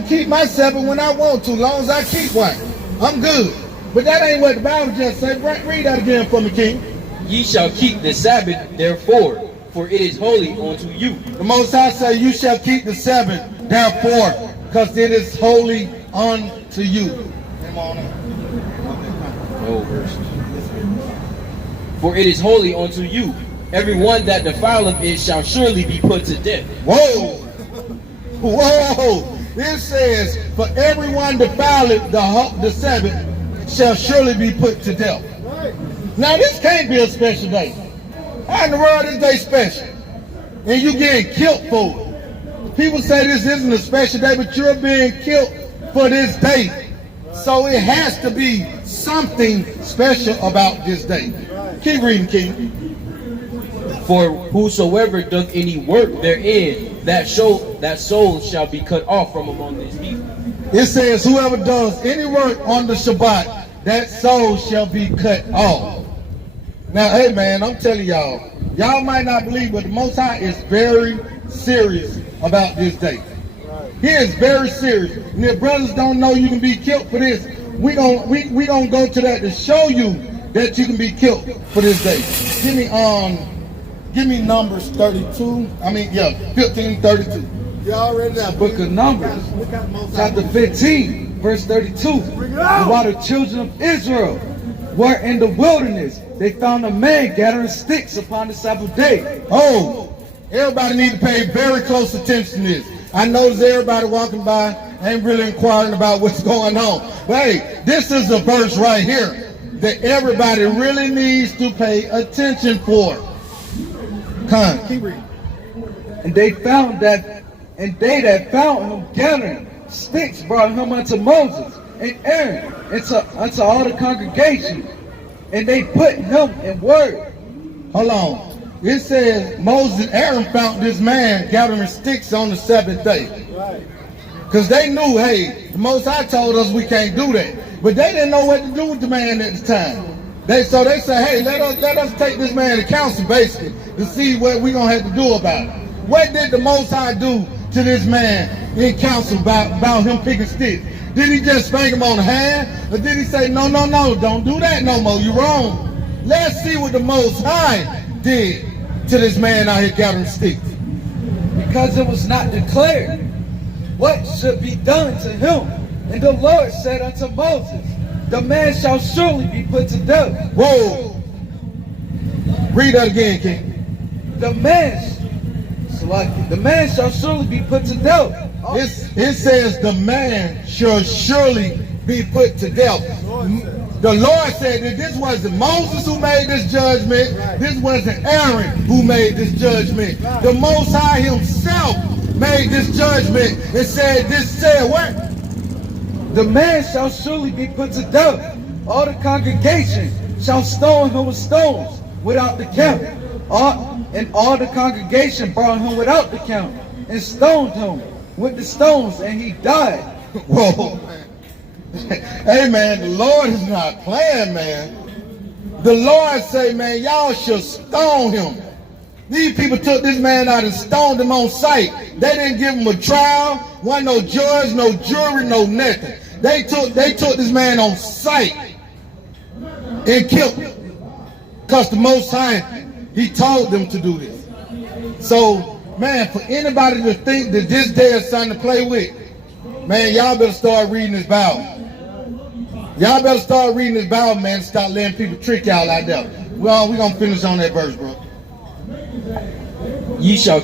can keep my Sabbath when I want to, as long as I keep one. I'm good. But that ain't what the Bible just said. Read that again for me, King. Ye shall keep the Sabbath, therefore, for it is holy unto you. The Most High say, you shall keep the Sabbath, therefore, because it is holy unto you. Oh, verse. For it is holy unto you. Every one that defileth it shall surely be put to death. Whoa! Whoa! It says, for everyone defileth the Sabbath shall surely be put to death. Now this can't be a special day. How in the world is day special? And you getting killed for it. People say this isn't a special day, but you're being killed for this day. So it has to be something special about this day. Keep reading, King. For whosoever doth any work therein, that soul shall be cut off from among his people. It says, whoever does any work on the Shabbat, that soul shall be cut off. Now, hey man, I'm telling y'all, y'all might not believe, but the Most High is very serious about this day. He is very serious. And if brothers don't know you can be killed for this, we gonna go to that to show you that you can be killed for this day. Give me Numbers 32. 15:32. You already know. Book of Numbers, chapter 15, verse 32. While the children of Israel were in the wilderness, they found a man gathering sticks upon the Sabbath day. Oh, everybody need to pay very close attention to this. I notice everybody walking by ain't really inquiring about what's going on. But hey, this is a verse right here that everybody really needs to pay attention for. Come, keep reading. And they found that, and they that found him gathering sticks brought him unto Moses and Aaron unto all the congregation, and they put him in word. Hold on. It says Moses and Aaron found this man gathering sticks on the Sabbath day. Because they knew, hey, the Most High told us we can't do that. But they didn't know what to do with the man at the time. So they said, hey, let us take this man to council, basically, to see what we're going to have to do about it. What did the Most High do to this man in council about him picking sticks? Did he just spank him on the hand? Or did he say, no, don't do that no more, you're wrong. Let's see what the Most High did to this man out here gathering sticks. Because it was not declared what should be done to him. And the Lord said unto Moses, the man shall surely be put to death. Whoa! Read that again, King. The man shall surely be put to death. It says the man shall surely be put to death. The Lord said that this wasn't Moses who made this judgment. This wasn't Aaron who made this judgment. The Most High himself made this judgment and said what? The man shall surely be put to death. All the congregation shall stone him with stones without the camp. And all the congregation brought him without the camp and stoned him with the stones, and he died. Whoa. Hey man, the Lord is not playing, man. The Lord say, man, y'all should stone him. These people took this man out and stoned him on sight. They didn't give him a trial, wasn't no judge, no jury, no nothing. They took this man on sight and killed him. Because the Most High, he told them to do this. So, man, for anybody to think that this day is something to play with, man, y'all better start reading this Bible. Y'all better start reading this Bible, man, and stop letting people trick y'all like that. Well, we're going to finish on that verse, bro. Ye shall,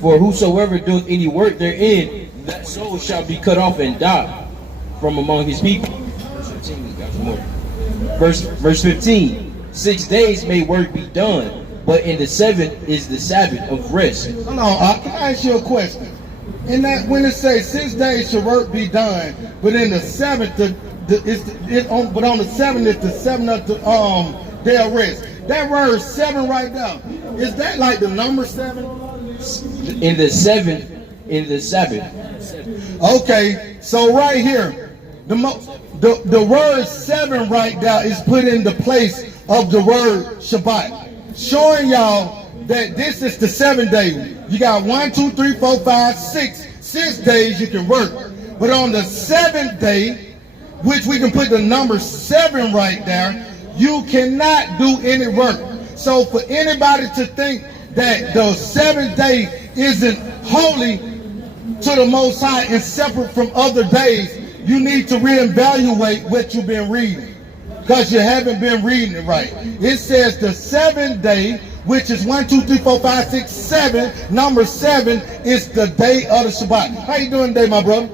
for whosoever doeth any work therein, that soul shall be cut off and die from among his people. Verse 15. 6 days may work be done, but in the seventh is the Sabbath of rest. Hold on, can I ask you a question? In that, when it says 6 days shall work be done, but in the seventh, but on the seventh is the seventh of the day of rest. That word 7 right there, is that like the number 7? In the seventh, in the Sabbath. Okay, so right here, the word 7 right there is put in the place of the word Shabbat, showing y'all that this is the 7th day. You got 1, 2, 3, 4, 5, 6 6 days you can work. But on the 7th day, which we can put the number 7 right there, you cannot do any work. So for anybody to think that the 7th day isn't holy to the Most High and separate from other days, you need to reevaluate what you've been reading, because you haven't been reading it right. It says the 7th day, which is 1, 2, 3, 4, 5, 6, 7. Number 7 is the day of the Shabbat. How you doing today, my brother?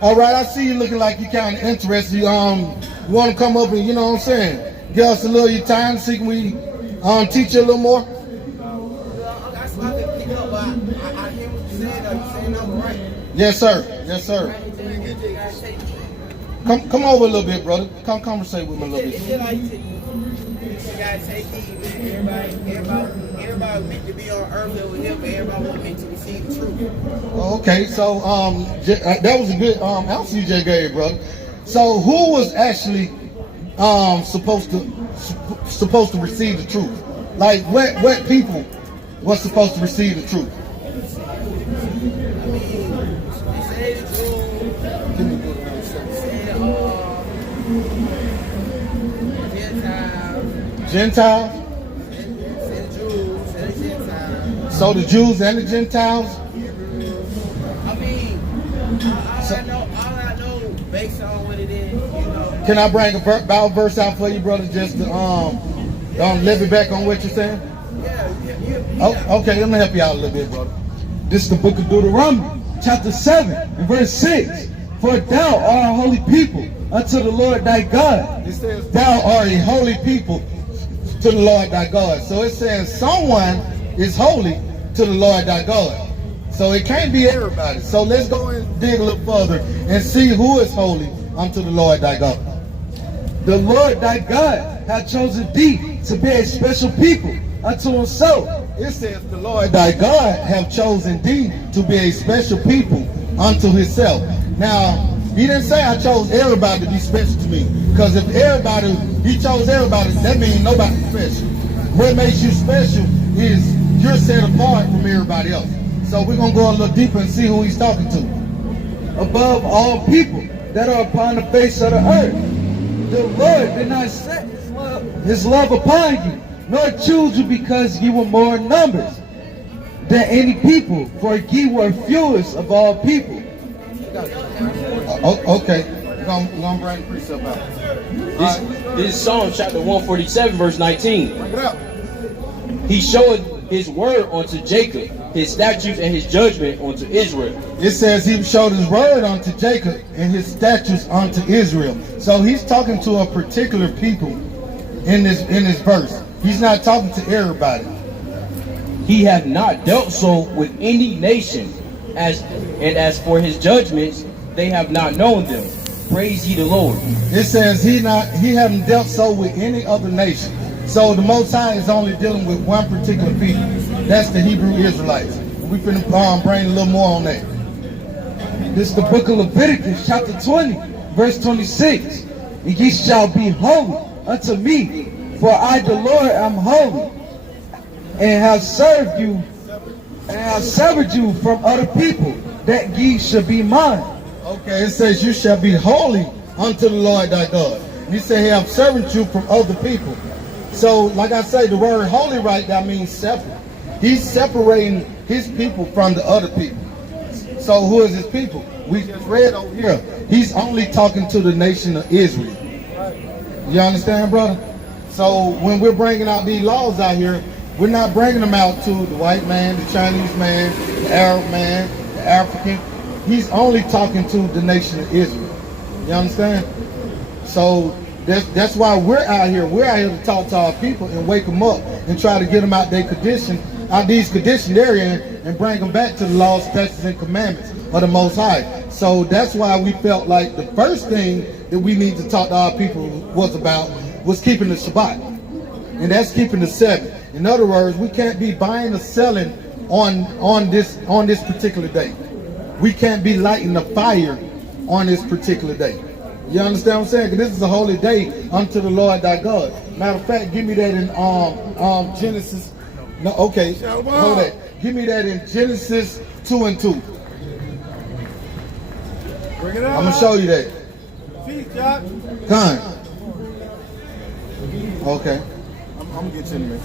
All right, I see you looking like you kind of interested. You want to come up and, you know what I'm saying, give us a little of your time so we teach you a little more? That's why I didn't pick up, but I hear what you said. You saying number right. Yes, sir. Yes, sir. Come over a little bit, brother. Come conversate with me a little bit. You gotta take heed, man. Everybody meant to be on earth with him, but everybody was meant to receive the truth. Okay, so that was a good answer you just gave, brother. So who was actually supposed to receive the truth? Like what people was supposed to receive the truth? Gentiles. So the Jews and the Gentiles. I mean, all I know, based on what it is, you know. Can I bring a Bible verse out for you, brother, just to live it back on what you're saying? Yeah. Oh, okay, let me help you out a little bit, brother. This is the book of Deuteronomy, chapter 7, and verse 6. For thou art a holy people unto the Lord thy God. It says, thou art a holy people to the Lord thy God. So it says someone is holy to the Lord thy God. So it can't be everybody. So let's go and dig a little further and see who is holy unto the Lord thy God. The Lord thy God hath chosen thee to be a special people unto himself. It says the Lord thy God have chosen thee to be a special people unto himself. Now, he didn't say I chose everybody to be special to me. Because if he chose everybody, that means nobody's special. What makes you special is you're set apart from everybody else. So we're going to go a little deeper and see who he's talking to. Above all people that are upon the face of the earth, the Lord did not set his love upon you, nor choose you because ye were more in numbers than any people, for ye were fewest of all people. Okay, we're going to bring the precept out. This is Psalm chapter 147, verse 19. Bring it up. He showed his word unto Jacob, his statutes and his judgment unto Israel. It says he showed his word unto Jacob and his statutes unto Israel. So he's talking to a particular people in this verse. He's not talking to everybody. He hath not dealt so with any nation, as for his judgments, they have not known them. Praise ye the Lord. It says he haven't dealt so with any other nation. So the Most High is only dealing with one particular people. That's the Hebrew Israelites. We finna bring a little more on that. This is the book of Leviticus, chapter 20, verse 26. And ye shall be holy unto me, for I the Lord am holy, and have served you, and have severed you from other people, that ye should be mine. Okay, it says you shall be holy unto the Lord thy God. He said he have served you from other people. So, like I say, the word holy right now means separate. He's separating his people from the other people. So who is his people? We just read over here. He's only talking to the nation of Israel. You understand, brother? So when we're bringing out these laws out here, we're not bringing them out to the white man, the Chinese man, the Arab man, the African. He's only talking to the nation of Israel. You understand? So that's why we're out here. We're out here to talk to our people and wake them up and try to get them out their condition, out these conditioned areas, and bring them back to the laws, statutes, and commandments of the Most High. So that's why we felt like the first thing that we need to talk to our people was keeping the Shabbat, and that's keeping the Sabbath. In other words, we can't be buying or selling on this particular day. We can't be lighting a fire on this particular day. You understand what I'm saying? Because this is a holy day unto the Lord thy God. Matter of fact, give me that in Genesis. No, okay, hold that. Give me that in Genesis 2:2. Bring it I'm gonna show you that. Peace, Josh. Con. Okay. I'm gonna get you in a minute.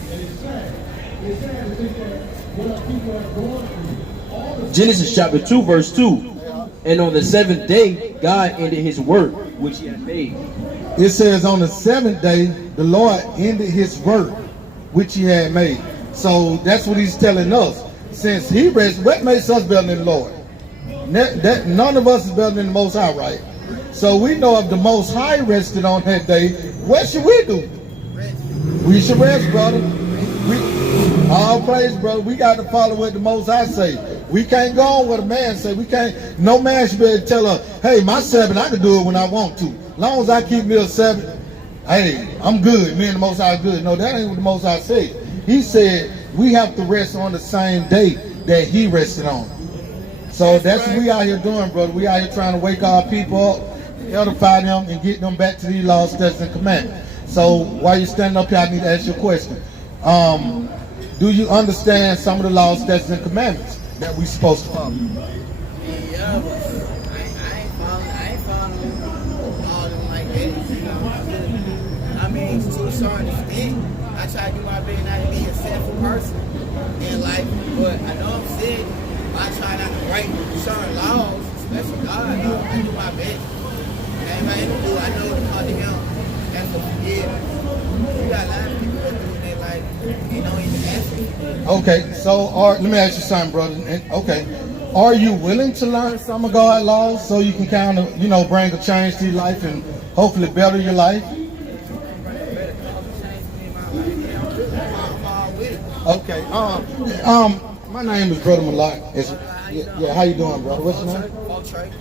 Genesis chapter 2, verse 2. And on the seventh day, God ended his work which he had made. It says on the seventh day, the Lord ended his work which he had made. So that's what he's telling us. Since he rested, what makes us better than the Lord? None of us is better than the Most High, right? So we know if the Most High rested on that day, what should we do? We should rest, brother. All praise, brother. We got to follow what the Most High say. We can't go on what a man say. We can't. No man should be able to tell us, hey, my Sabbath, I can do it when I want to. As long as I keep me a Sabbath, hey, I'm good. Me and the Most High are good. No, that ain't what the Most High said. He said we have to rest on the same day that he rested on. So that's what we out here doing, brother. We out here trying to wake our people up, edify them, and get them back to these laws, statutes, and commandments. So while you're standing up here, I need to ask you a question. Do you understand some of the laws, statutes, and commandments that we supposed to follow? Yeah, but I ain't following all of them like that, you know. I mean, to a certain extent, I try to do my best not to be a sinful person in life, but I know I'm sick. I try not to break certain laws, especially God. I do my best. And if I ever do, I know to come to him and to forgive. You got a lot of people that do their life, they don't even ask me. Okay, so let me ask you something, brother. Okay, are you willing to learn some of God's laws so you can kind of, bring a change to your life and hopefully better your life? Okay. My name is Brother Malak. Yeah. How you doing, brother? What's your name?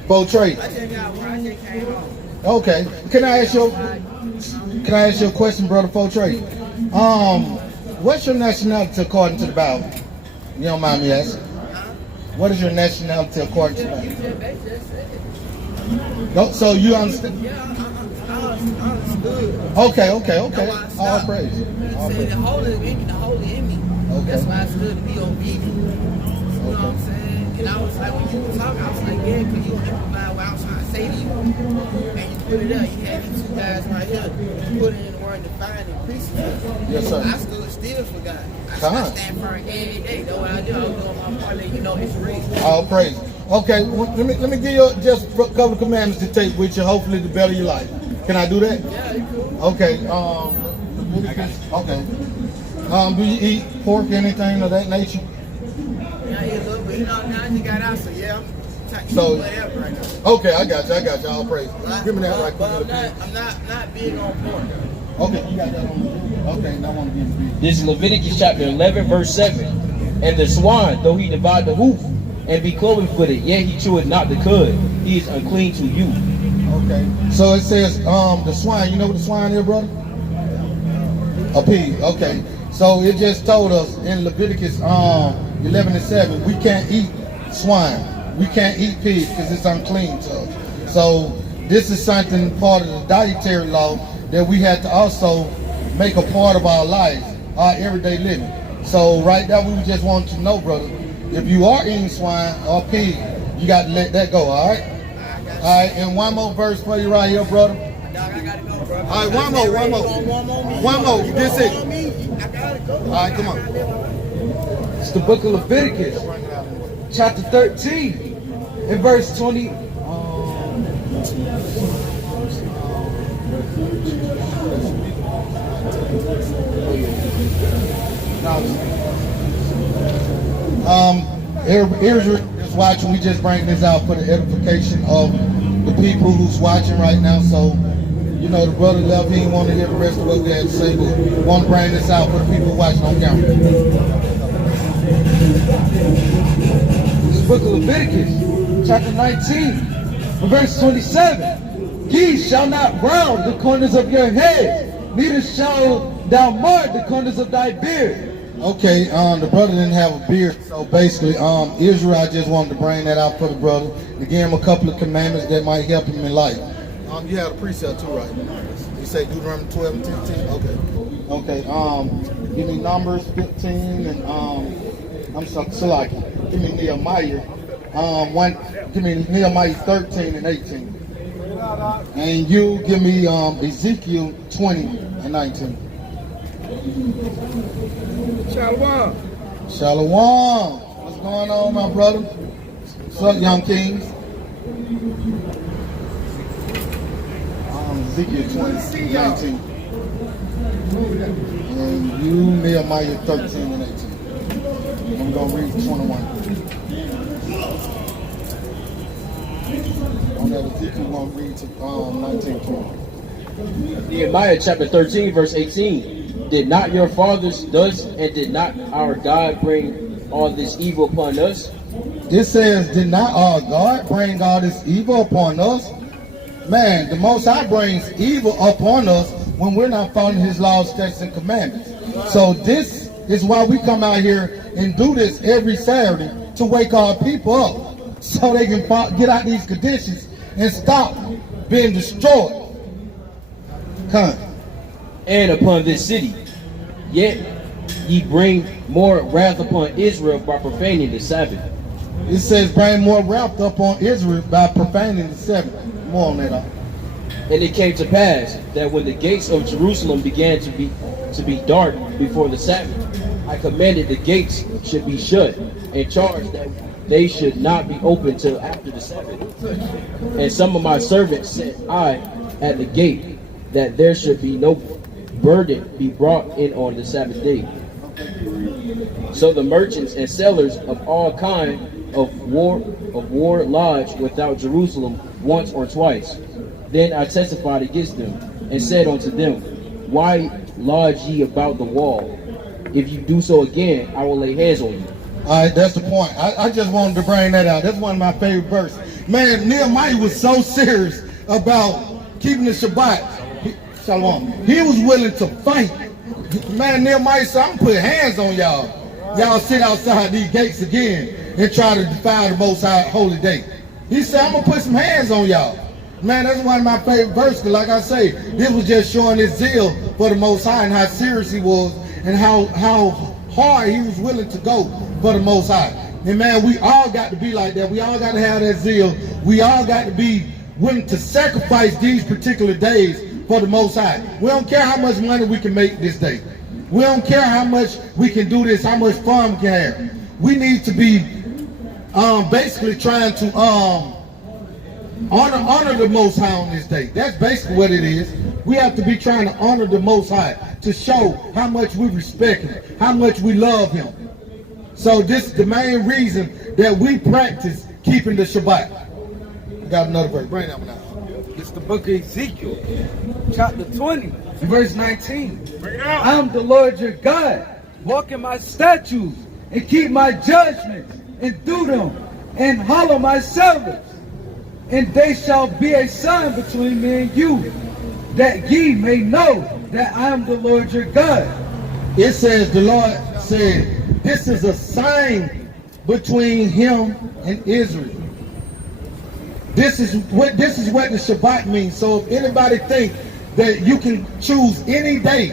Bo Trey. Okay. Can I ask you a question, brother Bo Trey? What's your nationality according to the Bible? You don't mind me asking. What is your nationality according to the Bible? No, so you understand? Okay. All praise. The holy in me. Okay. That's why I stood to be obedient. You know what I'm saying? And I was like, when you were talking, I was like, yeah, because you improvise what I was trying to say to you. And you put it up. You had these two guys right here. You put it in the word define and precept. Yes, sir. I stood still for God. I stand firm every day. That's what I do. I was doing my part, let you know it's real. All praise. Okay, let me give you just a couple of commandments to take with you, hopefully to better your life. Can I do that? Yeah, you cool. Okay. Okay. Do you eat pork, anything of that nature? Yeah, you look, but now you got out, so yeah. So, whatever right now. okay, I got you. All praise. Give me that right quick. But I'm not big on pork. Okay, you got that on. Okay, that one again. This is Leviticus chapter 11, verse 7. And the swine, though he divide the hoof, and be cloven footed, yet he cheweth not the cud, he is unclean to you. Okay. So it says the swine. You know what the swine is, brother? A pig. Okay. So it just told us in Leviticus 11 and 7, we can't eat swine. We can't eat pig because it's unclean to us. So this is something part of the dietary law that we had to also make a part of our life, our everyday living. So right now we just want to know, brother, if you are eating swine or pig, you got to let that go, all right? All right, and one more verse for you right here, brother. Dog, I gotta go, bro. All right, one more. This it. I gotta go. All right, come on. It's the book of Leviticus, chapter 13, and verse 20. Israel is watching. We just bring this out for the edification of the people who's watching right now. So, the brother left. He didn't want to hear the rest of what we had to say, but we want to bring this out for the people watching on camera. This book of Leviticus, chapter 19, verse 27. Ye shall not round the corners of your head, neither shall thou mark the corners of thy beard. Okay, the brother didn't have a beard, so basically, Israel, I just wanted to bring that out for the brother to give him a couple of commandments that might help him in life. You had a precept too, right? You say Deuteronomy 12 and 10? Okay. Give me Numbers 15 and I'm sorry, Salaki. Give me Nehemiah Give me Nehemiah 13 and 18. And you give me Ezekiel 20 and 19. Shalom. Shalom. What's going on, my brother? What's up, young kings? Ezekiel 20 and 19. And you Nehemiah 13 and 18. I'm going to read 21. On that Ezekiel, we're going to read to 19, 20. Nehemiah chapter 13, verse 18. Did not your fathers thus, and did not our God bring all this evil upon us? It says, did not our God bring all this evil upon us? Man, the Most High brings evil upon us when we're not following His laws, statutes, and commandments. So this is why we come out here and do this every Saturday, to wake our people up so they can get out these conditions and stop being destroyed. Come. And upon this city. Yet ye bring more wrath upon Israel by profaning the Sabbath. It says, bring more wrath upon Israel by profaning the Sabbath. More on that. And it came to pass that when the gates of Jerusalem began to be dark before the Sabbath, I commanded the gates should be shut, and charged that they should not be opened till after the Sabbath. And some of my servants set I at the gate, that there should be no burden be brought in on the Sabbath day. So the merchants and sellers of all kind of war lodged without Jerusalem once or twice. Then I testified against them, and said unto them, why lodge ye about the wall? If you do so again, I will lay hands on you. All right, that's the point. I just wanted to bring that out. That's one of my favorite verses. Man, Nehemiah was so serious about keeping the Shabbat. Shalom. He was willing to fight. Man, Nehemiah said, I'm going to put hands on y'all. Y'all sit outside these gates again and try to defile the Most High holy day. He said, I'm going to put some hands on y'all. Man, that's one of my favorite verses. Like I say, this was just showing his zeal for the Most High and how serious he was and how hard he was willing to go for the Most High. And man, we all got to be like that. We all got to have that zeal. We all got to be willing to sacrifice these particular days for the Most High. We don't care how much money we can make this day. We don't care how much we can do this, how much fun we can have. We need to be basically trying to honor the Most High on this day. That's basically what it is. We have to be trying to honor the Most High to show how much we respect Him, how much we love Him. So this is the main reason that we practice keeping the Shabbat. Got another verse. Bring that one out. It's the book of Ezekiel, chapter 20, verse 19. I am the Lord your God. Walk in my statutes and keep my judgments and do them and hallow my Sabbaths. And they shall be a sign between me and you, that ye may know that I am the Lord your God. It says, the Lord said, this is a sign between Him and Israel. This is what the Shabbat means. So if anybody think that you can choose any day,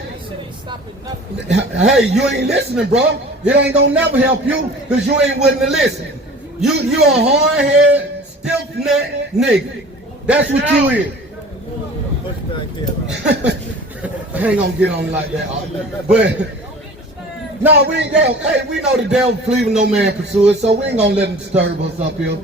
hey, you ain't listening, bro. It ain't gonna never help you because you ain't willing to listen. You a hard-head, stiff-necked nigga. That's what you is. I ain't gonna get on like that, but no, we ain't go. Hey, we know the devil flee when no man pursue it, so we ain't gonna let him disturb us up here.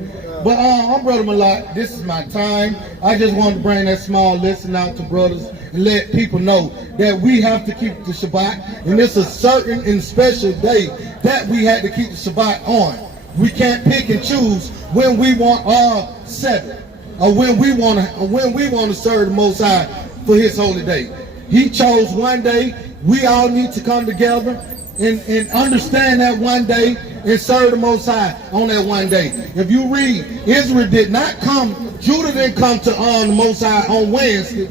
But I'm Brother Malak. This is my time. I just wanted to bring that small lesson out to brothers and let people know that we have to keep the Shabbat, and it's a certain and special day that we had to keep the Shabbat on. We can't pick and choose when we want our Sabbath or when we want to serve the Most High for His holy day. He chose one day. We all need to come together and understand that one day and serve the Most High on that one day. If you read, Israel did not come, Judah didn't come to the Most High on Wednesday.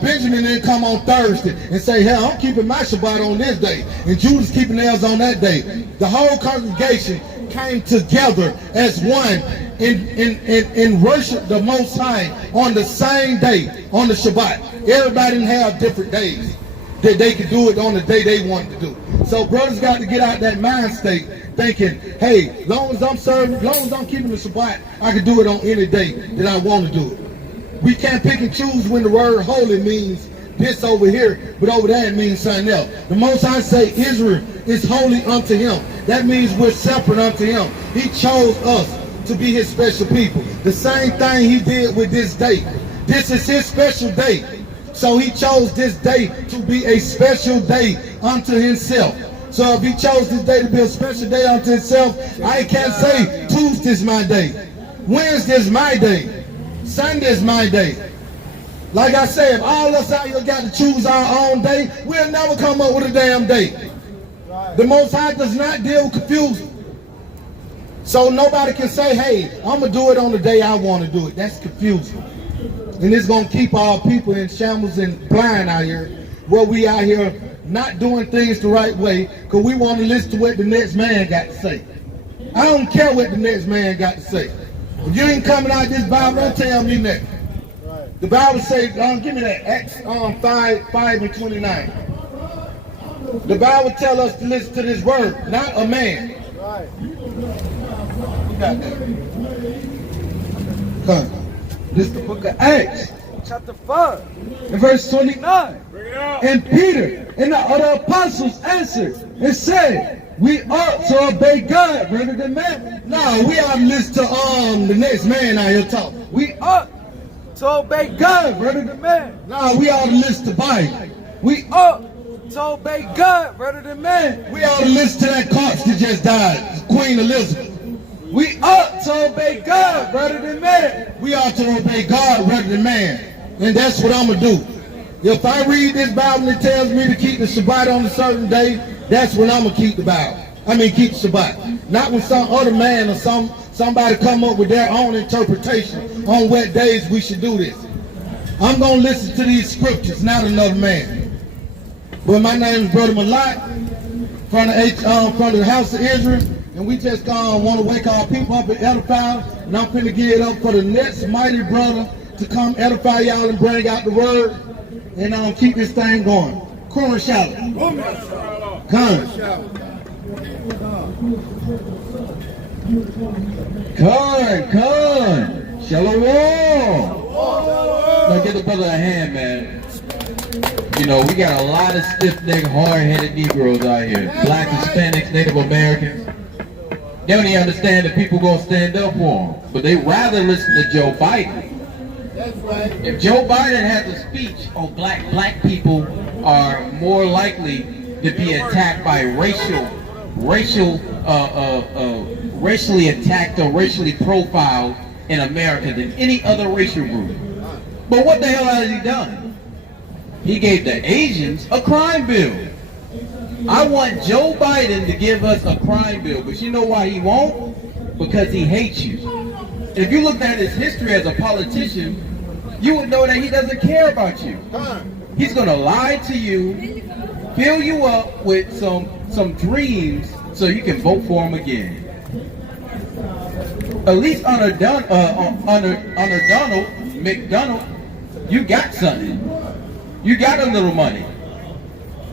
Benjamin didn't come on Thursday and say, hell, I'm keeping my Shabbat on this day. And Judah's keeping theirs on that day. The whole congregation came together as one and worshiped the Most High on the same day, on the Shabbat. Everybody didn't have different days that they could do it on the day they wanted to do. So brothers got to get out that mind state thinking, hey, long as I'm serving, long as I'm keeping the Shabbat, I can do it on any day that I want to do it. We can't pick and choose when the word holy means this over here, but over there it means something else. The Most High say Israel is holy unto him. That means we're separate unto him. He chose us to be his special people. The same thing he did with this day. This is his special day. So he chose this day to be a special day unto himself. So if he chose this day to be a special day unto himself, I can't say Tuesday's my day, Wednesday's my day, Sunday's my day. Like I said, if all us out here got to choose our own day, we'll never come up with a damn day. The Most High does not deal with confusion. So nobody can say, hey, I'm going to do it on the day I want to do it. That's confusing. And it's going to keep our people in shambles and blind out here, where we out here not doing things the right way because we want to listen to what the next man got to say. I don't care what the next man got to say. If you ain't coming out this Bible, don't tell me nothing. The Bible says, give me that, Acts 5:29. The Bible tells us to listen to this word, not a man. Right. You got that. Come. This is the book of Acts, chapter 5, and verse 29. And Peter and the other apostles answered and said, we ought to obey God rather than man. No, we ought to listen to the next man out here talking. We ought to obey God rather than man. No, we ought to listen to Bible. We ought to obey God rather than man. We ought to listen to that corpse that just died, Queen Elizabeth. We ought to obey God rather than man. We ought to obey God rather than man. And that's what I'm going to do. If I read this Bible and it tells me to keep the Shabbat on a certain day, that's when I'm going to keep the Bible. Keep the Shabbat. Not when some other man or somebody come up with their own interpretation on what days we should do this. I'm going to listen to these scriptures, not another man. But my name is Brother Malak from the house of Israel. And we just want to wake our people up and edify. And I'm finna give it up for the next mighty brother to come edify y'all and bring out the word. And keep this thing going. Come and shout it. Come. Come. Shalom. Now give the brother a hand, man. You know, we got a lot of stiff-necked, hard-headed Negroes out here. Black, Hispanics, Native Americans. They don't even understand that people gonna stand up for them. But they rather listen to Joe Biden. That's right. If Joe Biden has a speech, black people are more likely to be attacked by racially attacked or racially profiled in America than any other racial group. But what the hell has he done? He gave the Asians a crime bill. I want Joe Biden to give us a crime bill, but you know why he won't? Because he hates you. If you looked at his history as a politician, you would know that he doesn't care about you. He's gonna lie to you, fill you up with some dreams so you can vote for him again. At least under Donald McDonald, you got something. You got a little money.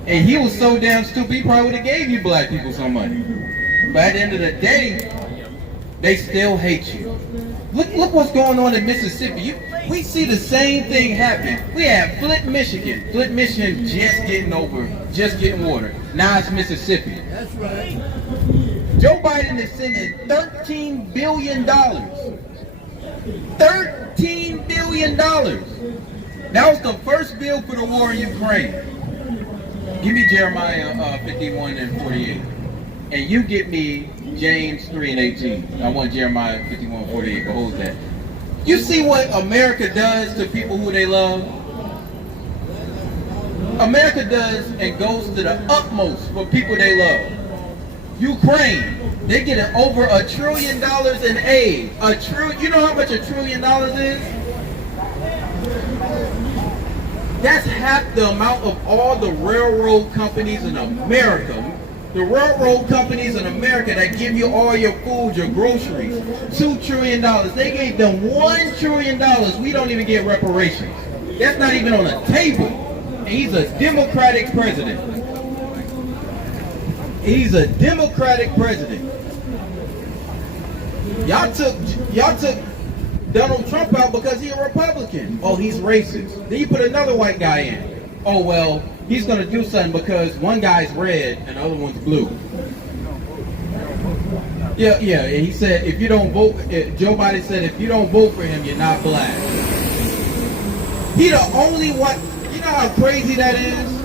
And he was so damn stupid, he probably would have gave you black people some money. But at the end of the day, they still hate you. Look what's going on in Mississippi. We see the same thing happen. We have Flint, Michigan. Flint, Michigan just getting water. Now it's Mississippi. That's right. Joe Biden is sending $13 billion. $13 billion. That was the first bill for the war in Ukraine. Give me Jeremiah 51:48. And you get me James 3:18. I want Jeremiah 51:48. Behold that. You see what America does to people who they love? America does and goes to the utmost for people they love. Ukraine, they're getting over $1 trillion in aid. You know how much $1 trillion is? That's half the amount of all the railroad companies in America. The railroad companies in America that give you all your food, your groceries, $2 trillion. They gave them $1 trillion. We don't even get reparations. That's not even on the table. And he's a Democratic president. He's a Democratic president. Y'all took Donald Trump out because he's a Republican. Oh, he's racist. Then you put another white guy in. Oh, well, he's going to do something because one guy's red and the other one's blue. Yeah, and he said if you don't vote, Joe Biden said if you don't vote for him, you're not black. He the only one, you know how crazy that is?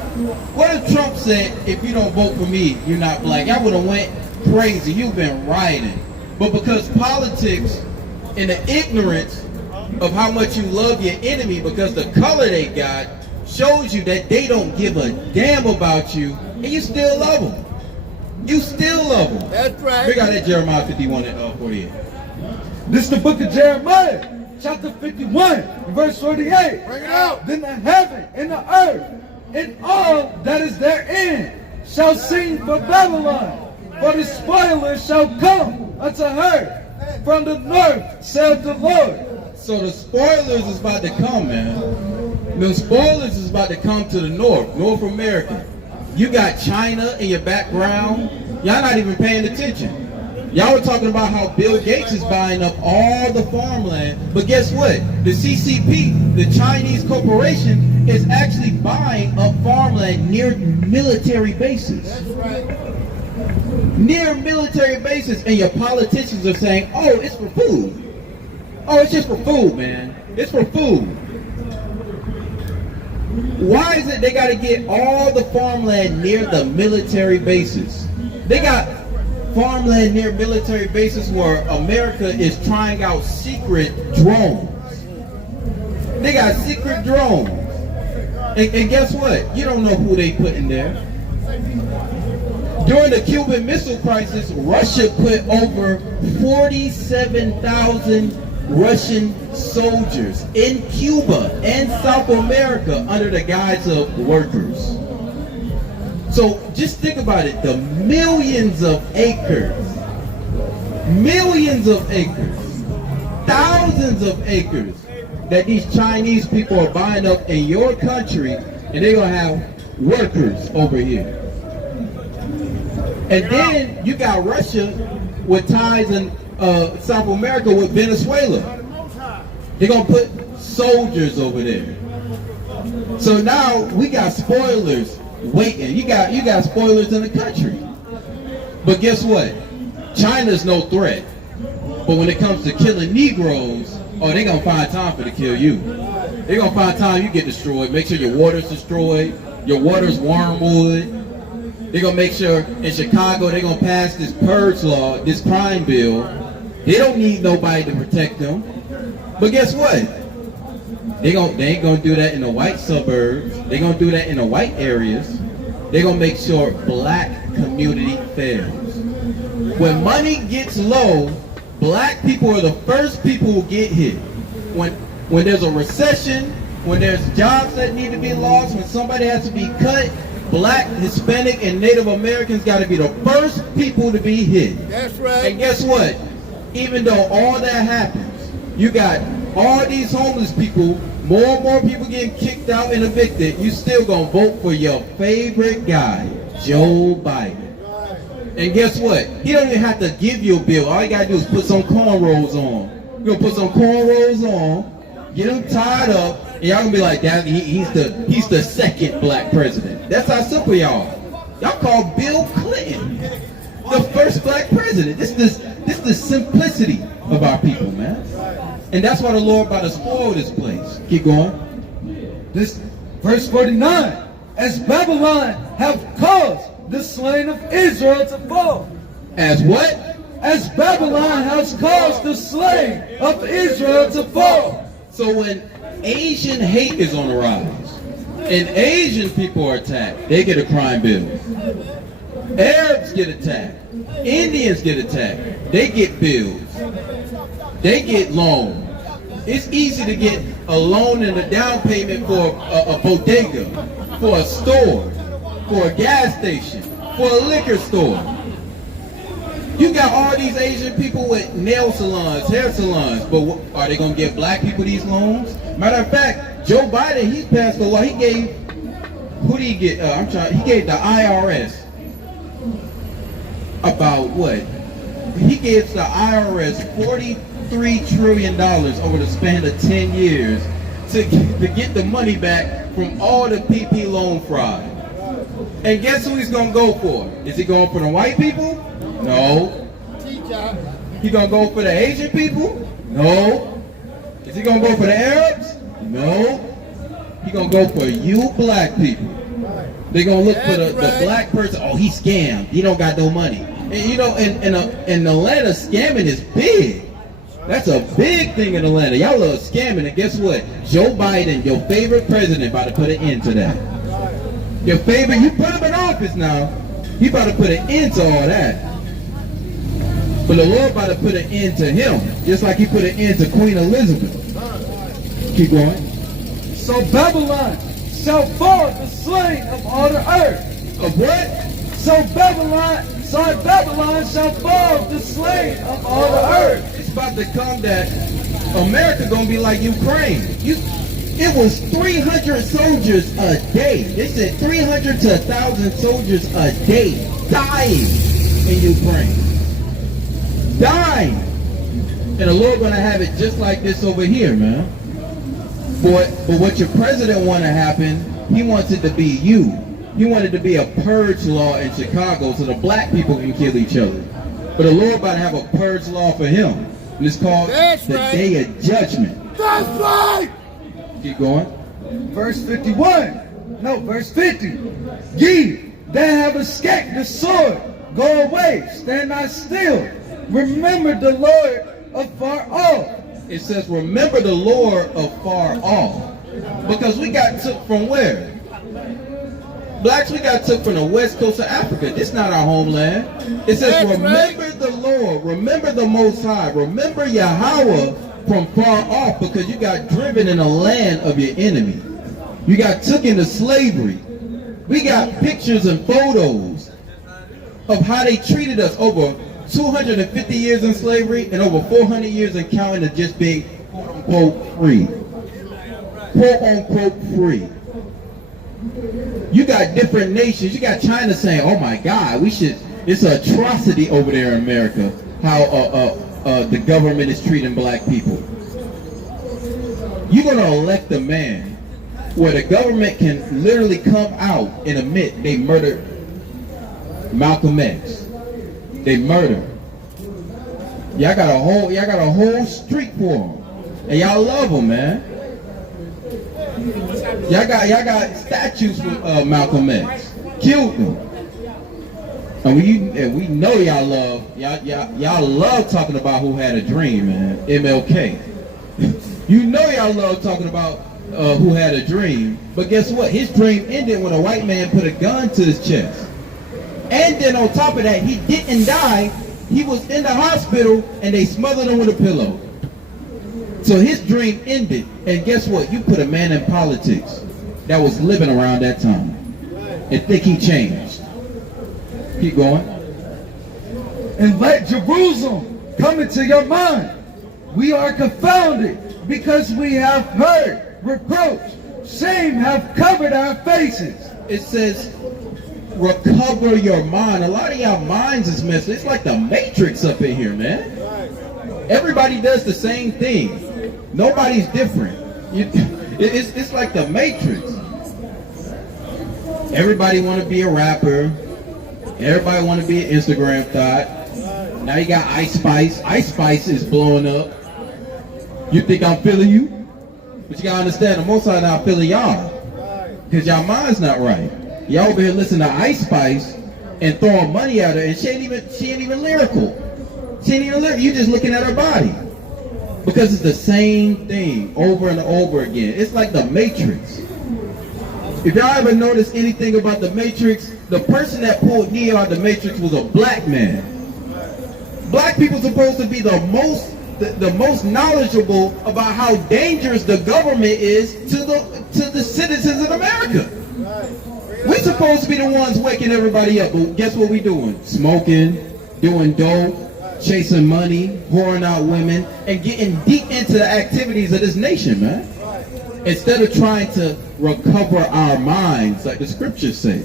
What if Trump said if you don't vote for me, you're not black? Y'all would have went crazy. You've been rioting. But because politics and the ignorance of how much you love your enemy because the color they got shows you that they don't give a damn about you and you still love them. You still love them. That's right. We got that Jeremiah 51 and 48. This is the book of Jeremiah, chapter 51, verse 48. Bring it out. Then the heaven and the earth and all that is therein shall sing for Babylon, for the spoiler shall come unto her from the north, saith the Lord. So the spoilers is about to come, man. The spoilers is about to come to the North America. You got China in your background. Y'all not even paying attention. Y'all were talking about how Bill Gates is buying up all the farmland. But guess what? The CCP, the Chinese corporation, is actually buying up farmland near military bases. That's right. Near military bases. And your politicians are saying, oh, it's for food. Oh, it's just for food, man. It's for food. Why is it they got to get all the farmland near the military bases? They got farmland near military bases where America is trying out secret drones. They got secret drones. And guess what? You don't know who they put in there. During the Cuban Missile Crisis, Russia put over 47,000 Russian soldiers in Cuba and South America under the guise of workers. So just think about it, the millions of acres, thousands of acres that these Chinese people are buying up in your country, and they're gonna have workers over here. And then you got Russia with ties in South America with Venezuela. They're gonna put soldiers over there. So now we got spoilers waiting. You got spoilers in the country. But guess what? China's no threat. But when it comes to killing Negroes, oh, they're gonna find time to kill you. They're gonna find time you get destroyed. Make sure your water's destroyed. Your water's wormwood. They're gonna make sure in Chicago they're gonna pass this purge law, this crime bill. They don't need nobody to protect them. But guess what? They ain't gonna do that in the white suburbs. They're gonna do that in the white areas. They're gonna make sure black community fails. When money gets low, black people are the first people who get hit. When there's a recession, when there's jobs that need to be lost, when somebody has to be cut, black, Hispanic, and Native Americans got to be the first people to be hit. That's right. And guess what? Even though all that happens, you got all these homeless people, more and more people getting kicked out and evicted, you still gonna vote for your favorite guy, Joe Biden. And guess what? He don't even have to give you a bill. All you gotta do is put some cornrows on. You're gonna put some cornrows on, get them tied up, and y'all gonna be like, "That he's the second black president." That's how simple y'all are. Y'all call Bill Clinton the first black president. This the simplicity of our people, man. And that's why the Lord about to spoil this place. Keep going. This verse 49. As Babylon have caused the slain of Israel to fall. As what? As Babylon has caused the slain of Israel to fall. So when Asian hate is on the rise, and Asian people are attacked, they get a crime bill. Arabs get attacked. Indians get attacked. They get bills. They get loans. It's easy to get a loan and a down payment for a bodega, for a store, for a gas station, for a liquor store. You got all these Asian people with nail salons, hair salons, but are they going to give black people these loans? Matter of fact, Joe Biden, he's passed a law. He gave, who did he get? He gave the IRS about what? He gives the IRS $43 trillion over the span of 10 years to get the money back from all the PP loan fraud. And guess who he's going to go for? Is he going for the white people? No. He going to go for the Asian people? No. Is he going to go for the Arabs? No. He going to go for you black people. They're going to look for the black person. Oh, he scammed. He don't got no money. And you know, in Atlanta, scamming is big. That's a big thing in Atlanta. Y'all love scamming, and guess what? Joe Biden, your favorite president, about to put an end to that. Your favorite, you put him in office now. He about to put an end to all that. But the Lord about to put an end to him, just like he put an end to Queen Elizabeth. Keep going. So Babylon shall fall the slain of all the earth. Of what? So Babylon shall fall the slain of all the earth. It's about to come that America gonna be like Ukraine. It was 300 soldiers a day. They said 300 to 1,000 soldiers a day dying in Ukraine. Dying. And the Lord gonna have it just like this over here, man. But what your president want to happen, he wants it to be you. He wanted to be a purge law in Chicago so the black people can kill each other. But the Lord about to have a purge law for him. And it's called the Day of Judgment. That's right. Keep going. Verse 50. Ye that have escaped the sword, go away, stand not still. Remember the Lord afar off. It says, remember the Lord afar off. Because we got took from where? Blacks, we got took from the west coast of Africa. This is not our homeland. It says, remember the Lord, remember the Most High, remember Yahweh from far off, because you got driven in the land of your enemy. You got took into slavery. We got pictures and photos of how they treated us over 250 years in slavery and over 400 years in counting of just being quote-unquote free. Quote-unquote free. You got different nations. You got China saying, oh my God, it's an atrocity over there in America, how the government is treating black people. You're going to elect a man where the government can literally come out and admit they murdered Malcolm X. They murder. Y'all got a whole street for them, and y'all love them, man. Y'all got statues for Malcolm X. Killed them, and we know y'all love talking about who had a dream, man. MLK. You know y'all love talking about who had a dream, but guess what? His dream ended when a white man put a gun to his chest. And then on top of that, he didn't die. He was in the hospital and they smothered him with a pillow. So his dream ended. And guess what? You put a man in politics that was living around that time and think he changed. Keep going. And let Jerusalem come into your mind. We are confounded because we have heard reproach. Shame have covered our faces. It says, recover your mind. A lot of y'all minds is messed. It's like the Matrix up in here, man. Everybody does the same thing. Nobody's different. It's like the Matrix. Everybody want to be a rapper. Everybody want to be an Instagram thought. Now you got Ice Spice. Ice Spice is blowing up. You think I'm feeling you? But you gotta understand, the Most High not feeling y'all. Because y'all mind's not right. Y'all over here listening to Ice Spice and throwing money at her, and she ain't even lyrical. She ain't even lyrical. You just looking at her body. Because it's the same thing over and over again. It's like the Matrix. If y'all ever noticed anything about the Matrix, the person that pulled Neo out of the Matrix was a black man. Black people supposed to be the most knowledgeable about how dangerous the government is to the citizens of America. We're supposed to be the ones waking everybody up, but guess what we doing? Smoking, doing dope, chasing money, whoring out women, and getting deep into the activities of this nation, man. Instead of trying to recover our minds, like the scriptures say.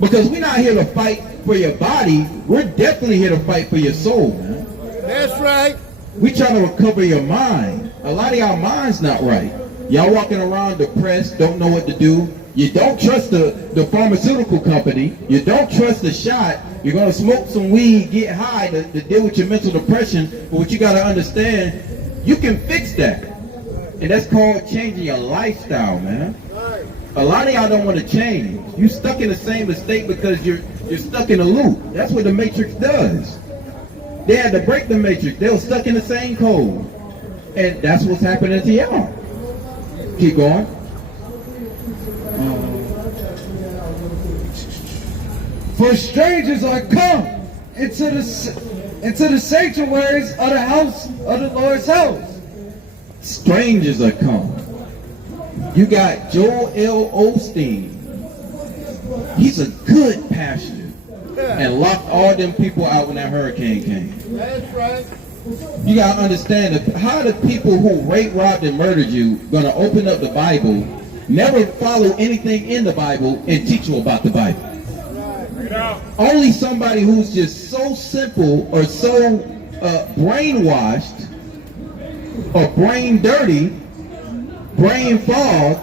Because we're not here to fight for your body. We're definitely here to fight for your soul, man. That's right. We try to recover your mind. A lot of y'all mind's not right. Y'all walking around depressed, don't know what to do. You don't trust the pharmaceutical company. You don't trust the shot. You're going to smoke some weed, get high to deal with your mental depression. But what you got to understand, you can fix that. And that's called changing your lifestyle, man. A lot of y'all don't want to change. You stuck in the same mistake because you're stuck in a loop. That's what the Matrix does. They had to break the Matrix. They were stuck in the same code. And that's what's happening to y'all. Keep going. For strangers are come into the sanctuaries of the house of the Lord's house. Strangers are come. You got Joel L. Osteen. He's a good pastor. And locked all them people out when that hurricane came. That's right. You gotta understand that how the people who raped, robbed, and murdered you gonna open up the Bible, never follow anything in the Bible, and teach you about the Bible. Only somebody who's just so simple or so brainwashed or brain dirty, brain fog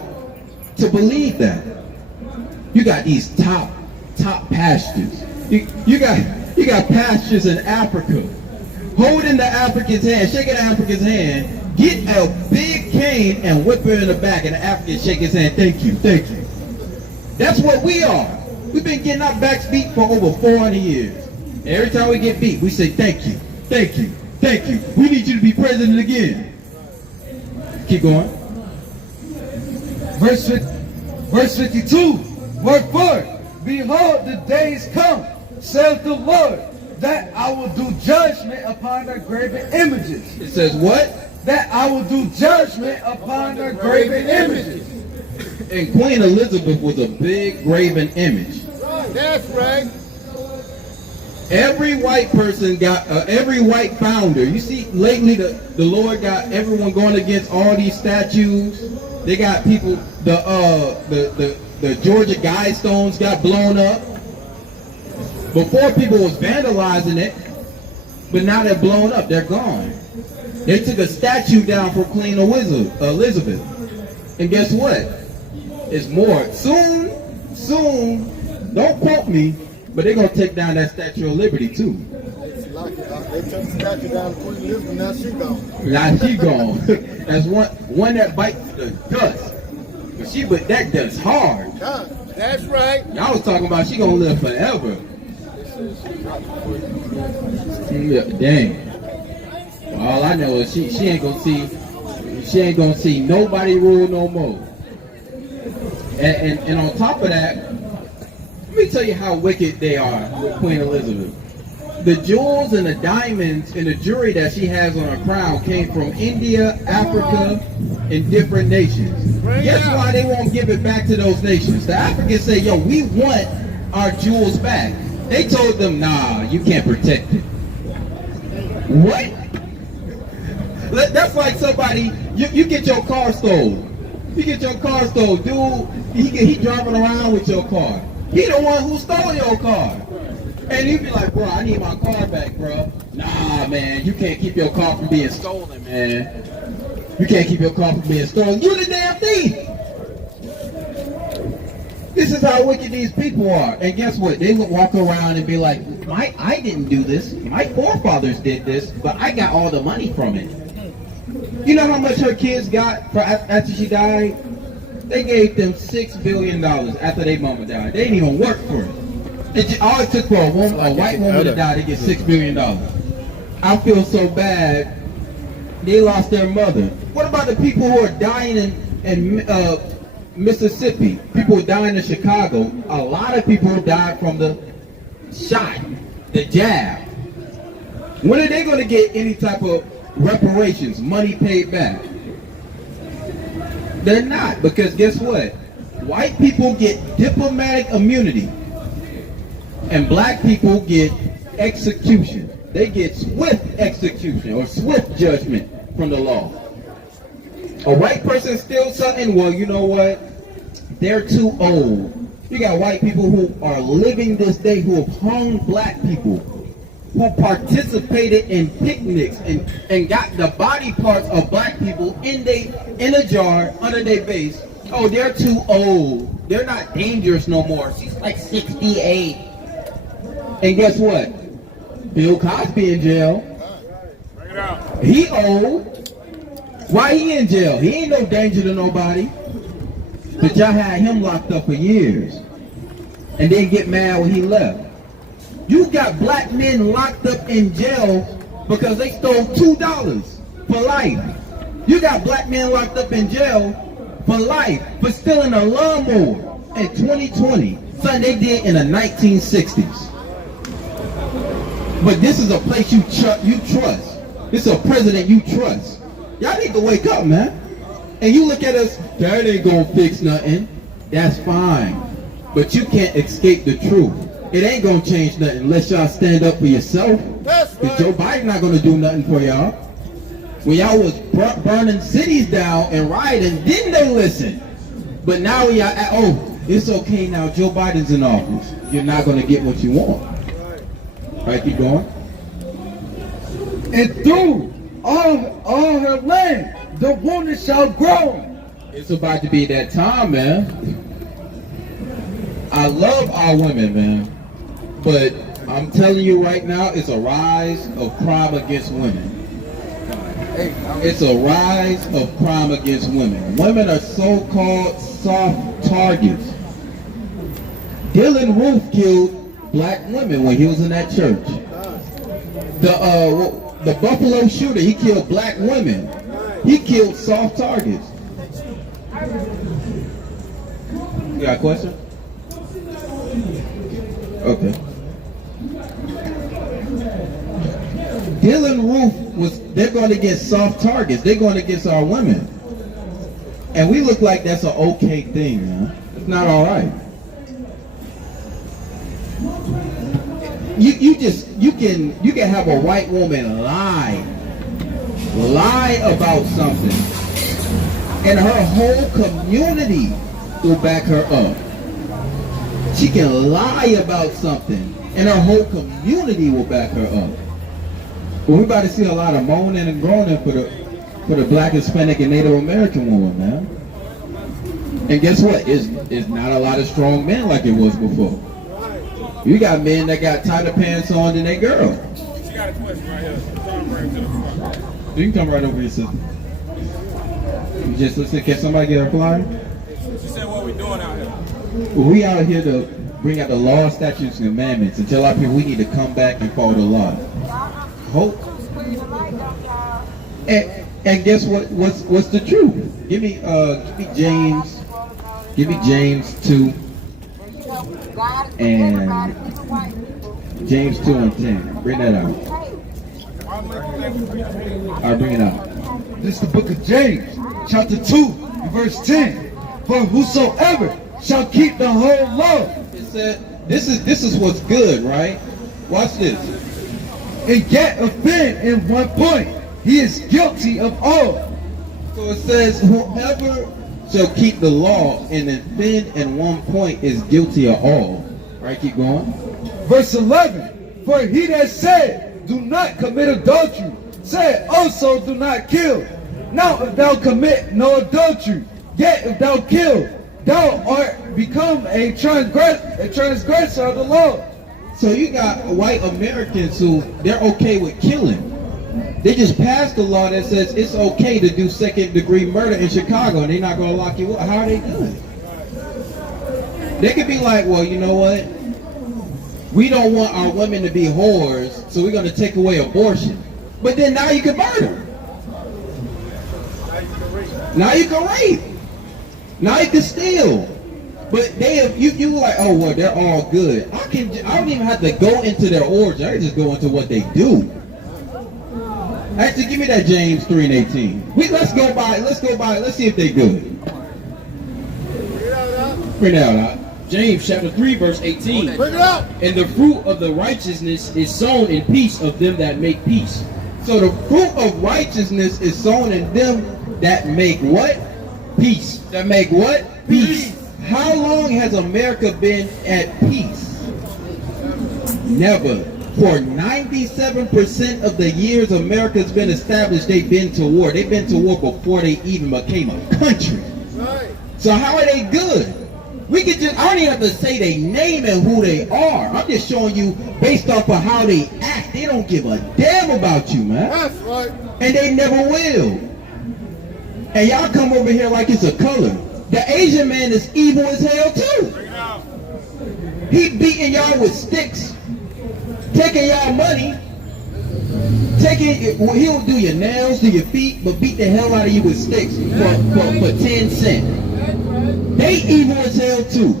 to believe that. You got these top pastors. You got pastors in Africa holding the African's hand, shaking the African's hand, get a big cane and whip her in the back, and the African shake his hand. Thank you, thank you. That's what we are. We've been getting our backs beat for over 400 years. Every time we get beat, we say thank you, thank you, thank you. We need you to be president again. Keep going. Verse 52, word for it. Behold, the days come, saith the Lord, that I will do judgment upon their graven images. It says what? That I will do judgment upon their graven images. And Queen Elizabeth was a big graven image. That's right. Every white person got, every white founder. You see, lately the Lord got everyone going against all these statues. They got people, the Georgia Guidestones got blown up. Before, people was vandalizing it, but now they're blown up. They're gone. They took a statue down for Queen Elizabeth. And guess what? It's more. Soon, don't quote me, but they're going to take down that Statue of Liberty too. They took the statue down to Queen Elizabeth, now she gone. Now she gone. That's one that bites the dust. But that dust hard. That's right. Y'all was talking about she gonna live forever. Yeah, dang. Well, all I know is she ain't gonna see nobody rule no more. And on top of that, let me tell you how wicked they are with Queen Elizabeth. The jewels and the diamonds and the jewelry that she has on her crown came from India, Africa, and different nations. Guess why they won't give it back to those nations? The Africans say, yo, we want our jewels back. They told them, nah, you can't protect it. What? That's like somebody, you get your car stolen. You get your car stolen. Dude, he driving around with your car. He the one who stole your car. And you be like, bro, I need my car back, bro. Nah, man, you can't keep your car from being stolen, man. You can't keep your car from being stolen. You the damn thief. This is how wicked these people are. And guess what? They would walk around and be like, I didn't do this. My forefathers did this, but I got all the money from it. You know how much her kids got after she died? They gave them $6 billion after their mama died. They didn't even work for it. All it took for a white woman to die to get $6 billion. I feel so bad. They lost their mother. What about the people who are dying in Mississippi? People who are dying in Chicago. A lot of people died from the shot, the jab. When are they going to get any type of reparations, money paid back? They're not, because guess what? White people get diplomatic immunity. And black people get execution. They get swift execution or swift judgment from the law. A white person steals something, well, you know what? They're too old You got white people who are living this day who have hung black people, who participated in picnics and got the body parts of black people in a jar under their base. Oh, they're too old. They're not dangerous no more. She's like 68. And guess what? Bill Cosby in jail. He old. Why he in jail? He ain't no danger to nobody. But y'all had him locked up for years. And then get mad when he left. You got black men locked up in jail because they stole $2 for life. You got black men locked up in jail for life for stealing a lawnmower in 2020. Something they did in the 1960s. But this is a place you trust. This is a president you trust. Y'all need to wake up, man. And you look at us, that ain't gonna fix nothing. That's fine. But you can't escape the truth. It ain't gonna change nothing unless y'all stand up for yourself. That's Because Joe Biden not gonna do nothing for y'all. When y'all was burning cities down and rioting, didn't they listen? But now y'all, oh, it's okay now, Joe Biden's in office. You're not gonna get what you want. Right, keep going. And through all her land, the wounded shall grow. It's about to be that time, man. I love our women, man. But I'm telling you right now, it's a rise of crime against women. It's a rise of crime against women. Women are so-called soft targets. Dylan Roof killed black women when he was in that church. The Buffalo shooter, he killed black women. He killed soft targets. You got a question? Okay. Dylan Roof they're going against soft targets. They're going against our women. And we look like that's an okay thing, man. It's not all right. You can have a white woman lie about something, and her whole community will back her up. She can lie about something, and her whole community will back her up. But we about to see a lot of moaning and groaning for the black, Hispanic, and Native American woman, man. And guess what? It's not a lot of strong men like it was before. You got men that got tighter pants on than they girl. She got a question right here. Trying to bring her to the front. You can come right over here, sister. You just listen. Can somebody get a flyer? She said, what we doing out here? Well, we out here to bring out the law, statutes, and commandments and tell our people we need to come back and follow the law. Hope. And guess what? What's the truth? Give me James. Give me James 2 and James 2 and 10. Bring that out. I'll bring it out. This is the book of James, chapter 2, verse 10. For whosoever shall keep the whole law. It said, this is what's good, right? Watch this. And yet offend in one point, he is guilty of all. So it says, whoever shall keep the law and offend in one point is guilty of all. Right, keep going. Verse 11. For he that said, do not commit adultery, said also do not kill. Now if thou commit no adultery, yet if thou kill, thou art become a transgressor of the law. So you got white Americans who, they're okay with killing. They just passed a law that says it's okay to do second-degree murder in Chicago, and they're not going to lock you up. How are they doing? They could be like, well, you know what? We don't want our women to be whores, so we're going to take away abortion. But then now you can murder. Now you can rape. Now you can steal. But they have, you like, oh, well, they're all good. I don't even have to go into their origin. I can just go into what they do. Actually, give me that James 3 and 18. Let's go by it. Let's see if they're good. Bring it out. James chapter 3 verse 18. Bring it up. And the fruit of the righteousness is sown in peace of them that make peace. So the fruit of righteousness is sown in them that make what? Peace. That make what? Peace. How long has America been at peace? Never. For 97% of the years America's been established, they've been to war. They've been to war before they even became a country. So how are they good? We could just, I don't even have to say their name and who they are. I'm just showing you based off of how they act. They don't give a damn about you, man. That's right. And they never will. And y'all come over here like it's a color. The Asian man is evil as hell too. He beating y'all with sticks, taking y'all money, he'll do your nails, do your feet, but beat the hell out of you with sticks for 10 cents. They evil as hell too.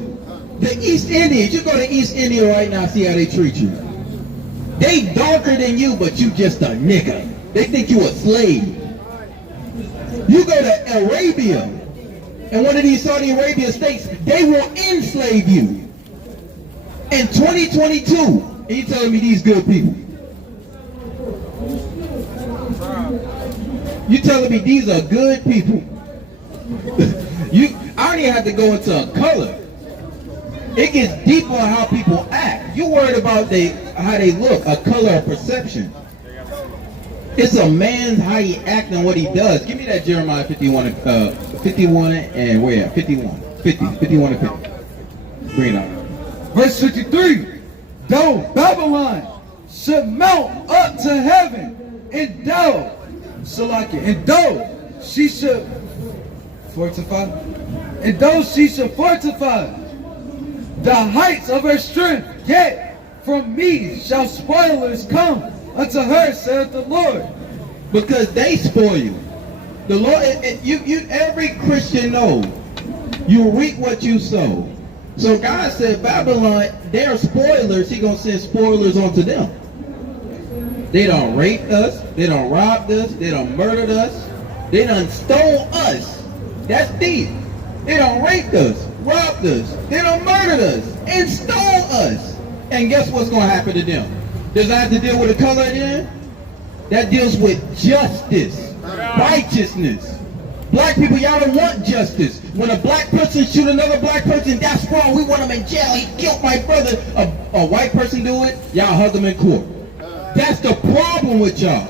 The East Indians, you go to East India right now, see how they treat you. They darker than you, but you just a nigga. They think you a slave. You go to Arabia, and one of these Saudi Arabia states, they will enslave you. In 2022, and you telling me these good people. You telling me these are good people. I don't even have to go into a color. It gets deeper on how people act. You worried about how they look, a color of perception. It's a man's how he acts and what he does. Give me that Jeremiah 51 and where? 51 and 50. Bring it out. Verse 53. Though Babylon should mount up to heaven, and though she should fortify, the heights of her strength, yet from me shall spoilers come unto her, saith the Lord. Because they spoil you. The Lord, every Christian knows you reap what you sow. So God said, Babylon, they're spoilers. He gonna send spoilers onto them. They done raped us. They done robbed us. They done murdered us. They done stole us. That's deep. They done raped us, robbed us. They done murdered us and stole us. And guess what's gonna happen to them? Does that have to deal with the color again? That deals with justice, righteousness. Black people, y'all don't want justice. When a black person shoot another black person, that's wrong. We want him in jail. He killed my brother. A white person do it, y'all hug him in court. That's the problem with y'all.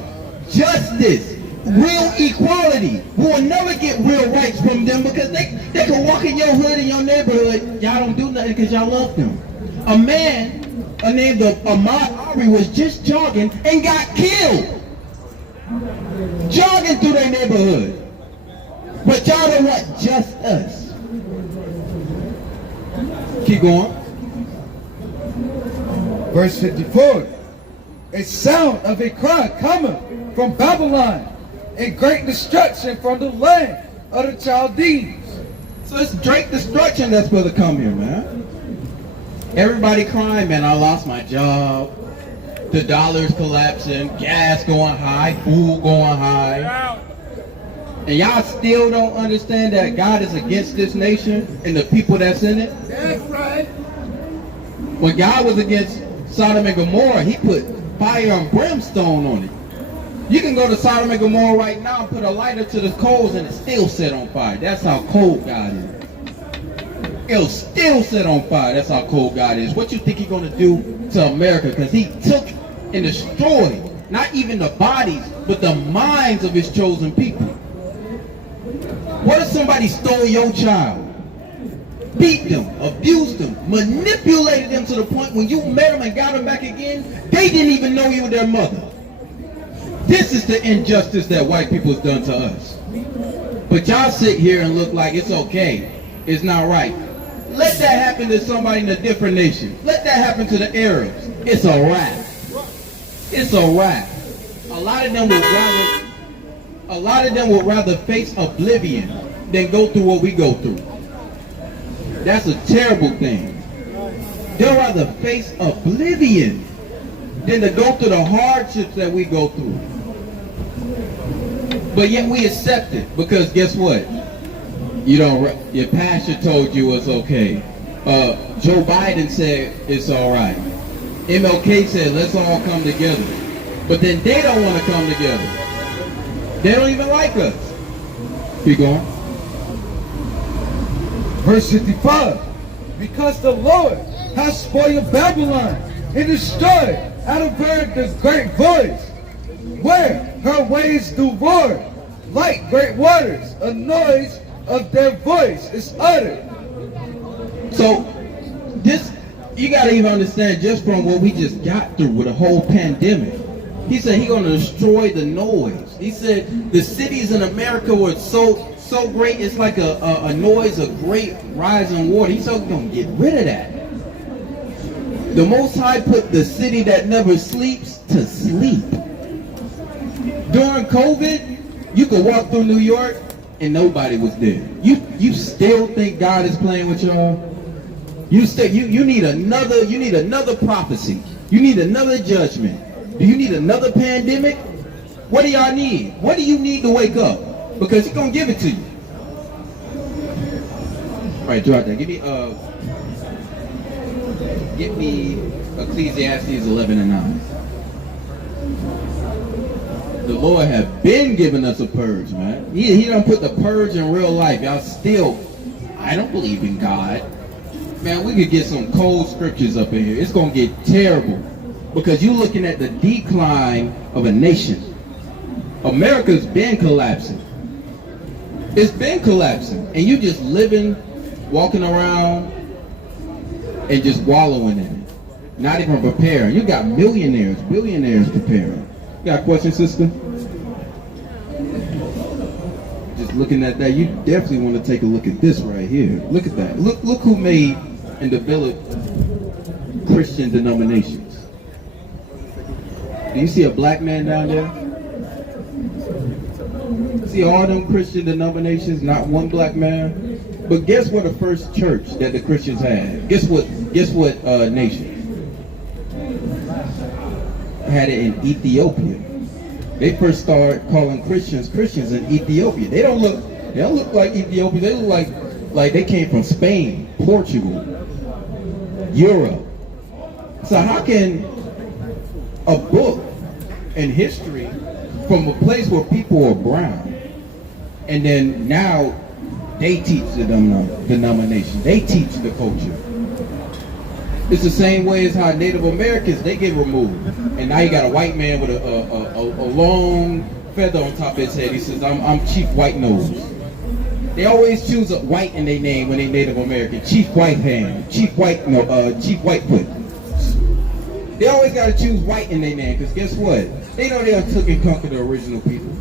Justice, real equality. We will never get real rights from them because they can walk in your hood, in your neighborhood. Y'all don't do nothing because y'all love them. A man named Ahmaud Arbery was just jogging and got killed. Jogging through their neighborhood. But y'all don't want just us. Keep going. Verse 54. A sound of a cry cometh from Babylon, and great destruction from the land of the Chaldees. So it's great destruction that's supposed to come here, man. Everybody crying, man, I lost my job. The dollar's collapsing, gas going high, food going high. And y'all still don't understand that God is against this nation and the people that's in it? That's right. When God was against Sodom and Gomorrah, he put fire and brimstone on it. You can go to Sodom and Gomorrah right now and put a lighter to the coals and it still set on fire. That's how cold God is. It'll still set on fire. That's how cold God is. What you think he's going to do to America? Because he took and destroyed not even the bodies, but the minds of his chosen people. What if somebody stole your child? Beat them, abused them, manipulated them to the point when you met them and got them back again, they didn't even know you were their mother. This is the injustice that white people's done to us. But y'all sit here and look like it's okay. It's not right. Let that happen to somebody in a different nation. Let that happen to the Arabs. It's a wrap. It's a wrap. A lot of them would rather face oblivion than go through what we go through. That's a terrible thing. They'll rather face oblivion than to go through the hardships that we go through. But yet we accept it because guess what? Your pastor told you it's okay. Joe Biden said it's all right. MLK said let's all come together. But then they don't want to come together. They don't even like us. Keep going. Verse 55. Because the Lord has spoiled Babylon and destroyed out of her the great voice, where her waves do roar like great waters. A noise of their voice is uttered. So this, you gotta even understand just from what we just got through with the whole pandemic. He said he's gonna destroy the noise. He said the cities in America were so great, it's like a noise of great rising water. He's gonna get rid of that. The Most High put the city that never sleeps to sleep. During COVID, you could walk through New York and nobody was there. You still think God is playing with y'all? You need another prophecy. You need another judgment. Do you need another pandemic? What do y'all need? What do you need to wake up? Because he's gonna give it to you. All right, drop that. Give me Ecclesiastes 11:9. The Lord have been giving us a purge, man. He done put the purge in real life. Y'all still, I don't believe in God. Man, we could get some cold scriptures up in here. It's gonna get terrible because you're looking at the decline of a nation. America's been collapsing. It's been collapsing, and you just living, walking around, and just wallowing in it. Not even preparing. You got millionaires, billionaires preparing. You got a question, sister? Just looking at that, you definitely want to take a look at this right here. Look at that. Look who made and developed Christian denominations. Do you see a black man down there? See all them Christian denominations, not one black man. But guess what the first church that the Christians had? Guess what nation? Had it in Ethiopia. They first started calling Christians in Ethiopia. They don't look like Ethiopia. They look like they came from Spain, Portugal, Europe. So how can a book in history from a place where people are brown, and then now they teach the denomination, they teach the culture? It's the same way as how Native Americans, they get removed. And now you got a white man with a long feather on top of his head. He says, I'm Chief White Nose. They always choose a white in their name when they Native American. Chief White Hand, Chief Whitefoot. They always got to choose white in their name, because guess what? They know they took and conquered the original people.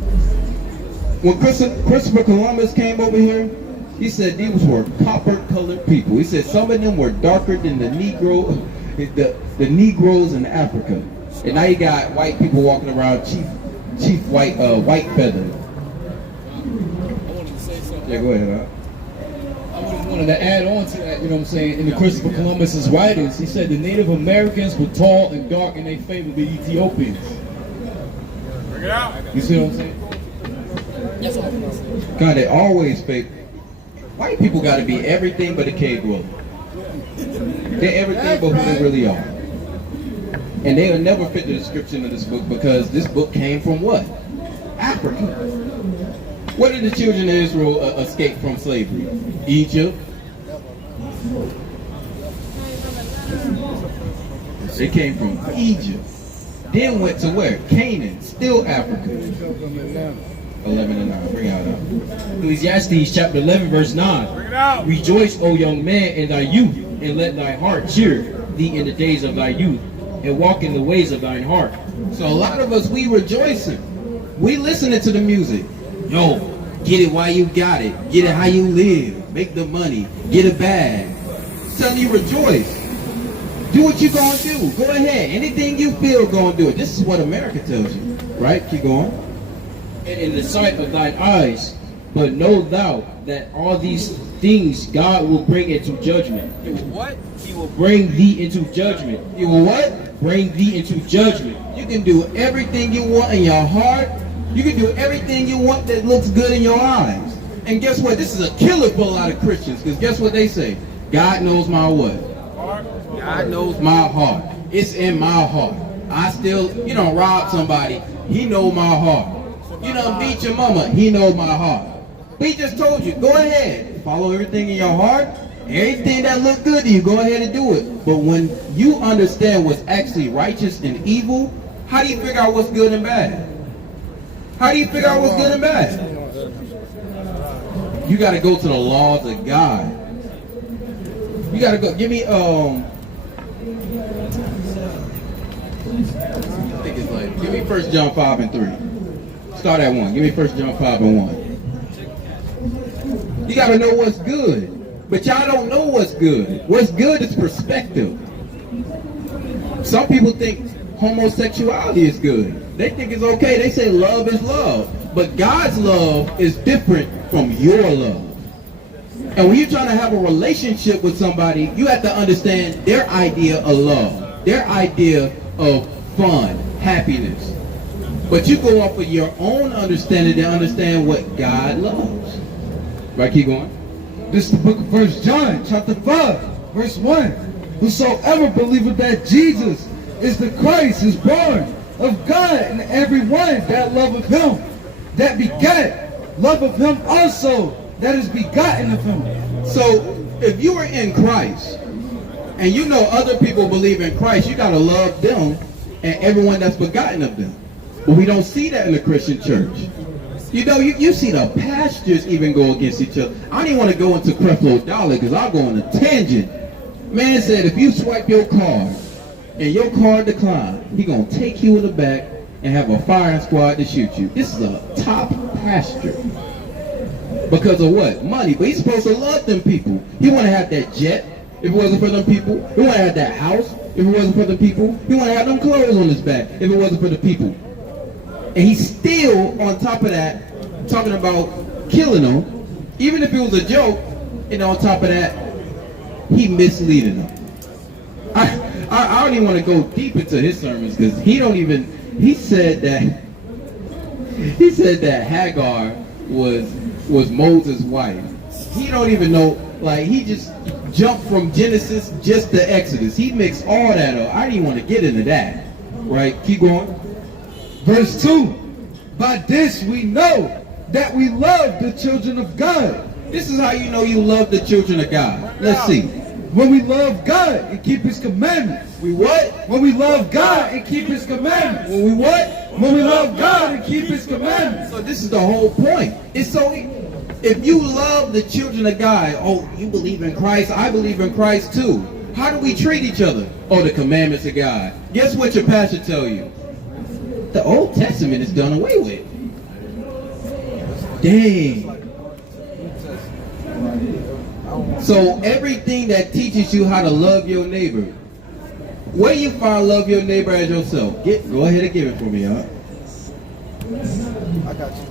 When Christopher Columbus came over here, he said these were copper-colored people. He said some of them were darker than the Negroes in Africa. And now you got white people walking around Chief White Feather. I wanted to say something. Yeah, go ahead. I wanted to add on to that, you know what I'm saying, in the Christopher Columbus's writings, he said the Native Americans were tall and dark and they favored the Ethiopians. Bring it out. You see what I'm saying? God, they always fake. White people got to be everything but a cave dweller. They're everything but who they really are. And they'll never fit the description of this book because this book came from what? Africa. Where did the children of Israel escape from slavery? Egypt. They came from Egypt. Then went to where? Canaan. Still Africa. 11:9. Bring it out. Ecclesiastes chapter 11 verse 9. Bring it out. Rejoice, O young man, in thy youth, and let thy heart cheer thee in the days of thy youth, and walk in the ways of thine heart. So a lot of us, we rejoicing. We listening to the music. Yo, get it while you got it. Get it how you live. Make the money. Get a bag. Tell you rejoice. Do what you gonna do. Go ahead. Anything you feel, go and do it. This is what America tells you. Right? Keep going. And in the sight of thine eyes, but know thou that all these things God will bring into judgment. What? He will bring thee into judgment. You will what? Bring thee into judgment. You can do everything you want in your heart. You can do everything you want that looks good in your eyes. And guess what? This is a killer for a lot of Christians. Because guess what they say? God knows my what? God knows my heart. It's in my heart. I still, you don't rob somebody. He knows my heart. You don't beat your mama. He knows my heart. But he just told you, go ahead, follow everything in your heart. Everything that look good to you, go ahead and do it. But when you understand what's actually righteous and evil, how do you figure out what's good and bad? How do you figure out what's good and bad? You got to go to the laws of God. You got to go. Give me I think it's like, give me 1 John 5 and 3. Start at 1. Give me 1 John 5 and 1. You got to know what's good. But y'all don't know what's good. What's good is perspective. Some people think homosexuality is good. They think it's okay. They say love is love. But God's love is different from your love. And when you're trying to have a relationship with somebody, you have to understand their idea of love, their idea of fun, happiness. But you go off of your own understanding to understand what God loves. Right, keep going. This is the book of 1 John, chapter 5, verse 1. Whosoever believeth that Jesus is the Christ is born of God, and every one that loveth him, that begat, loveth him also that is begotten of him. So, if you are in Christ, and you know other people believe in Christ, you got to love them and everyone that's begotten of them. But we don't see that in the Christian church. You know, you see the pastors even go against each other. I don't even want to go into Creflo Dollar because I'll go on a tangent. Man said if you swipe your card and your card decline, he going to take you in the back and have a firing squad to shoot you. This is a top pastor. Because of what? Money. But he's supposed to love them people. He want to have that jet if it wasn't for them people. He want to have that house if it wasn't for the people. He want to have them clothes on his back if it wasn't for the people. And he's still, on top of that, talking about killing them. Even if it was a joke, and on top of that, he misleading them. I don't even want to go deep into his sermons because he said that Hagar was Moses' wife. He don't even know, like he just jumped from Genesis just to Exodus. He mixed all that up. I didn't even want to get into that. Right? Keep going. Verse 2. By this we know that we love the children of God. This is how you know you love the children of God. Let's see. When we love God and keep his commandments. We what? When we love God and keep his commandments. When we what? When we love God and keep his commandments. So this is the whole point. It's so, if you love the children of God, oh, you believe in Christ, I believe in Christ too. How do we treat each other? Oh, the commandments of God. Guess what your pastor tell you? The Old Testament is done away with. Dang. So everything that teaches you how to love your neighbor, where you find love your neighbor as yourself? Go ahead and give it for me, y'all. I got you.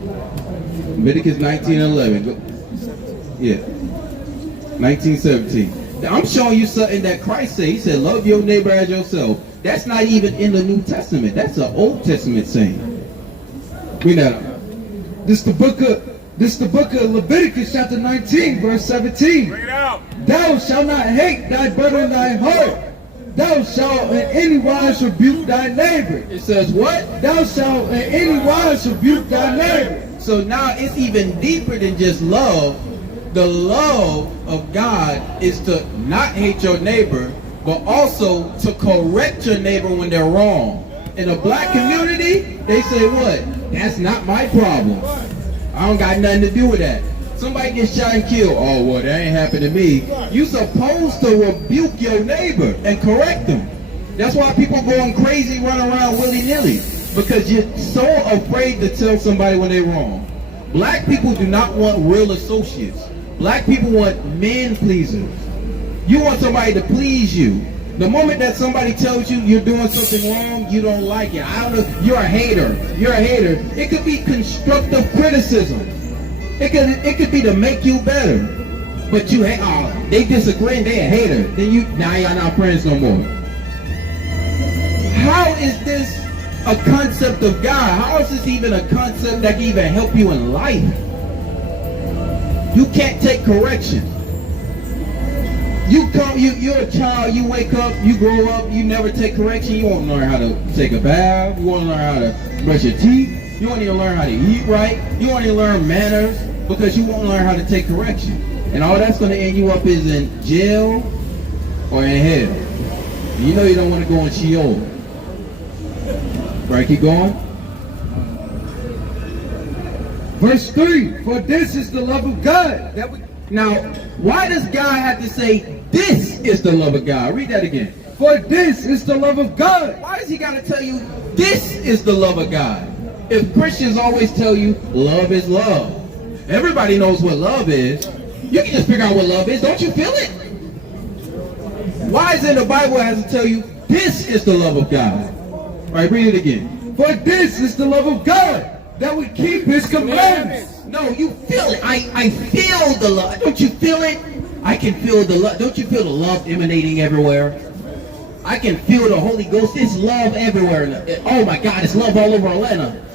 Leviticus 19:11. Yeah. 19:17. I'm showing you something that Christ said. He said, love your neighbor as yourself. That's not even in the New Testament. That's an Old Testament saying. Read that out. This the book of Leviticus chapter 19, verse 17. Bring it out. Thou shalt not hate thy brother in thy heart. Thou shalt in any wise rebuke thy neighbor. It says what? Thou shalt in any wise rebuke thy neighbor. So now it's even deeper than just love. The love of God is to not hate your neighbor, but also to correct your neighbor when they're wrong. In the black community, they say what? That's not my problem. I don't got nothing to do with that. Somebody gets shot and killed. Oh, well, that ain't happened to me. You supposed to rebuke your neighbor and correct them. That's why people going crazy, run around willy-nilly. Because you're so afraid to tell somebody when they're wrong. Black people do not want real associates. Black people want men pleasers. You want somebody to please you. The moment that somebody tells you you're doing something wrong, you don't like it. I don't know. You're a hater. You're a hater. It could be constructive criticism. It could be to make you better. But you hate. Oh, they disagree and they a hater. Then now y'all not friends no more. How is this a concept of God? How is this even a concept that can even help you in life? You can't take correction. You're a child, you wake up, you grow up, you never take correction. You won't learn how to take a bath. You won't learn how to brush your teeth. You won't even learn how to eat right. You won't even learn manners. because you won't learn how to take correction. And all that's going to end you up is in jail or in hell. And you know you don't want to go in Sheol. Right, keep going. Verse 3, for this is the love of God. Now, why does God have to say, this is the love of God? Read that again. For this is the love of God. Why does he got to tell you, this is the love of God? If Christians always tell you, love is love. Everybody knows what love is. You can just figure out what love is. Don't you feel it? Why is it the Bible has to tell you, this is the love of God? All right, read it again. For this is the love of God, that we keep his commandments. No, you feel it. I feel the love. Don't you feel it? I can feel the love. Don't you feel the love emanating everywhere? I can feel the Holy Ghost. It's love everywhere. Oh my God, it's love all over Atlanta.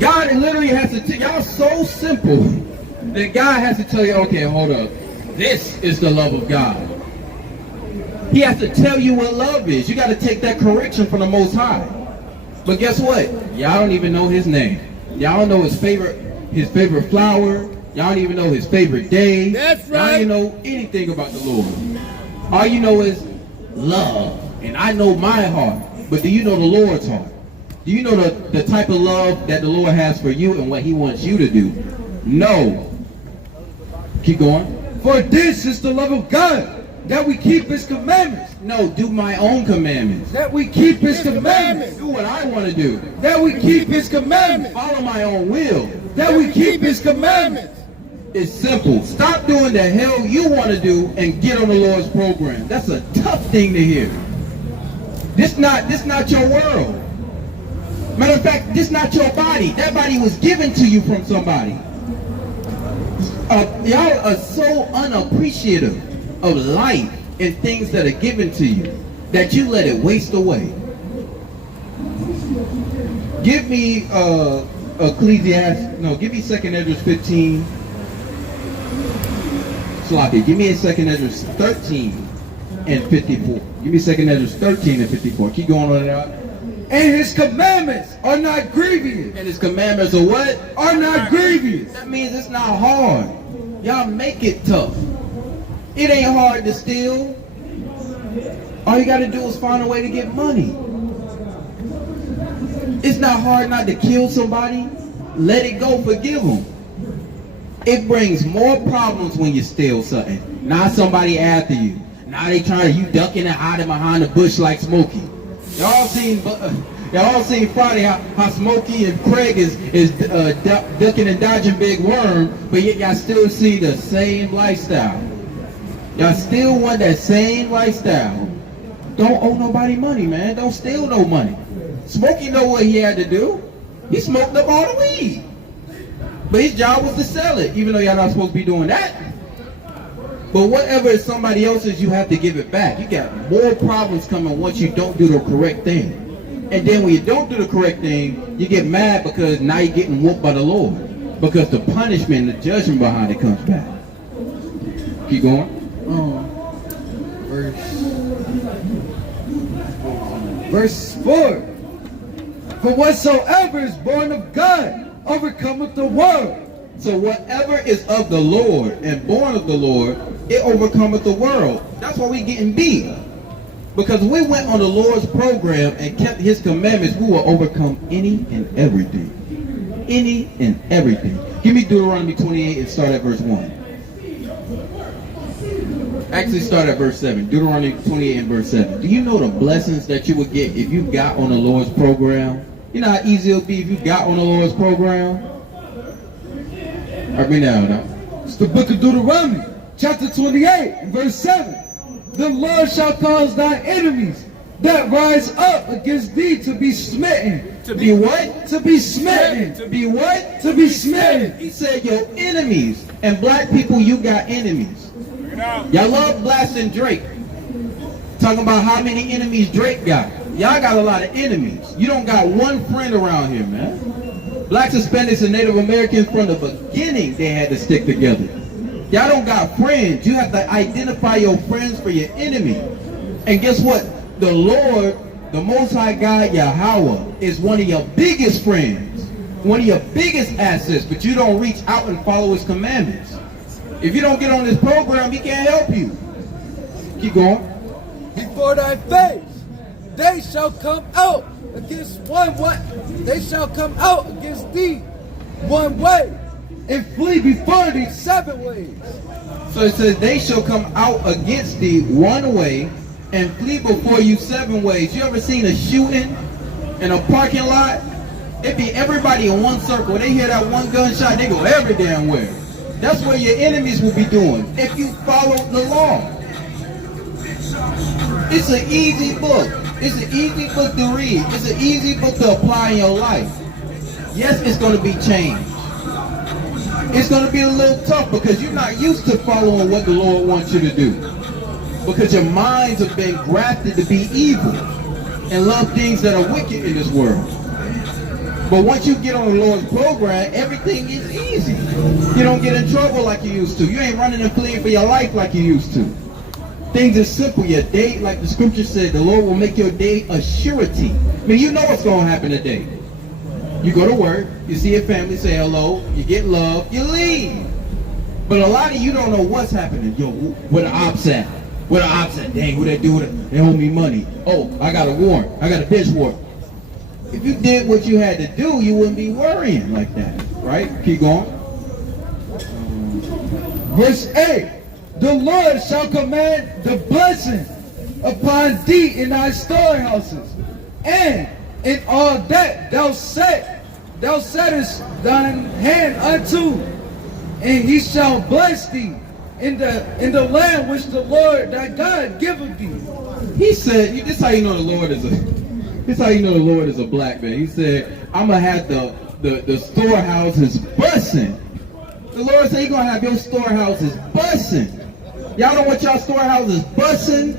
God literally has to tell y'all so simple that God has to tell you, okay, hold up. This is the love of God. He has to tell you what love is. You got to take that correction from the Most High. But guess what? Y'all don't even know his name. Y'all don't know his favorite flower. Y'all don't even know his favorite day. That's right. Y'all don't even know anything about the Lord. All you know is love. And I know my heart. But do you know the Lord's heart? Do you know the type of love that the Lord has for you and what he wants you to do? No. Keep going. For this is the love of God, that we keep his commandments. No, do my own commandments. That we keep his commandments. Do what I want to do. That we keep his commandments. Follow my own will. That we keep his commandments. It's simple. Stop doing the hell you want to do and get on the Lord's program. That's a tough thing to hear. This not your world. Matter of fact, this not your body. That body was given to you from somebody. Y'all are so unappreciative of life and things that are given to you that you let it waste away. Give me Ecclesiastes. No, give me 2nd Esdras 15. Sloppy. Give me a 2nd Esdras 13 and 54. Give me 2nd Esdras 13 and 54. Keep going on it out. And his commandments are not grievous. And his commandments are what? Are not grievous. That means it's not hard. Y'all make it tough. It ain't hard to steal. All you got to do is find a way to get money. It's not hard not to kill somebody. Let it go, forgive them. It brings more problems when you steal something. Now somebody after you. Now they trying to, you ducking and hiding behind the bush like Smokey. Y'all seen Friday how Smokey and Craig is ducking and dodging Big Worm, but yet y'all still see the same lifestyle. Y'all still want that same lifestyle. Don't owe nobody money, man. Don't steal no money. Smokey know what he had to do. He smoked up all the weed. But his job was to sell it, even though y'all not supposed to be doing that. But whatever is somebody else's, you have to give it back. You got more problems coming once you don't do the correct thing. And then when you don't do the correct thing, you get mad because now you're getting whooped by the Lord. Because the punishment, the judgment behind it comes back. Keep going. Verse 4. For whatsoever is born of God overcometh the world. So whatever is of the Lord and born of the Lord, it overcometh the world. That's why we getting beat. Because we went on the Lord's program and kept his commandments, we will overcome any and everything. Any and everything. Give me Deuteronomy 28 and start at verse 1. Actually start at verse 7. Deuteronomy 28 and verse 7. Do you know the blessings that you would get if you got on the Lord's program? You know how easy it'll be if you got on the Lord's program? Right now. It's the book of Deuteronomy, chapter 28, and verse 7. The Lord shall cause thy enemies that rise up against thee to be smitten. To be what? To be smitten. To be what? To be smitten. He said your enemies. And black people, you got enemies. Y'all love blasting Drake. Talking about how many enemies Drake got. Y'all got a lot of enemies. You don't got one friend around here, man. Blacks, Hispanics, and Native Americans from the beginning, they had to stick together. Y'all don't got friends. You have to identify your friends for your enemy. And guess what? The Lord, the Most High God, Yahweh, is one of your biggest friends. one of your biggest assets, but you don't reach out and follow his commandments. If you don't get on this program, he can't help you. Keep going. Before thy face, they shall come out against one way. They shall come out against thee one way, and flee before thee 7 ways. So it says, they shall come out against thee one way and flee before you 7 ways. You ever seen a shooting in a parking lot? It be everybody in one circle. They hear that one gunshot, they go every damn where. That's what your enemies will be doing if you follow the law. It's an easy book. It's an easy book to read. It's an easy book to apply in your life. Yes, it's going to be changed. It's going to be a little tough because you're not used to following what the Lord wants you to do. Because your minds have been grafted to be evil and love things that are wicked in this world. But once you get on the Lord's program, everything is easy. You don't get in trouble like you used to. You ain't running and fleeing for your life like you used to. Things are simple. Your day, like the scripture said, the Lord will make your day a surety. I mean, you know what's going to happen today. You go to work, you see your family, say hello, you get love, you leave. But a lot of you don't know what's happening. Yo, where the ops at? Where the ops at? Dang, what they do with it? They owe me money. Oh, I got a warrant. I got a bench warrant. If you did what you had to do, you wouldn't be worrying like that, right? Keep going. Verse 8. The Lord shall command the blessing upon thee in thy storehouses, and in all that thou settest thine hand unto, and he shall bless thee in the land which the Lord thy God giveth thee. He said, this is how you know the Lord is a black man. He said, I'm gonna have the storehouses busting. The Lord said he's gonna have your storehouses busting. Y'all know what y'all storehouses busting?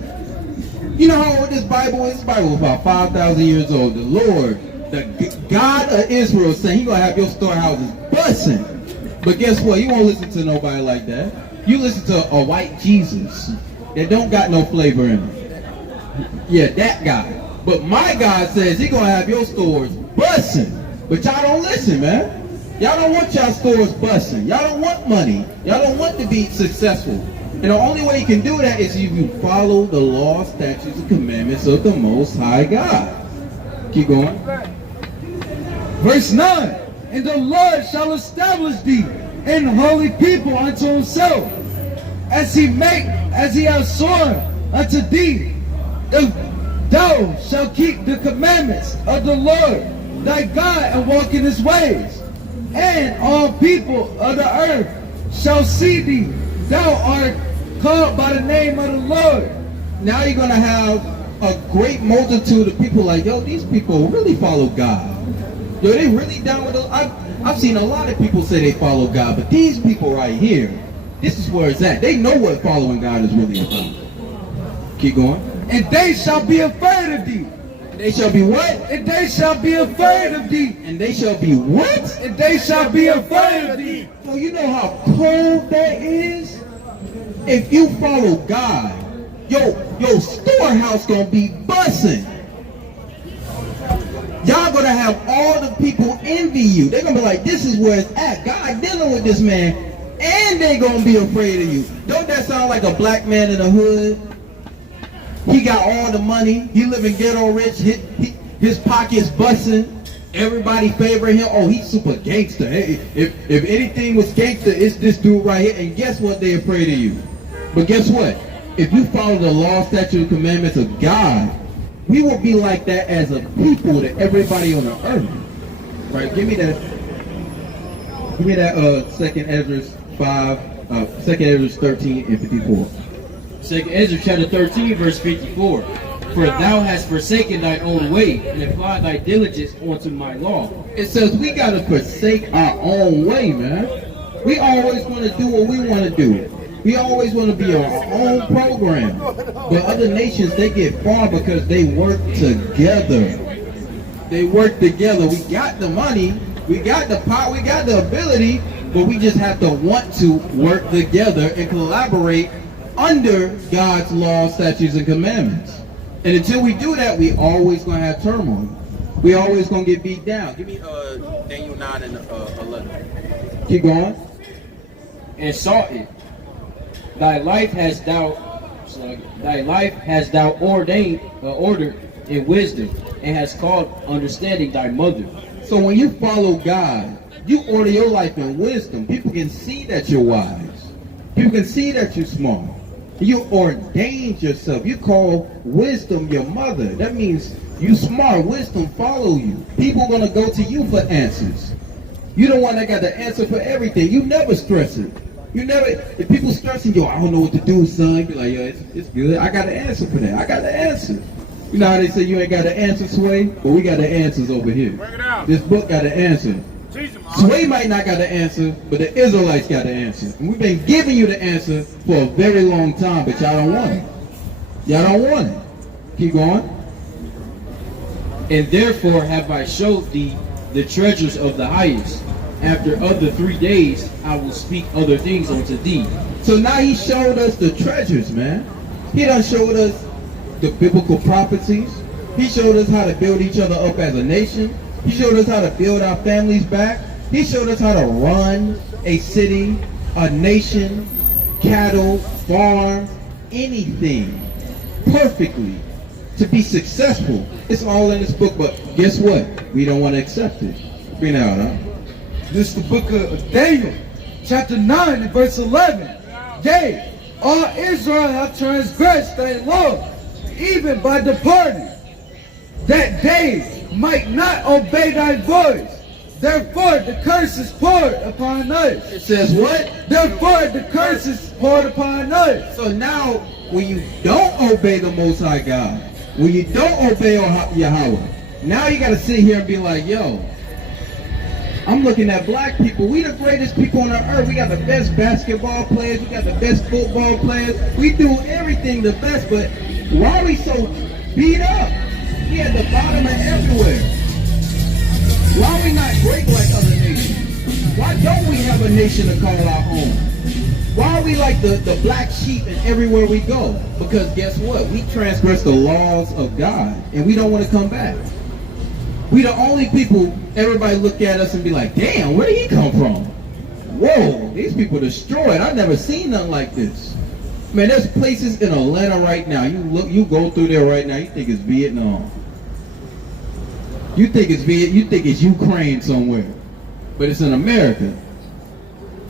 You know how old this Bible is? This Bible is about 5,000 years old. The Lord, the God of Israel, saying he's gonna have your storehouses busting. But guess what? You won't listen to nobody like that. You listen to a white Jesus that don't got no flavor in it. Yeah, that guy. But my God says he's gonna have your stores busting. But y'all don't listen, man. Y'all don't want y'all stores busting. Y'all don't want money. Y'all don't want to be successful. And the only way you can do that is if you follow the law, statutes, and commandments of the Most High God. Keep going. Verse 9. And the Lord shall establish thee an holy people unto himself, as he has sworn unto thee, if thou shalt keep the commandments of the Lord thy God and walk in his ways. And all people of the earth shall see thee. Thou art called by the name of the Lord. Now you're going to have a great multitude of people like, yo, these people really follow God. Yo, they really down with the... I've seen a lot of people say they follow God, but these people right here, this is where it's at. They know what following God is really about. Keep going. And they shall be afraid of thee. And they shall be what? And they shall be afraid of thee. And they shall be what? And they shall be afraid of thee. So you know how cold that is? If you follow God, your storehouse gonna be busting. Y'all gonna have all the people envy you. They're gonna be like, this is where it's at. God dealing with this man, and they gonna be afraid of you. Don't that sound like a black man in the hood? He got all the money. He living ghetto rich. His pockets busting. Everybody favor him. Oh, he's super gangster. Hey, if anything was gangster, it's this dude right here. And guess what? They afraid of you. But guess what? If you follow the law, statutes, and commandments of God, we will be like that as a people to everybody on the earth. Right? Give me that. Give me that. Second Ezra 5. Second Ezra 13 and 54. 2 Ezra chapter 13, verse 54. For thou hast forsaken thy own way, and applied thy diligence unto my law. It says we gotta forsake our own way, man. We always want to do what we want to do. We always want to be our own program. But other nations, they get far because they work together. They work together. We got the money, we got the power, we got the ability, but we just have to want to work together and collaborate under God's law, statutes, and commandments. And until we do that, we always gonna have turmoil. We always gonna get beat down. Give me Daniel 9 and 11. Keep going. And sought it. Thy life hast thou ordered in wisdom, and has called understanding thy mother. So when you follow God, you order your life in wisdom. People can see that you're wise. People can see that you're smart. You ordained yourself. You call wisdom your mother. That means you smart. Wisdom follow you. People are gonna go to you for answers. You the one that got the answer for everything. You never stress it. You never, if people stressing you, I don't know what to do, son. You be like, yo, it's good. I got the answer for that. I got the answer. You know how they say you ain't got the answer, Sway? But we got the answers over here. Bring it out. This book got the answer. Teach him, Sway might not got the answer, but the Israelites got the answer. And we've been giving you the answer for a very long time, but y'all don't want it. Y'all don't want it. Keep going. And therefore have I showed thee the treasures of the highest. After other 3 days I will speak other things unto thee. So now he showed us the treasures, man. He done showed us the biblical prophecies. He showed us how to build each other up as a nation. He showed us how to build our families back. He showed us how to run a city, a nation, cattle, farm, anything perfectly to be successful. It's all in this book, but guess what? We don't want to accept it. Bring it out, huh? This is the book of Daniel, chapter 9 and verse 11. Yea, all Israel have transgressed thy law, even by departing, that they might not obey thy voice. Therefore the curse is poured upon us. It says what? Therefore the curse is poured upon us. So now, when you don't obey the Most High God, when you don't obey Yahweh, now you got to sit here and be like, yo, I'm looking at black people. We the greatest people on the earth. We got the best basketball players. We got the best football players. We do everything the best, but why are we so beat up? We at the bottom of everywhere. Why are we not great like other nations? Why don't we have a nation to call our own? Why are we like the black sheep and everywhere we go? Because guess what? We transgress the laws of God, and we don't want to come back. We the only people, everybody look at us and be like, damn, where did he come from? Whoa, these people destroyed. I've never seen nothing like this. Man, there's places in Atlanta right now. You go through there right now, you think it's Vietnam. You think it's Ukraine somewhere. But it's in America.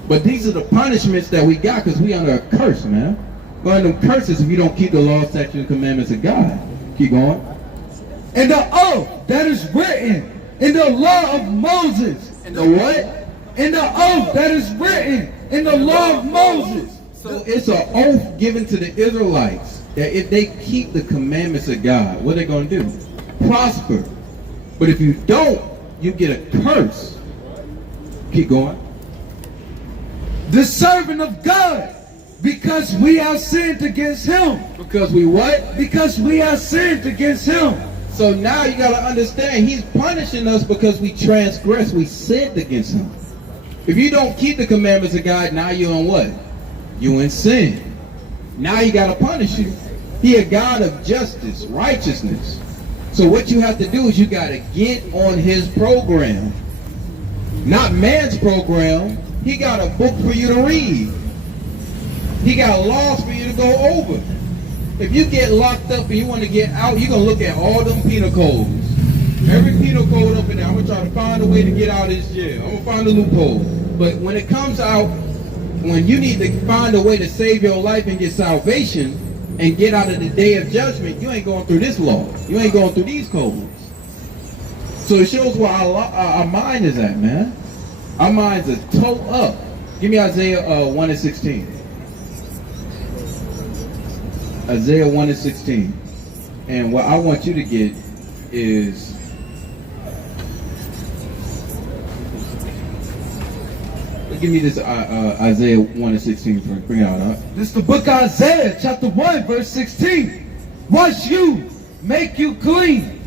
But these are the punishments that we got because we under a curse, man. We're under curses if you don't keep the law, statutes, and commandments of God. Keep going. And the oath that is written in the law of Moses. And the what? And the oath that is written in the law of Moses. So it's an oath given to the Israelites that if they keep the commandments of God, what are they going to do? Prosper. But if you don't, you get a curse. Keep going. The servant of God, because we have sinned against him. Because we what? Because we have sinned against him. So now you got to understand, he's punishing us because we transgressed, we sinned against him. If you don't keep the commandments of God, now you're in what? You're in sin. Now he got to punish you. He a God of justice, righteousness. So what you have to do is you got to get on his program. Not man's program. He got a book for you to read. He got laws for you to go over. If you get locked up and you want to get out, you're going to look at all them penal codes. Every penal code up in there. I'm going to try to find a way to get out of this jail. I'm going to find a loophole. But when it comes out, when you need to find a way to save your life and get salvation and get out of the day of judgment, you ain't going through this law. You ain't going through these codes. So it shows where our mind is at, man. Our minds are toe up. Give me Isaiah 1 and 16. Isaiah 1 and 16. And what I want you to get is give me this Isaiah 1 and 16. Bring it out, huh? This is the book of Isaiah, chapter 1, verse 16. Wash you, make you clean.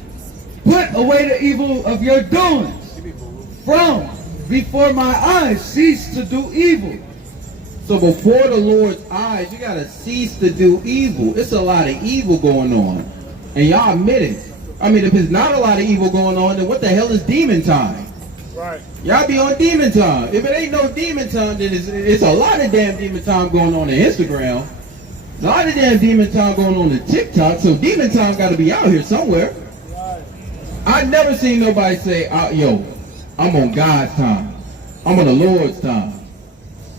Put away the evil of your doings. From before my eyes, cease to do evil. So before the Lord's eyes, you got to cease to do evil. It's a lot of evil going on. And y'all admit it. I mean, if there's not a lot of evil going on, then what the hell is demon time? Right. Y'all be on demon time. If it ain't no demon time, then it's a lot of damn demon time going on Instagram. A lot of damn demon time going on TikTok. So demon time got to be out here somewhere. Right. I never seen nobody say, yo, I'm on God's time. I'm on the Lord's time.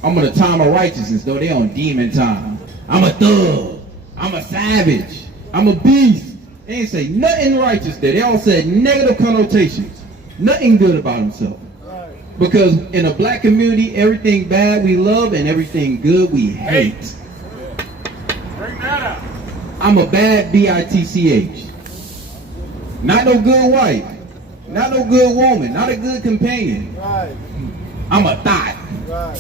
I'm on the time of righteousness, though they on demon time. I'm a thug. I'm a savage. I'm a beast. They ain't say nothing righteous there. They all said negative connotations. Nothing good about himself. Right. Because in a black community, everything bad we love and everything good we hate. Bring that out. I'm a bad B-I-T-C-H. Not no good wife. Not no good woman. Not a good companion. Right. I'm a thought. Right.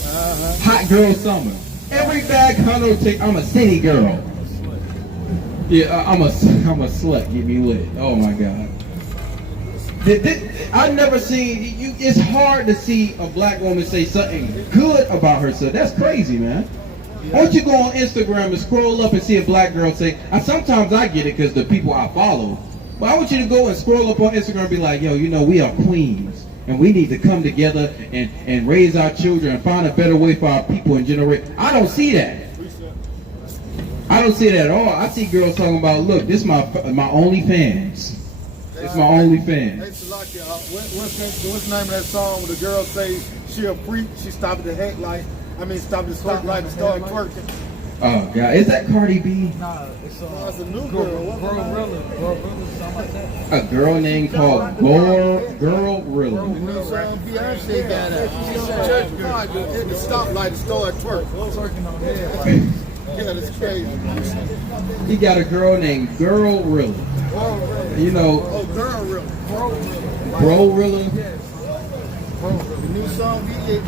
Hot girl summer. Every bad connotation. I'm a city girl. Yeah, I'm a slut. Get me lit. Oh my God. I've never seen you. It's hard to see a black woman say something good about herself. That's crazy, man. Why don't you go on Instagram and scroll up and see a black girl say? Sometimes I get it because the people I follow. But I want you to go and scroll up on Instagram and be like, yo, you know, we are queens. And we need to come together and raise our children and find a better way for our people and generate. I don't see that. I don't see that at all. I see girls talking about, look, this is my OnlyFans. It's my OnlyFans. Hey, Salakia, what's the name of that song where the girl say she a freak? She stopped at the headlight. Stopped at the stoplight and started twerking. Oh God, is that Cardi B? Nah, it's That's a new girl. What's her name? something like that. A girl named called Girl Rilla. You know what I'm saying? Beyonce got a church girl at the stoplight and started twerking. Yeah, that's crazy. He got a girl named Girl Rilla. You know, Oh, girl, real. Bro Rilla. The new song Beyonce.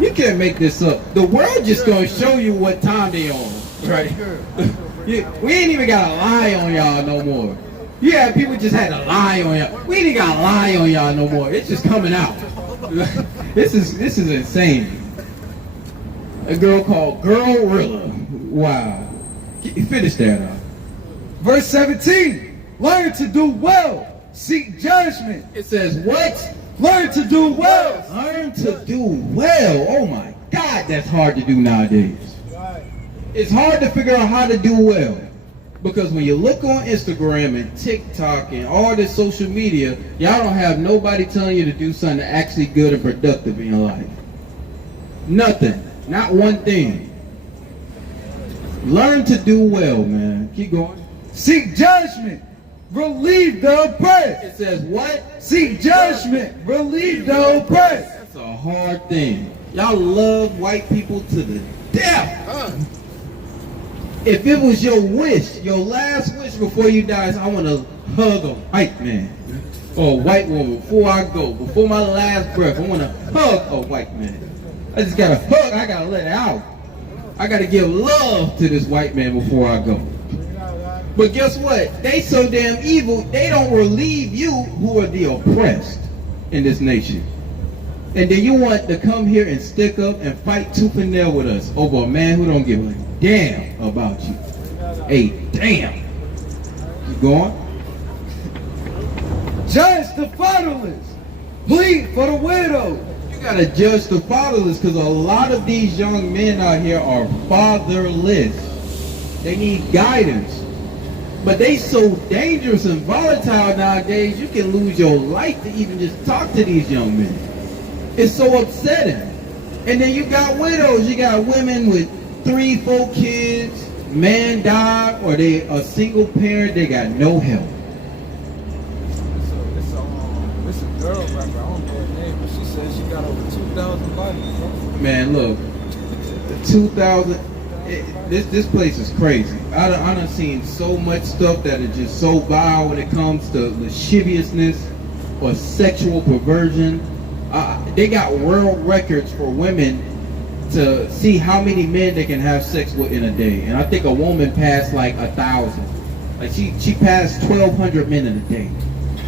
You can't make this up. The world just gonna show you what time they on, right? We ain't even got a lie on y'all no more. Yeah, people just had a lie on y'all. We ain't got a lie on y'all no more. It's just coming out. This is insane. A girl called Girl Rilla. Wow. Finish that up. Verse 17. Learn to do well. Seek judgment. It says what? Learn to do well. Learn to do well. Oh my God, that's hard to do nowadays. It's hard to figure out how to do well. Because when you look on Instagram and TikTok and all this social media, y'all don't have nobody telling you to do something actually good and productive in your life. Nothing. Not one thing. Learn to do well, man. Keep going. Seek judgment. Relieve the oppressed. It says what? Seek judgment. Relieve the oppressed. That's a hard thing. Y'all love white people to the death. If it was your wish, your last wish before you die is I want to hug a white man or a white woman before I go, before my last breath, I want to hug a white man. I just got to hug, I got to let it out. I got to give love to this white man before I go. But guess what? They so damn evil, they don't relieve you who are the oppressed in this nation. And then you want to come here and stick up and fight tooth and nail with us over a man who don't give a damn about you. A damn. Keep going. Judge the fatherless. Plead for the widow. You gotta judge the fatherless because a lot of these young men out here are fatherless. They need guidance. But they so dangerous and volatile nowadays, you can lose your life to even just talk to these young men. It's so upsetting. And then you got widows. You got women with 3-4 kids, man died, or they a single parent, they got no help. It's a girl rapper, I don't know her name, but she said she got over 2,000 bodies. Man, look, 2,000. This place is crazy. I done seen so much stuff that is just so vile when it comes to lasciviousness or sexual perversion. They got world records for women to see how many men they can have sex with in a day. And I think a woman passed like 1,000. Like she passed 1,200 men in a day.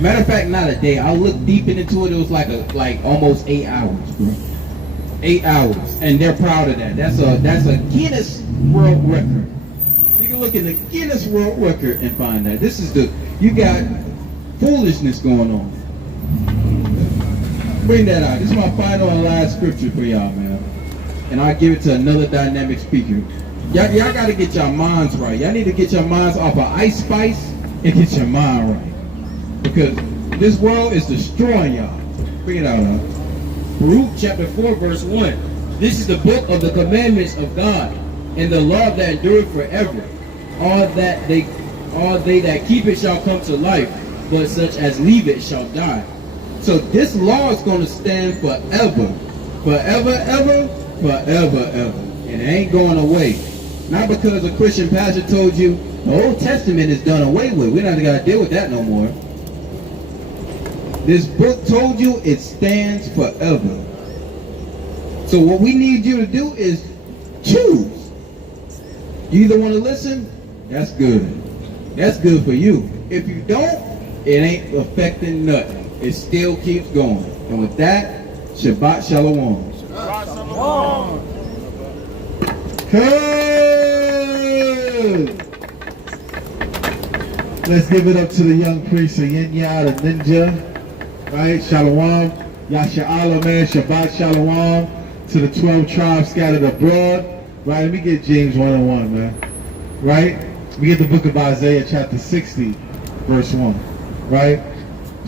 Matter of fact, not a day. I looked deep into it. It was like almost 8 hours, bro. 8 hours, and they're proud of that. That's a Guinness World Record. We gonna look in the Guinness World Record and find that. You got foolishness going on. Bring that out. This is my final and last scripture for y'all, man. And I'll give it to another dynamic speaker. Y'all got to get your minds right. Y'all need to get your minds off of Ice Spice and get your mind right. Because this world is destroying y'all. Bring it out, huh? Baruch chapter 4 verse 1. This is the book of the commandments of God, and the law that endureth forever. All they that keep it shall come to life, but such as leave it shall die. So this law is going to stand forever. Forever, ever, forever, ever. And it ain't going away. Not because a Christian pastor told you the Old Testament is done away with. We're not going to deal with that no more. This book told you it stands forever. So what we need you to do is choose. You either want to listen, that's good. That's good for you. If you don't, it ain't affecting nothing. It still keeps going. And with that, Shabbat Shalom. Good. Let's give it up to the young priest of Yinya, the ninja. Right? Shalom. Yasha'Allah, man. Shabbat Shalom. To the 12 tribes scattered abroad. Right? Let me get James 1:1, man. Right? We get the book of Isaiah, chapter 60, verse 1. Right?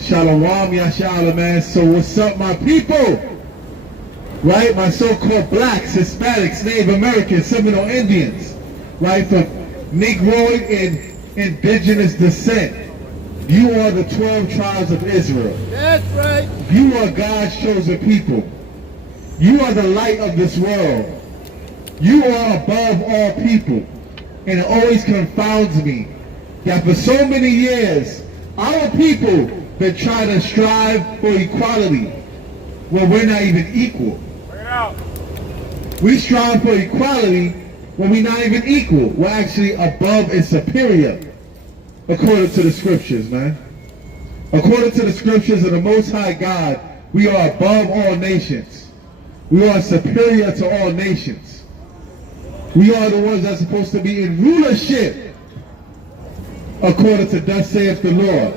Shalom, Yasha'Allah, man. So what's up, my people? Right? My so-called blacks, Hispanics, Native Americans, Seminole Indians. Right? From Negroid and indigenous descent. You are the 12 tribes of Israel. That's right. You are God's chosen people. You are the light of this world. You are above all people. And it always confounds me that for so many years, our people been trying to strive for equality when we're not even equal. We strive for equality when we're not even equal. We're actually above and superior, according to the scriptures, man. According to the scriptures of the Most High God, we are above all nations. We are superior to all nations. We are the ones that's supposed to be in rulership, according to thus saith the Lord.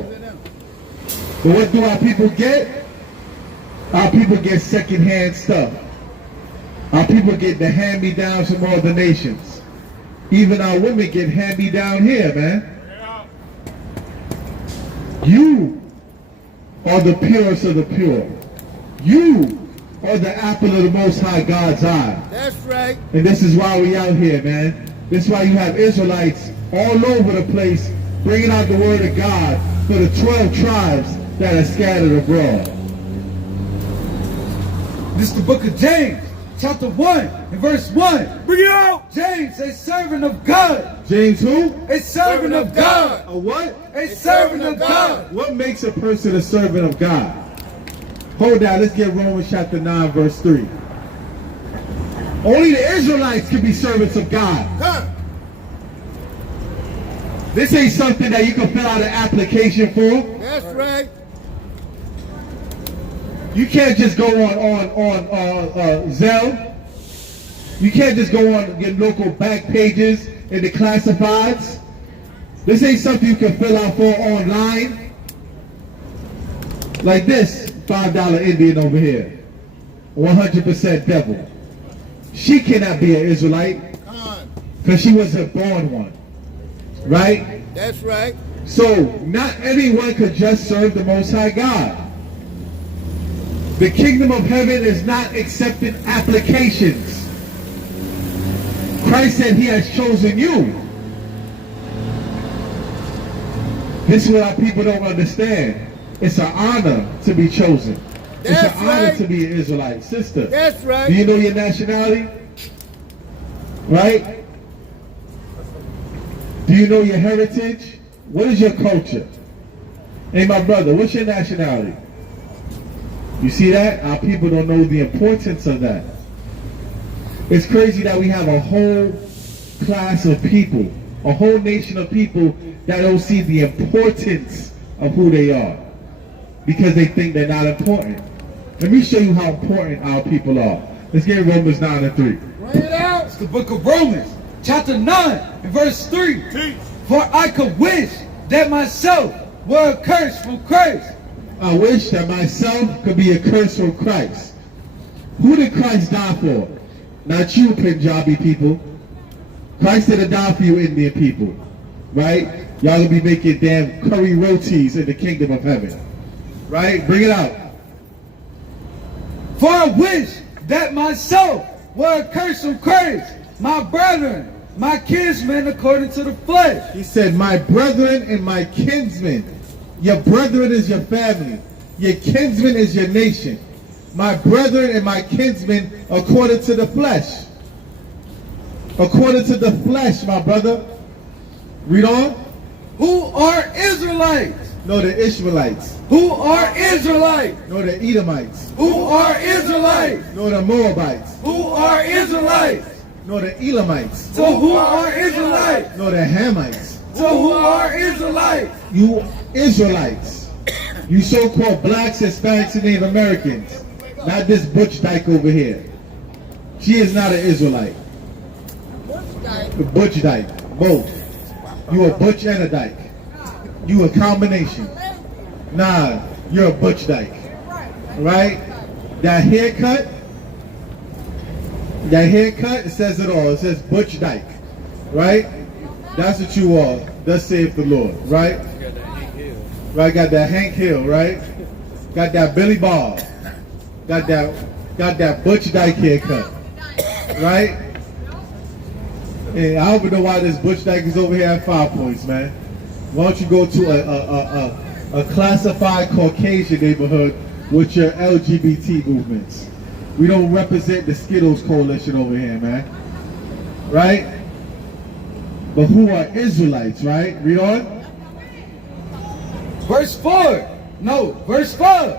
But what do our people get? Our people get secondhand stuff. Our people get the hand-me-downs from all the nations. Even our women get hand-me-down here, man. You are the purest of the pure. You are the apple of the Most High God's eye. That's right. And this is why we out here, man. This is why you have Israelites all over the place bringing out the word of God for the 12 tribes that are scattered abroad. This is the book of James, chapter 1 and verse 1. Bring it out. James, a servant of God. James who? A servant of God. A what? A servant of God. What makes a person a servant of God? Hold on, let's get Romans chapter 9, verse 3. Only the Israelites can be servants of God. This ain't something that you can fill out an application for. That's right. You can't just go on Zelle. You can't just go on your local back pages in the classifieds. This ain't something you can fill out for online. Like this $5 Indian over here, 100% devil. She cannot be an Israelite because she wasn't born one, right? That's right. So not anyone could just serve the Most High God. The kingdom of heaven is not accepting applications. Christ said he has chosen you. This is what our people don't understand. It's an honor to be chosen. It's an honor to be an Israelite. Sister, That's right. do you know your nationality? Right? Do you know your heritage? What is your culture? Hey, my brother, what's your nationality? You see that? Our people don't know the importance of that. It's crazy that we have a whole class of people, a whole nation of people that don't see the importance of who they are because they think they're not important. Let me show you how important our people are. Let's get Romans 9 and 3. Bring it out. It's the book of Romans, chapter 9, and verse 3. Teach. For I could wish that myself were accursed from Christ. I wish that myself could be accursed from Christ. Who did Christ die for? Not you, Punjabi people. Christ didn't die for you, Indian people. Right? Y'all gonna be making damn curry rotis in the kingdom of heaven. Right? Bring it out. For I wish that myself were accursed from Christ, my brethren, my kinsmen according to the flesh. He said, my brethren and my kinsmen. Your brethren is your family. Your kinsman is your nation. My brethren and my kinsmen according to the flesh. According to the flesh, my brother. Read on. Who are Israelites? No, the Ishmaelites. Who are Israelites? No, the Edomites. Who are Israelites? No, the Moabites. Who are Israelites? No, the Elamites. So who are Israelites? No, the Hamites. So who are Israelites? You Israelites. You so-called blacks, Hispanics, and Native Americans. Not this butch dyke over here. She is not an Israelite. The butch dyke. Both. You a butch and a dyke. You a combination. Nah, you're a butch dyke. Right? That haircut, it says it all. It says butch dyke. Right? That's what you are. Thus saith the Lord. Right? Right? Got that Hank Hill, right? Got that Billy Bob. Got that butch dyke haircut. Right? And I don't even know why this butch dyke is over here at 5 Points, man. Why don't you go to a classified Caucasian neighborhood with your LGBT movements? We don't represent the Skittles coalition over here, man. Right? But who are Israelites, right? Read on. Verse 4. No, verse 5.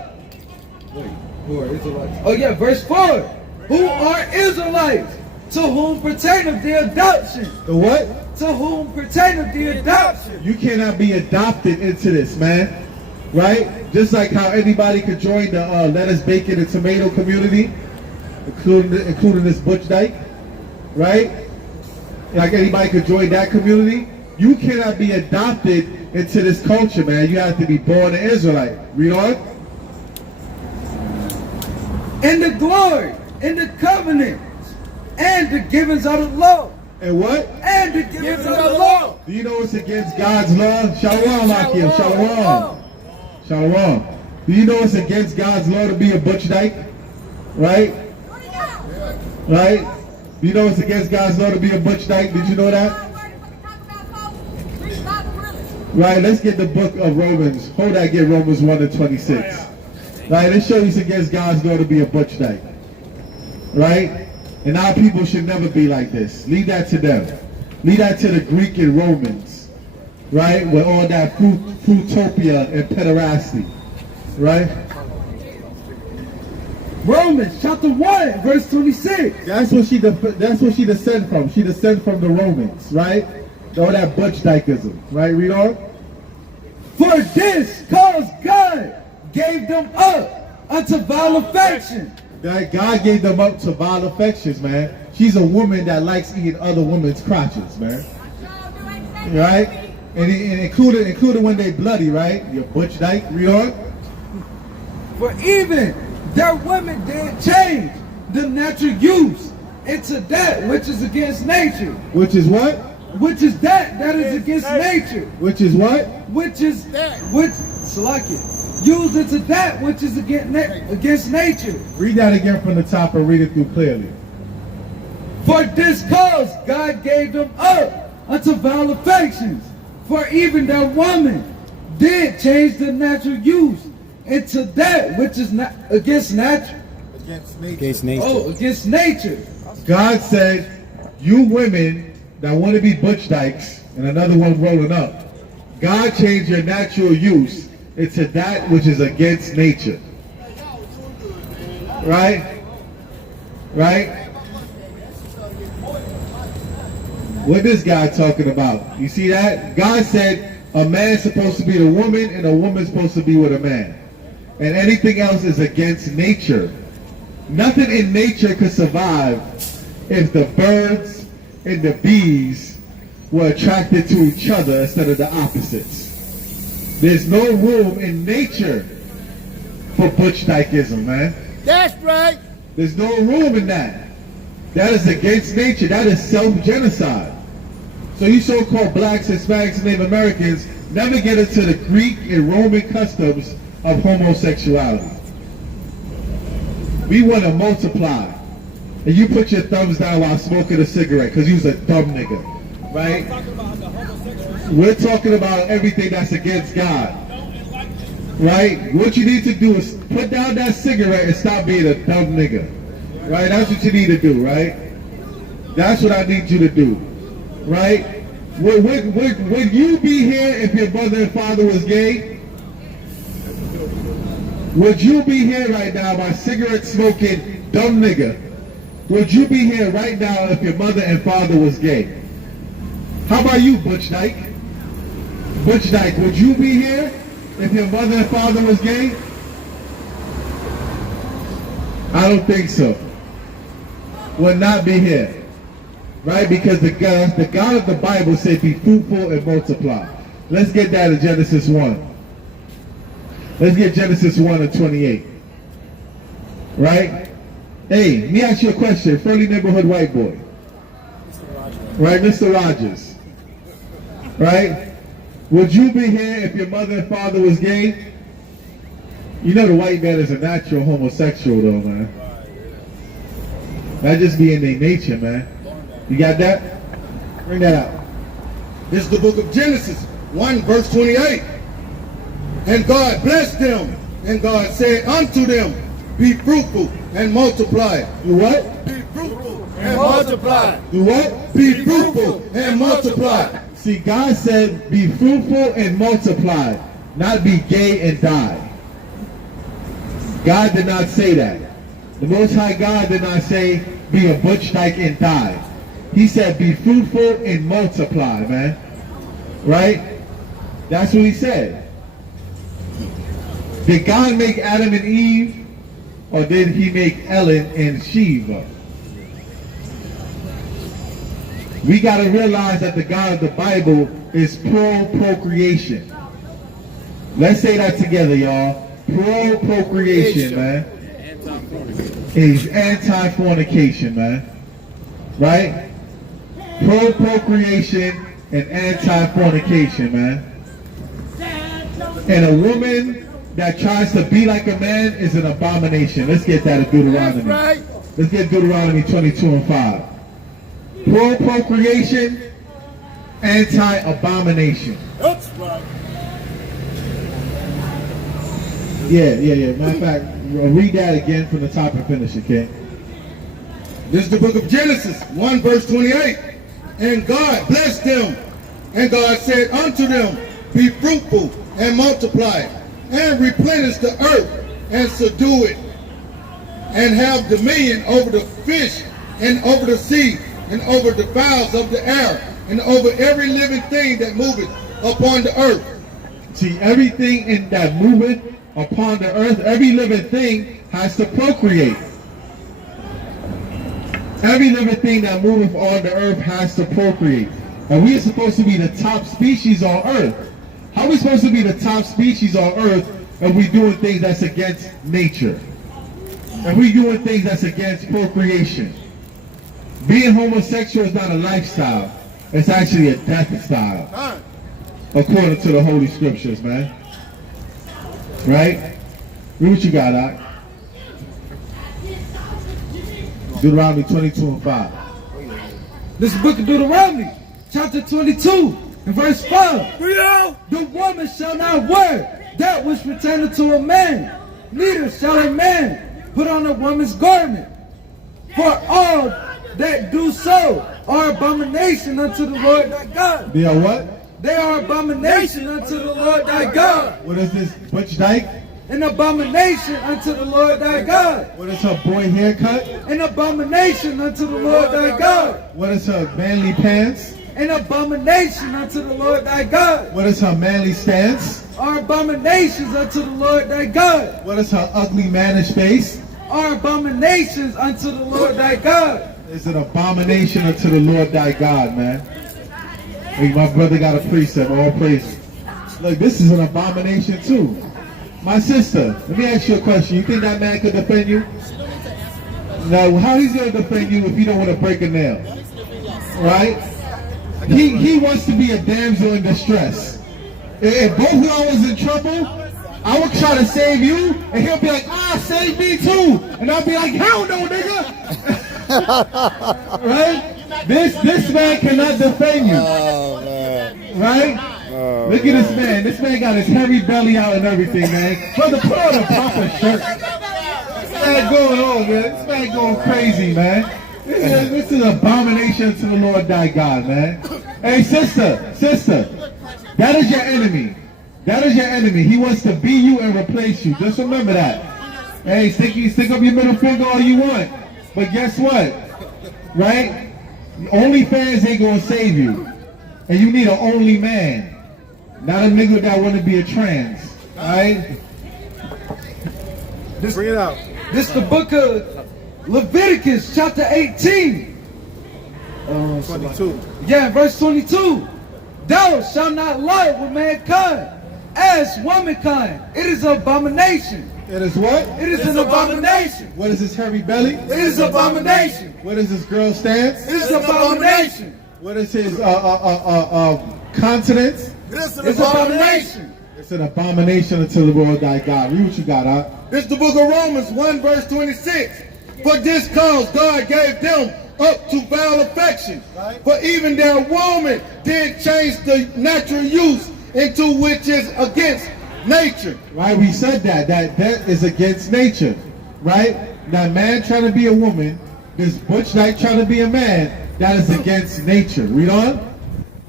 Wait, who are Israelites? Oh yeah, verse 4. Who are Israelites? To whom pertaineth the adoption? The what? To whom pertaineth the adoption? You cannot be adopted into this, man. Right? Just like how anybody could join the lettuce, bacon, and tomato community, including this butch dyke. Right? Like anybody could join that community. You cannot be adopted into this culture, man. You have to be born an Israelite. Read on. In the glory, in the covenant, and the givings of the law. And what? And the givings of the law. Do you know it's against God's law? Shalom, Akim. Shalom. Shalom. Do you know it's against God's law to be a butch dyke? Right? Right? Do you know it's against God's law to be a butch dyke? Did you know that? Right, let's get the book of Romans. Hold that, get Romans 1:26. Right, let's show you it's against God's law to be a butch dyke. Right? And our people should never be like this. Leave that to them. Leave that to the Greek and Romans. Right? With all that fruitopia and pederasty. Right? Romans chapter 1, verse 26. That's what she descend from. She descend from the Romans, right? All that butch dykeism. Right? Read on. For this cause God gave them up unto vile affection. That God gave them up to vile affections, man. She's a woman that likes eating other women's crotches, man. Right? And including when they bloody, right? Your butch dyke. Read on. For even their women did change the natural use into that which is against nature. Which is what? Which is that is against nature. Which is what? Which is Salakia. Use it to that which is against nature. Read that again from the top and read it through clearly. For this cause God gave them up unto vile affections. For even their woman did change the natural use into that which is not against nature. Against nature. Oh, against nature. God said, you women that want to be butch dykes, and another one rolling up, God changed your natural use into that which is against nature. Right? Right? What this guy talking about? You see that? God said a man's supposed to be the woman and a woman's supposed to be with a man. And anything else is against nature. Nothing in nature could survive if the birds and the bees were attracted to each other instead of the opposites. There's no room in nature for butch dykeism, man. That's right. There's no room in that. That is against nature. That is self-genocide. So you so-called blacks, Hispanics, and Native Americans never get into the Greek and Roman customs of homosexuality. We want to multiply. And you put your thumbs down while smoking a cigarette because you's a dumb nigga, right? We're talking about everything that's against God, right? What you need to do is put down that cigarette and stop being a dumb nigga, right? That's what you need to do, right? That's what I need you to do, right? Would you be here if your mother and father was gay? Would you be here right now, my cigarette smoking dumb nigga? Would you be here right now if your mother and father was gay? How about you, Butch Dyke? Butch Dyke, would you be here if your mother and father was gay? I don't think so. Would not be here. Right? Because the God of the Bible said be fruitful and multiply. Let's get that in Genesis 1. Let's get Genesis 1 and 28. Right? Hey, let me ask you a question. Friendly neighborhood white boy. Right, Mr. Rogers. Right? Would you be here if your mother and father was gay? You know the white man is a natural homosexual though, man. That just be in their nature, man. You got that? Bring that out. This is the book of Genesis 1 verse 28. And God blessed them, and God said unto them, be fruitful and multiply. Do what? Be fruitful and multiply. Do what? Be fruitful and multiply. See, God said, be fruitful and multiply, not be gay and die. God did not say that. The Most High God did not say, be a butch dyke and die. He said, be fruitful and multiply, man. Right? That's what he said. Did God make Adam and Eve, or did he make Ellen and Sheva? We got to realize that the God of the Bible is pro-procreation. Let's say that together, y'all. Pro-procreation, man. Is anti-fornication, man. Right? Pro-procreation and anti-fornication, man. And a woman that tries to be like a man is an abomination. Let's get that in Deuteronomy. That's right. Let's get Deuteronomy 22 and 5. Pro-procreation, anti-abomination. That's right. Yeah. Matter of fact, read that again from the top and finish it, okay? This is the book of Genesis 1 verse 28. And God blessed them, and God said unto them, be fruitful and multiply, and replenish the earth, and subdue it, and have dominion over the fish, and over the sea, and over the fowls of the air, and over every living thing that moveth upon the earth. See, everything in that moveth upon the earth, every living thing has to procreate. Every living thing that moveth on the earth has to procreate. And we are supposed to be the top species on earth. How are we supposed to be the top species on earth if we doing things that's against nature? If we doing things that's against procreation? Being homosexual is not a lifestyle. It's actually a death style. According to the Holy Scriptures, man. Right? Read what you got, Doc. Deuteronomy 22 and 5. This is the book of Deuteronomy, chapter 22, and verse 5. The woman shall not wear that which pertaineth to a man, neither shall a man put on a woman's garment. For all that do so are abomination unto the Lord thy God. They are what? They are abomination unto the Lord thy God. What is this, Butch Dyke? An abomination unto the Lord thy God. What is her boy haircut? An abomination unto the Lord thy God. What is her manly pants? An abomination unto the Lord thy God. What is her manly stance? Are abominations unto the Lord thy God. What is her ugly mannish face? Are abominations unto the Lord thy God. is an abomination unto the Lord thy God, man. Hey, my brother got a precept, all praise. Look, this is an abomination too. My sister, let me ask you a question. You think that man could defend you? No, how he's gonna defend you if you don't want to break a nail? Right? He wants to be a damsel in distress. If both of y'all was in trouble, I would try to save you, and he'll be like, save me too. And I'll be like, hell no, nigga. Right? This man cannot defend you. Oh, man. Right? Look at this man. This man got his hairy belly out and everything, man. Brother, put on a proper shirt. What's that going on, man? This man going crazy, man. This is an abomination to the Lord thy God, man. Hey, sister, that is your enemy. That is your enemy. He wants to be you and replace you. Just remember that. Hey, stick up your middle finger all you want. But guess what? Right? OnlyFans ain't gonna save you. And you need an only man. Not a nigga that want to be a trans. Alright? Bring it out. This the book of Leviticus, chapter 18. 22. Yeah, verse 22. Thou shalt not lie with mankind as womankind. It is an abomination. It is what? It is an abomination. What is his hairy belly? It is abomination. What is his girl stance? It is abomination. What is his continence? It's abomination. It's an abomination unto the Lord thy God. Read what you got, huh? This is the book of Romans 1 verse 26. For this cause God gave them up to foul affection. For even their woman did change the natural use into which is against nature. Right, we said that is against nature. Right? Now man trying to be a woman, this butch knight trying to be a man, that is against nature. Read on.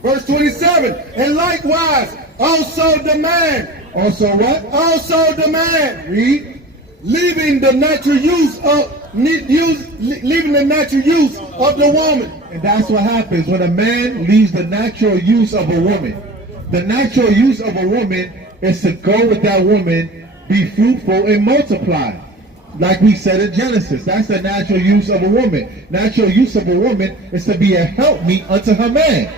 Verse 27. And likewise also the man. Also what? Also the man. Read. Leaving the natural use of leaving the natural use of the woman. And that's what happens when a man leaves the natural use of a woman. The natural use of a woman is to go with that woman, be fruitful and multiply. Like we said in Genesis, that's the natural use of a woman. Natural use of a woman is to be a helpmeet unto her man.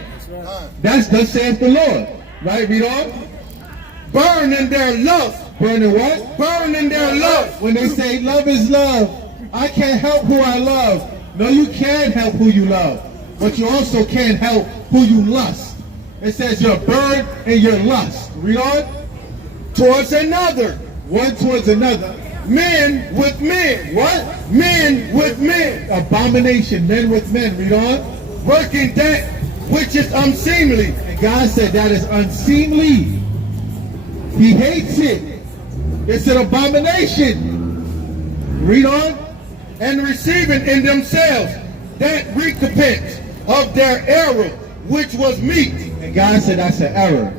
That's thus saith the Lord. Right, read on. Burn in their lust. Burning what? Burn in their lust. When they say love is love, I can't help who I love. No, you can help who you love, but you also can't help who you lust. It says you're burned in your lust. Read on. Towards another. One towards another. Men with men. What? Men with men. Abomination, men with men. Read on. Working that which is unseemly. And God said that is unseemly. He hates it. It's an abomination. Read on. And receiving in themselves that recompense of their error, which was meet. And God said that's an error.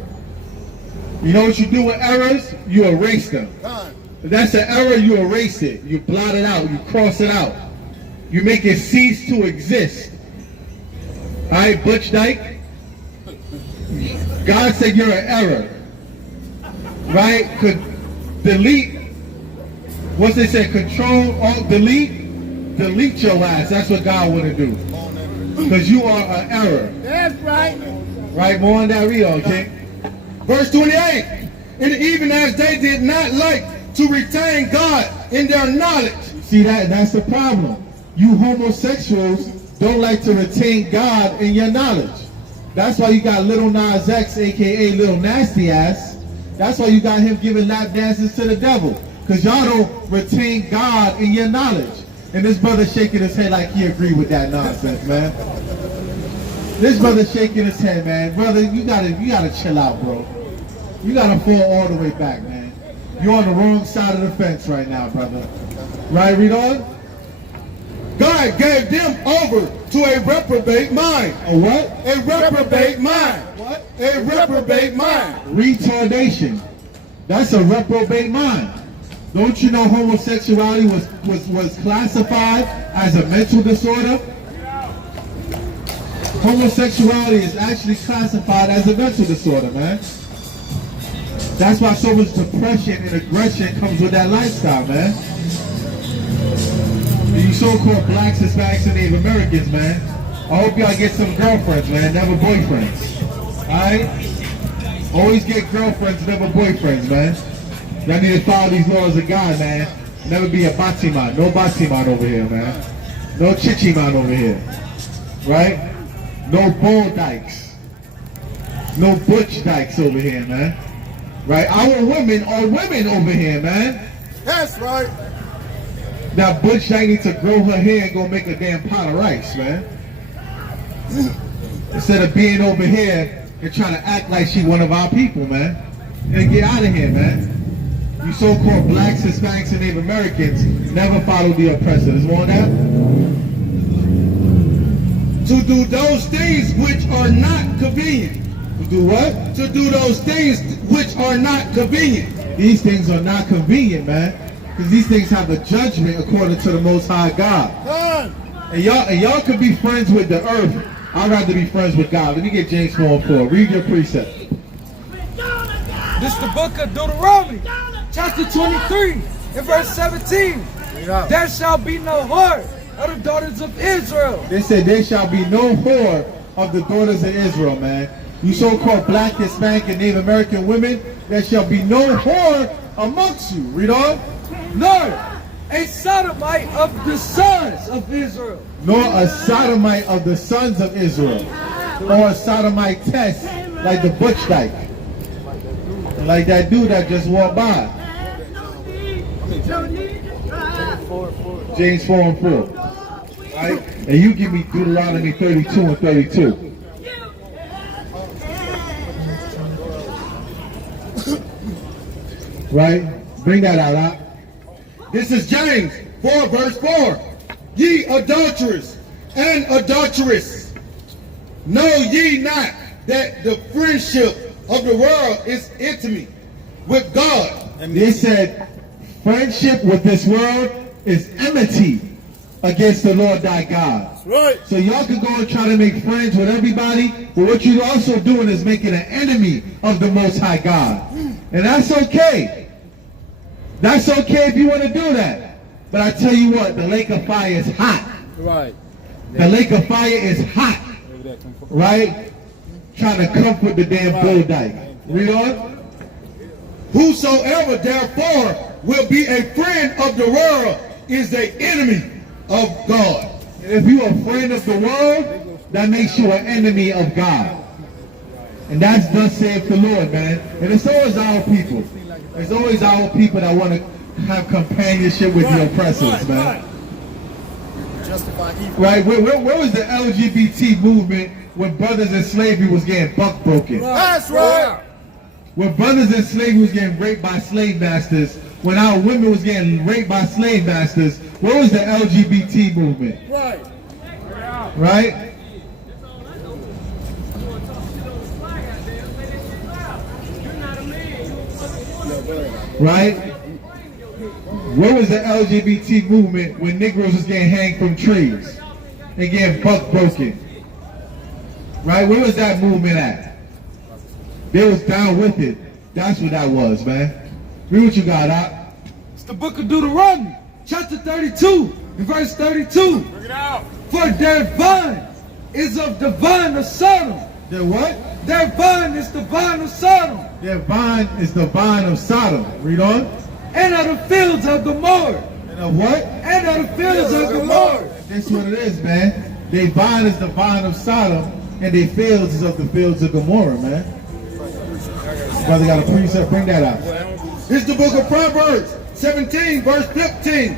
You know what you do with errors? You erase them. If that's an error, you erase it. You blot it out. You cross it out. You make it cease to exist. All right, Butch Dyke? God said you're an error. Right? Could delete. What's they say? Control, Alt, delete. Delete your ass. That's what God want to do. Because you are an error. That's right. Right? More on that read, okay? Verse 28. And even as they did not like to retain God in their knowledge. See that? That's the problem. You homosexuals don't like to retain God in your knowledge. That's why you got Little Nas X, aka Little Nasty Ass. That's why you got him giving lap dances to the devil. Because y'all don't retain God in your knowledge. And this brother shaking his head like he agreed with that nonsense, man. This brother shaking his head, man. Brother, you gotta chill out, bro. You gotta fall all the way back, man. You're on the wrong side of the fence right now, brother. Right, read on. God gave them over to a reprobate mind. A what? A reprobate mind. What? A reprobate mind. Retardation. That's a reprobate mind. Don't you know homosexuality was classified as a mental disorder? Homosexuality is actually classified as a mental disorder, man. That's why so much depression and aggression comes with that lifestyle, man. You so-called blacks, Hispanics, and Native Americans, man. I hope y'all get some girlfriends, man, never boyfriends. Alright? Always get girlfriends, never boyfriends, man. Y'all need to follow these laws of God, man. Never be a batiman. No batiman over here, man. No chichiman over here. Right? No bull dykes. No butch dykes over here, man. Right? Our women are women over here, man. That's right. Now Butch Dyke needs to grow her hair and go make a damn pot of rice, man. Instead of being over here and trying to act like she one of our people, man. And get out of here, man. You so-called blacks, Hispanics, and Native Americans never follow the oppressors. Want that? To do those things which are not convenient. To do what? To do those things which are not convenient. These things are not convenient, man. Because these things have a judgment according to the Most High God. And y'all could be friends with the earth. I'd rather be friends with God. Let me get James 4:4. Read your precept. This is the book of Deuteronomy, chapter 23, and verse 17. There shall be no whore of the daughters of Israel. They said there shall be no whore of the daughters of Israel, man. You so-called black, Hispanic, and Native American women, there shall be no whore amongst you. Read on. Nor a sodomite of the sons of Israel. Nor a sodomite of the sons of Israel. Or a sodomite test like the Butch Dyke. Like that dude that just walked by. James 4:4. Right? And you give me Deuteronomy 32 and 32. Right? Bring that out, huh? This is James 4 verse 4. Ye adulterers and adulteress, know ye not that the friendship of the world is intimate with God? And they said, friendship with this world is enmity against the Lord thy God. Right. So y'all can go and try to make friends with everybody, but what you're also doing is making an enemy of the Most High God. And that's okay. That's okay if you want to do that. But I tell you what, the lake of fire is hot. Right. The lake of fire is hot. Right? Trying to comfort the damn bull dyke. Read on. Whosoever therefore will be a friend of the world is the enemy of God. And if you're a friend of the world, that makes you an enemy of God. And that's thus saith the Lord, man. And it's always our people. It's always our people that want to have companionship with the oppressors, man. Justify evil. Right? Where was the LGBT movement when brothers in slavery was getting buck broken? That's right. When brothers in slavery was getting raped by slave masters, when our women was getting raped by slave masters, where was the LGBT movement? Right. Right? Right? Where was the LGBT movement when Negroes was getting hanged from trees and getting buck broken? Right? Where was that movement at? They was down with it. That's what that was, man. Read what you got, Doc. It's the book of Deuteronomy, chapter 32, and verse 32. Bring it out. For their vine is of the vine of Sodom. Their what? Their vine is the vine of Sodom. Their vine is the vine of Sodom. Read on. And of the fields of Gomorrah. And of what? And of the fields of Gomorrah. That's what it is, man. Their vine is the vine of Sodom, and their fields is of the fields of Gomorrah, man. Brother got a precept, bring that out. This is the book of Proverbs 17 verse 15.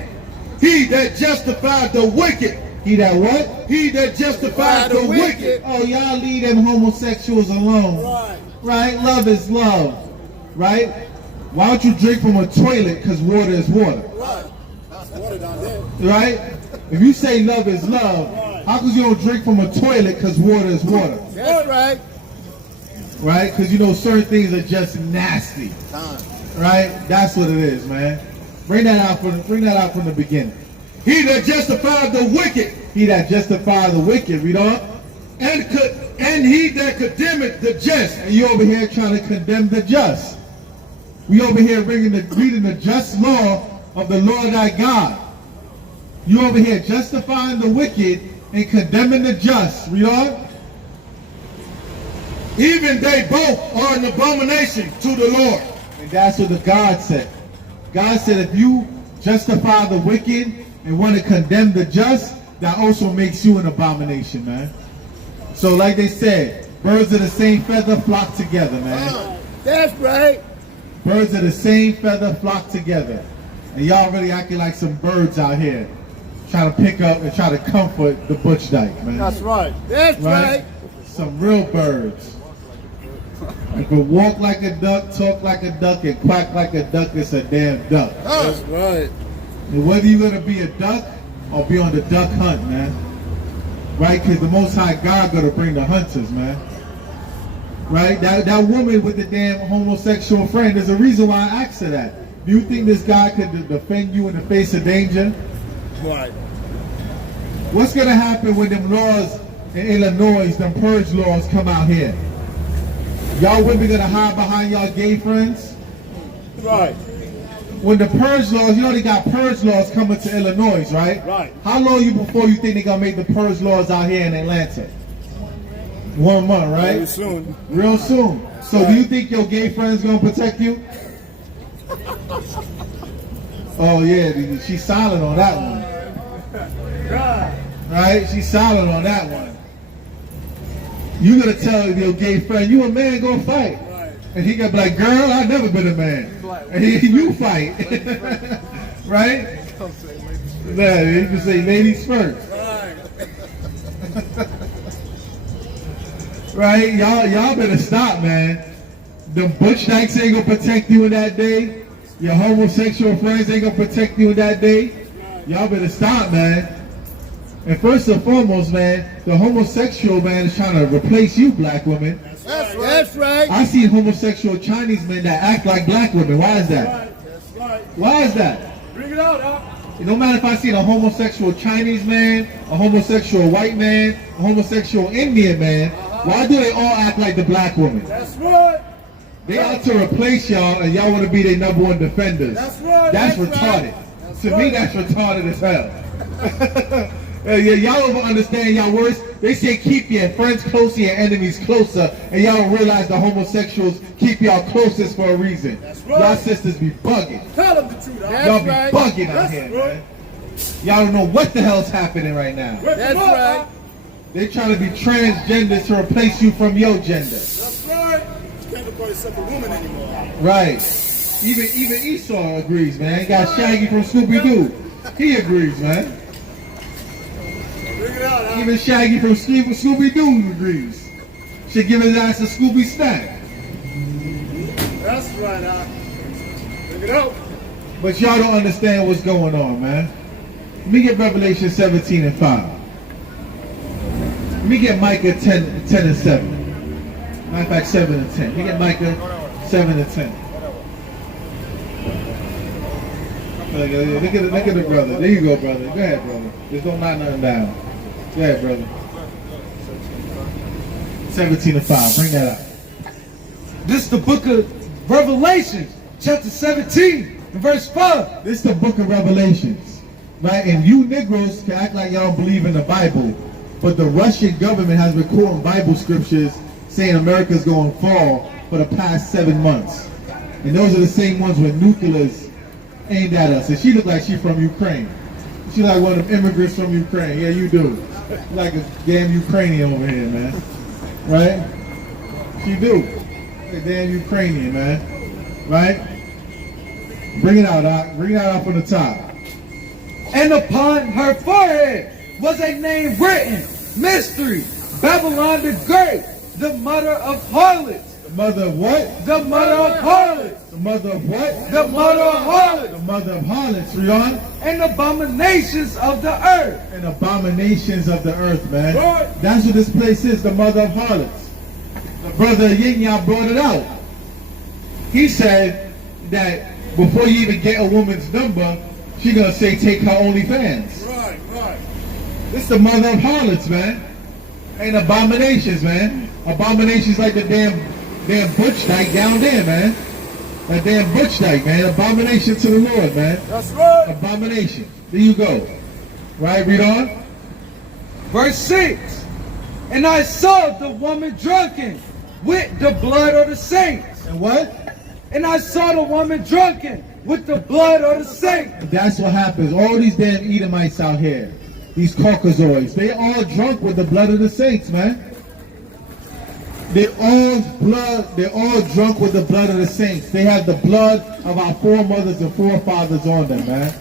He that justified the wicked. He that what? He that justified the wicked. Oh, y'all leave them homosexuals alone. Right? Love is love. Right? Why don't you drink from a toilet? Because water is water. Right? If you say love is love, how come you don't drink from a toilet? Because water is water. That's right. Right? Because you know certain things are just nasty. Right? That's what it is, man. Bring that out from the beginning. He that justified the wicked. He that justified the wicked. Read on. And he that condemneth the just. And you over here trying to condemn the just. We over here reading the just law of the Lord thy God. You over here justifying the wicked and condemning the just. Read on. Even they both are an abomination to the Lord. And that's what the God said. God said if you justify the wicked and want to condemn the just, that also makes you an abomination, man. So like they said, birds of the same feather flock together, man. That's right. Birds of the same feather flock together. And y'all really acting like some birds out here, trying to pick up and try to comfort the butch dyke, man. That's right. That's right. Some real birds. You can walk like a duck, talk like a duck, and quack like a duck. It's a damn duck. That's right. And whether you're going to be a duck or be on the duck hunt, man. Right? Because the Most High God going to bring the hunters, man. Right? That woman with the damn homosexual friend, there's a reason why I asked her that. Do you think this guy could defend you in the face of danger? Right. What's going to happen when them laws in Illinois, them purge laws come out here? Y'all women going to hide behind y'all gay friends? Right. When the purge laws, you know they got purge laws coming to Illinois, right? Right. How long before you think they're going to make the purge laws out here in Atlanta? 1 month, right? Very soon. Real soon. So do you think your gay friend's going to protect you? Oh yeah, she's silent on that one. Right? She's silent on that one. You gonna tell your gay friend, you a man, go fight. And he gonna be like, girl, I've never been a man. And you fight. Right? Yeah, you can say ladies first. Right? Y'all better stop, man. Them butch dykes ain't gonna protect you in that day. Your homosexual friends ain't gonna protect you in that day. Y'all better stop, man. And first and foremost, man, the homosexual man is trying to replace you, black women. That's right. I see homosexual Chinese men that act like black women. Why is that? Why is that? Bring it out, Doc. It don't matter if I see a homosexual Chinese man, a homosexual white man, a homosexual Indian man. Why do they all act like the black woman? That's right. They out to replace y'all, and y'all want to be their #1 defenders. That's right. That's That's retarded. right. To me, that's retarded as hell. Yeah, y'all don't understand y'all words. They say keep your friends closer, your enemies closer, and y'all don't realize the homosexuals keep y'all closest for a reason. right. Y'all sisters be bugging. Tell them the truth, Doc. Y'all be right. bugging out That's here, right. man. Y'all don't know what the hell's happening right now. Rip That's them up, right. Doc. They trying to be transgender to replace you from your gender. That's right. You can't call yourself a woman anymore. Right. Even Esau agrees, man. Got Shaggy from Scooby-Doo. He agrees, man. Bring it out, Doc. Even Shaggy from Scooby-Doo agrees. Should give his ass a Scooby snack. That's right, Doc. Bring it out. But y'all don't understand what's going on, man. Let me get Revelation 17 and 5. Let me get Micah 10 and 7. Matter of fact, 7 and 10. Let me get Micah 7 and 10. Look at the brother. There you go, brother. Go ahead, brother. Just don't knock nothing down. Go ahead, brother. 17 and 5. Bring that out. This is the book of Revelation, chapter 17, and verse 5. This is the book of Revelations. Right? And you Negroes can act like y'all don't believe in the Bible. But the Russian government has been quoting Bible scriptures saying America's going to fall for the past 7 months. And those are the same ones with nuclears aimed at us. And she look like she from Ukraine. She like one of them immigrants from Ukraine. Yeah, you do. You like a damn Ukrainian over here, man. Right? She do. A damn Ukrainian, man. Right? Bring it out, Doc. Bring it out from the top. And upon her forehead was a name written, Mystery, Babylon the Great, the mother of harlots. The mother of what? The mother of harlots. The mother of what? The mother of harlots. The mother of harlots, read on. And abominations of the earth. And abominations of the earth, man. Right. That's what this place is, the mother of harlots. The brother Yinya brought it out. He said that before you even get a woman's number, she gonna say take her OnlyFans. Right, right. This is the mother of harlots, man. And abominations, man. Abominations like the damn butch dyke down there, man. That damn butch dyke, man. Abomination to the Lord, man. That's right. Abomination. There you go. Right, read on. Verse 6. And I saw the woman drunken with the blood of the saints. And what? And I saw the woman drunken with the blood of the saints. That's what happens. All these damn Edomites out here, these Caucasoids, they all drunk with the blood of the saints, man. They're all drunk with the blood of the saints. They have the blood of our foremothers and forefathers on them, man.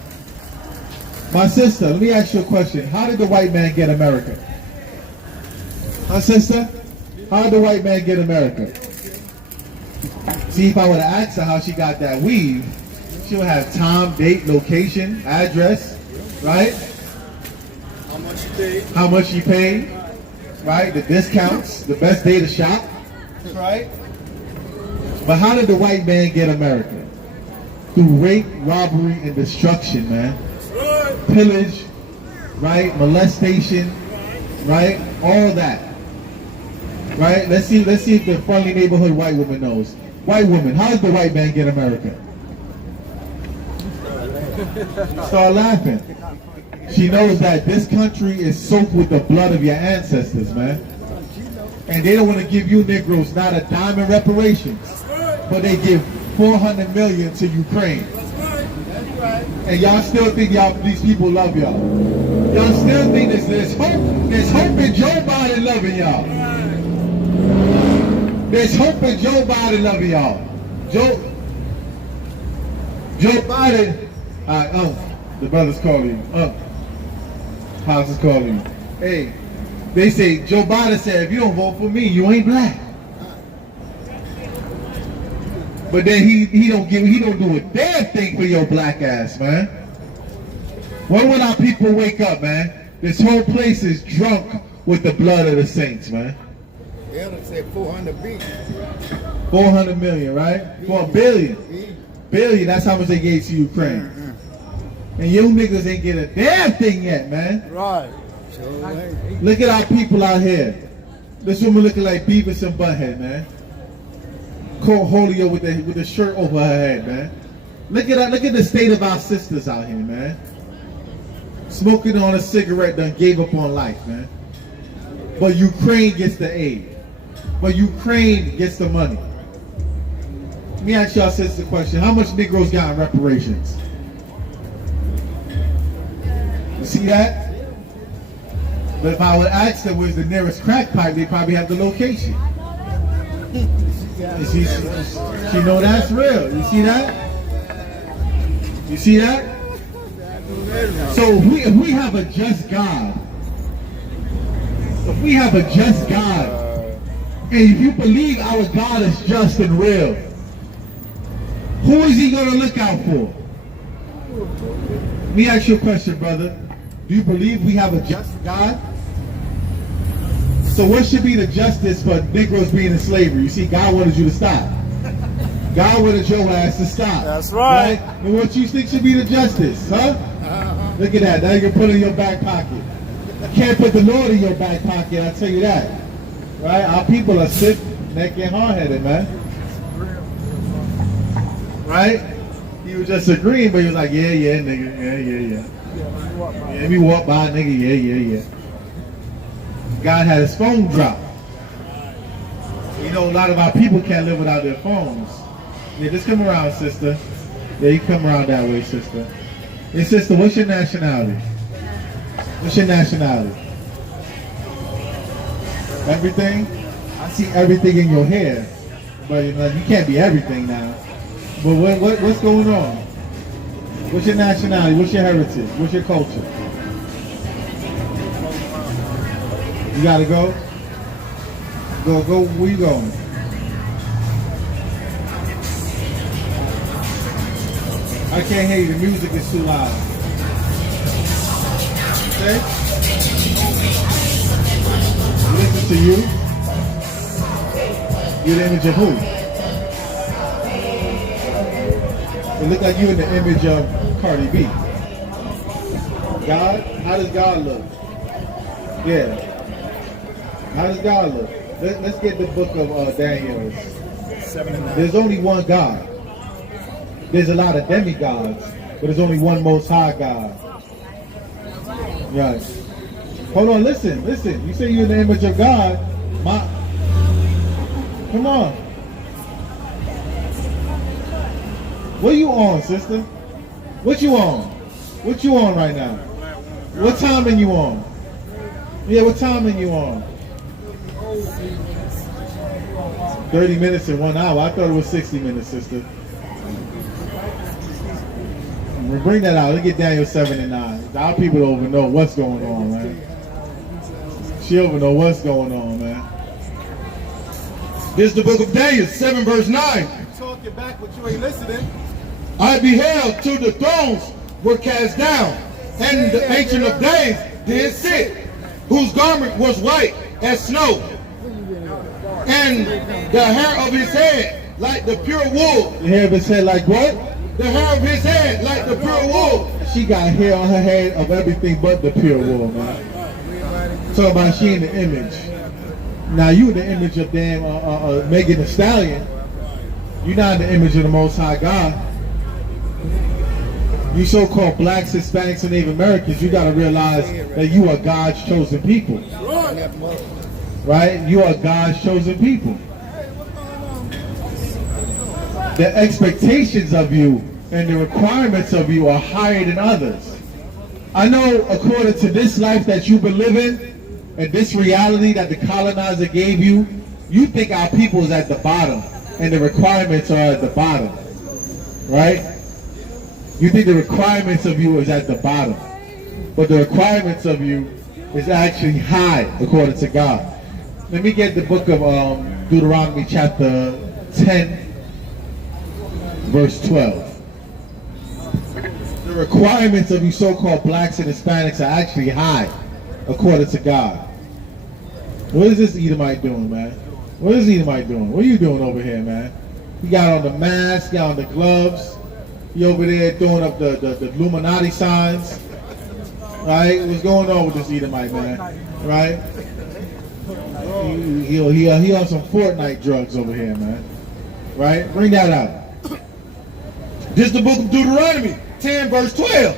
My sister, let me ask you a question. How did the white man get America? My sister, how did the white man get America? See, if I would have asked her how she got that weave, she would have time, date, location, address, right? How much you paid? How much she paid, right? The discounts, the best day to shop, right? But how did the white man get America? Through rape, robbery, and destruction, man. Pillage, right? Molestation, right? All that, right? Let's see if the friendly neighborhood white woman knows. White woman, how did the white man get America? Start laughing. She knows that this country is soaked with the blood of your ancestors, man. And they don't want to give you Negroes not a dime in reparations, but they give $400 million to Ukraine. And y'all still think these people love y'all. Y'all still think there's hope in Joe Biden loving y'all. There's hope in Joe Biden loving y'all. Joe Biden, the brother's calling you. House is calling you. Hey, they say Joe Biden said if you don't vote for me, you ain't black. But then he don't do a damn thing for your black ass, man. When will our people wake up, man? This whole place is drunk with the blood of the saints, man. The elder said 400 B. 400 million, right? For a billion. Billion, that's how much they gave to Ukraine. And you niggas ain't get a damn thing yet, man. Right. Look at our people out here. This woman looking like Beavis and Butthead, man. Call Holio with the shirt over her head, man. Look at the state of our sisters out here, man. Smoking on a cigarette done gave up on life, man. But Ukraine gets the aid. But Ukraine gets the money. Let me ask y'all sisters a question. How much Negroes got in reparations? You see that? But if I would ask them where's the nearest crack pipe, they probably have the location. She know that's real. You see that? You see that? So if we have a just God, and if you believe our God is just and real, who is he going to look out for? Let me ask you a question, brother. Do you believe we have a just God? So what should be the justice for Negroes being in slavery? You see, God wanted you to stop. God wanted your ass to stop. That's right. And what you think should be the justice, huh? Look at that. Now you can put it in your back pocket. You can't put the Lord in your back pocket, I'll tell you that. Right? Our people are sick, neck and hard-headed, man. Right? He was just agreeing, but he was like, yeah, nigga, yeah. Yeah, we walk by, nigga, yeah. God had his phone drop. You know, a lot of our people can't live without their phones. Yeah, just come around, sister. Yeah, you come around that way, sister. Hey, sister, what's your nationality? What's your nationality? Everything? I see everything in your hair. But you can't be everything now. But what's going on? What's your nationality? What's your heritage? What's your culture? You gotta go? Go, where you going? I can't hear you, the music is too loud. Okay? Listen to you. You're the image of who? It look like you in the image of Cardi B. God? How does God look? Yeah. How does God look? Let's get the book of Daniel. There's only one God. There's a lot of demigods, but there's only one Most High God. Right. Hold on, listen. You say you're in the image of God. Come on. What you on, sister? What you on? What you on right now? What timing you on? Yeah, what timing you on? 30 minutes and 1 hour. I thought it was 60 minutes, sister. We'll bring that out. Let's get Daniel 7 and 9. Our people don't even know what's going on, man. She don't even know what's going on, man. This is the book of Daniel, 7 verse 9. Talking back, but you ain't listening. I beheld till the thrones were cast down, and the Ancient of Days did sit, whose garment was white as snow, and the hair of his head like the pure wool. The hair of his head like what? The hair of his head like the pure wool. She got hair on her head of everything but the pure wool, man. Talking about she in the image. Now you in the image of damn Megan Thee Stallion. You're not in the image of the Most High God. You so-called blacks, Hispanics, and Native Americans, you got to realize that you are God's chosen people. Right? You are God's chosen people. The expectations of you and the requirements of you are higher than others. I know according to this life that you've been living and this reality that the colonizer gave you, you think our people is at the bottom and the requirements are at the bottom. Right? You think the requirements of you is at the bottom. But the requirements of you is actually high according to God. Let me get the book of Deuteronomy chapter 10, verse 12. The requirements of you so-called blacks and Hispanics are actually high according to God. What is this Edomite doing, man? What is Edomite doing? What are you doing over here, man? You got on the mask, got on the gloves. You over there throwing up the Illuminati signs. Right? What's going on with this Edomite, man? Right? He on some Fortnite drugs over here, man. Right? Bring that out. This is the book of Deuteronomy, 10 verse 12.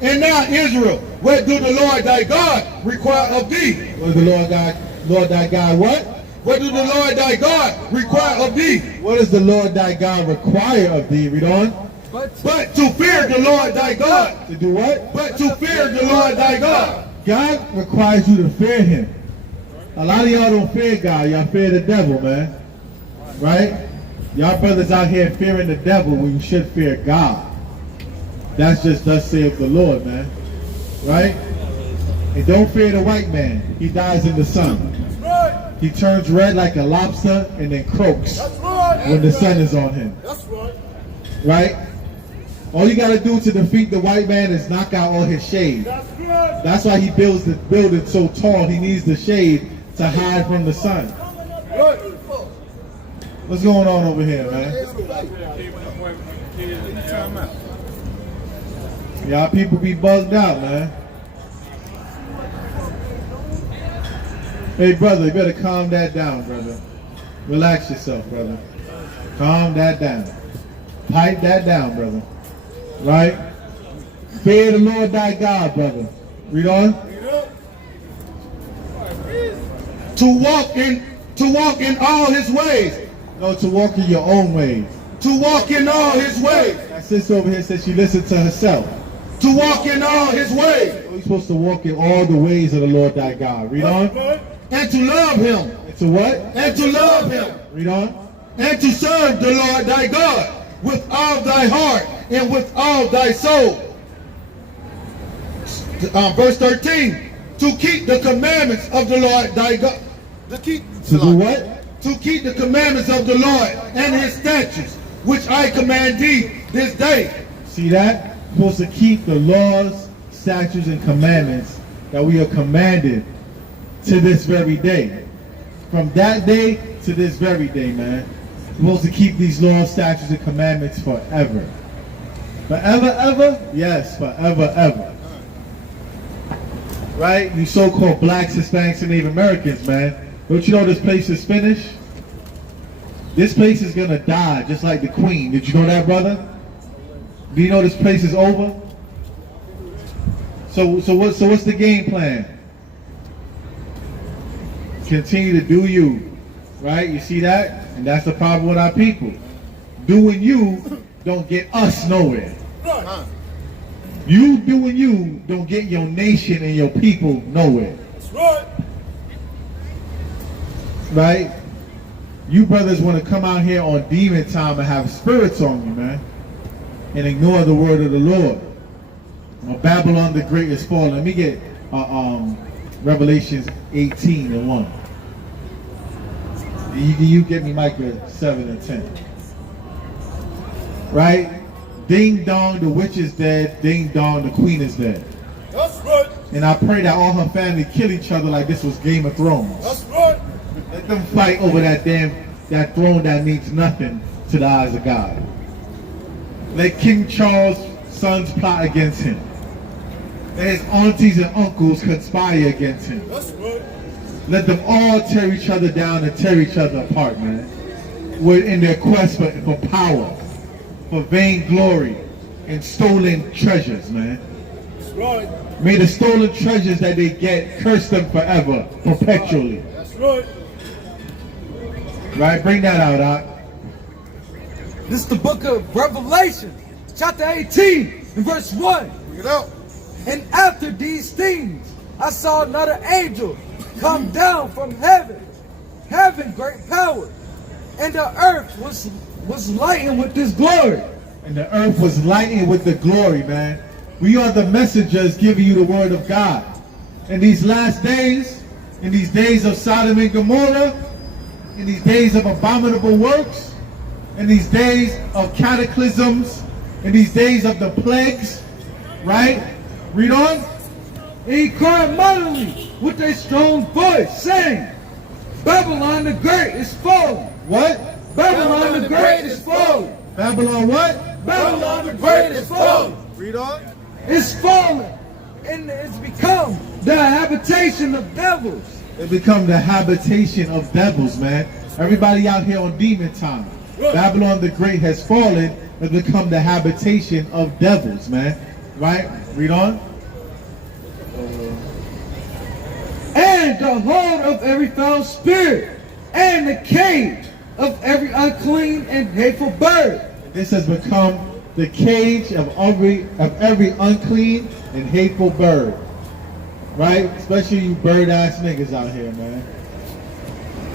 And now Israel, what do the Lord thy God require of thee? What does the Lord thy God what? What do the Lord thy God require of thee? What does the Lord thy God require of thee? Read on. But to fear the Lord thy God. To do what? But to fear the Lord thy God. God requires you to fear him. A lot of y'all don't fear God. Y'all fear the devil, man. Right? Y'all brothers out here fearing the devil when you should fear God. That's just thus saith the Lord, man. Right? And don't fear the white man. He dies in the sun. He turns red like a lobster and then croaks when the sun is on him. Right? All you got to do to defeat the white man is knock out all his shade. That's why he builds the building so tall. He needs the shade to hide from the sun. What's going on over here, man? Y'all people be bugged out, man. Hey, brother, you better calm that down, brother. Relax yourself, brother. Calm that down. Pipe that down, brother. Right? Fear the Lord thy God, brother. Read on. To walk in all his ways. No, to walk in your own ways. To walk in all his ways. That sister over here says she listened to herself. To walk in all his ways. You're supposed to walk in all the ways of the Lord thy God. Read on. And to love him. And to what? And to love him. Read on. And to serve the Lord thy God with all thy heart and with all thy soul. Verse 13. To keep the commandments of the Lord thy God. To do what? To keep the commandments of the Lord and his statutes, which I command thee this day. See that? We're supposed to keep the laws, statutes, and commandments that we are commanded to this very day. From that day to this very day, man. We're supposed to keep these laws, statutes, and commandments forever. Forever, ever? Yes, forever, ever. Right? You so-called blacks, Hispanics, and Native Americans, man. Don't you know this place is finished? This place is gonna die just like the Queen. Did you know that, brother? Do you know this place is over? So what's the game plan? Continue to do you, right? You see that? And that's the problem with our people. Doing you don't get us nowhere. You doing you don't get your nation and your people nowhere. That's right. Right? You brothers want to come out here on demon time and have spirits on you, man, and ignore the word of the Lord. Babylon the Great is fallen. Let me get Revelations 18:1. You get me Micah 7:10. Right? Ding dong, the witch is dead. Ding dong, the queen is dead. That's right. And I pray that all her family kill each other like this was Game of Thrones. That's right. Let them fight over that throne that means nothing to the eyes of God. Let King Charles' sons plot against him. Let his aunties and uncles conspire against him. That's right. Let them all tear each other down and tear each other apart, man. We're in their quest for power, for vain glory, and stolen treasures, man. That's right. May the stolen treasures that they get curse them forever, perpetually. That's right. Right? Bring that out, Doc. This is the book of Revelation, chapter 18, and verse 1. Bring it out. And after these things, I saw another angel come down from heaven, having great power, and the earth was lightened with his glory. And the earth was lightened with the glory, man. We are the messengers giving you the word of God. In these last days, in these days of Sodom and Gomorrah, in these days of abominable works, in these days of cataclysms, in these days of the plagues, right? Read on. And he cried mightily with a strong voice, saying, Babylon the Great is fallen. What? Babylon the Great is fallen. Babylon what? Babylon the Great is fallen. Read on. It's fallen, and it's become the habitation of devils. It become the habitation of devils, man. Everybody out here on demon time. Babylon the Great has fallen and become the habitation of devils, man. Right? Read on. And the hold of every foul spirit, and the cage of every unclean and hateful bird. This has become the cage of every unclean and hateful bird. Right? Especially you bird-ass niggas out here, man.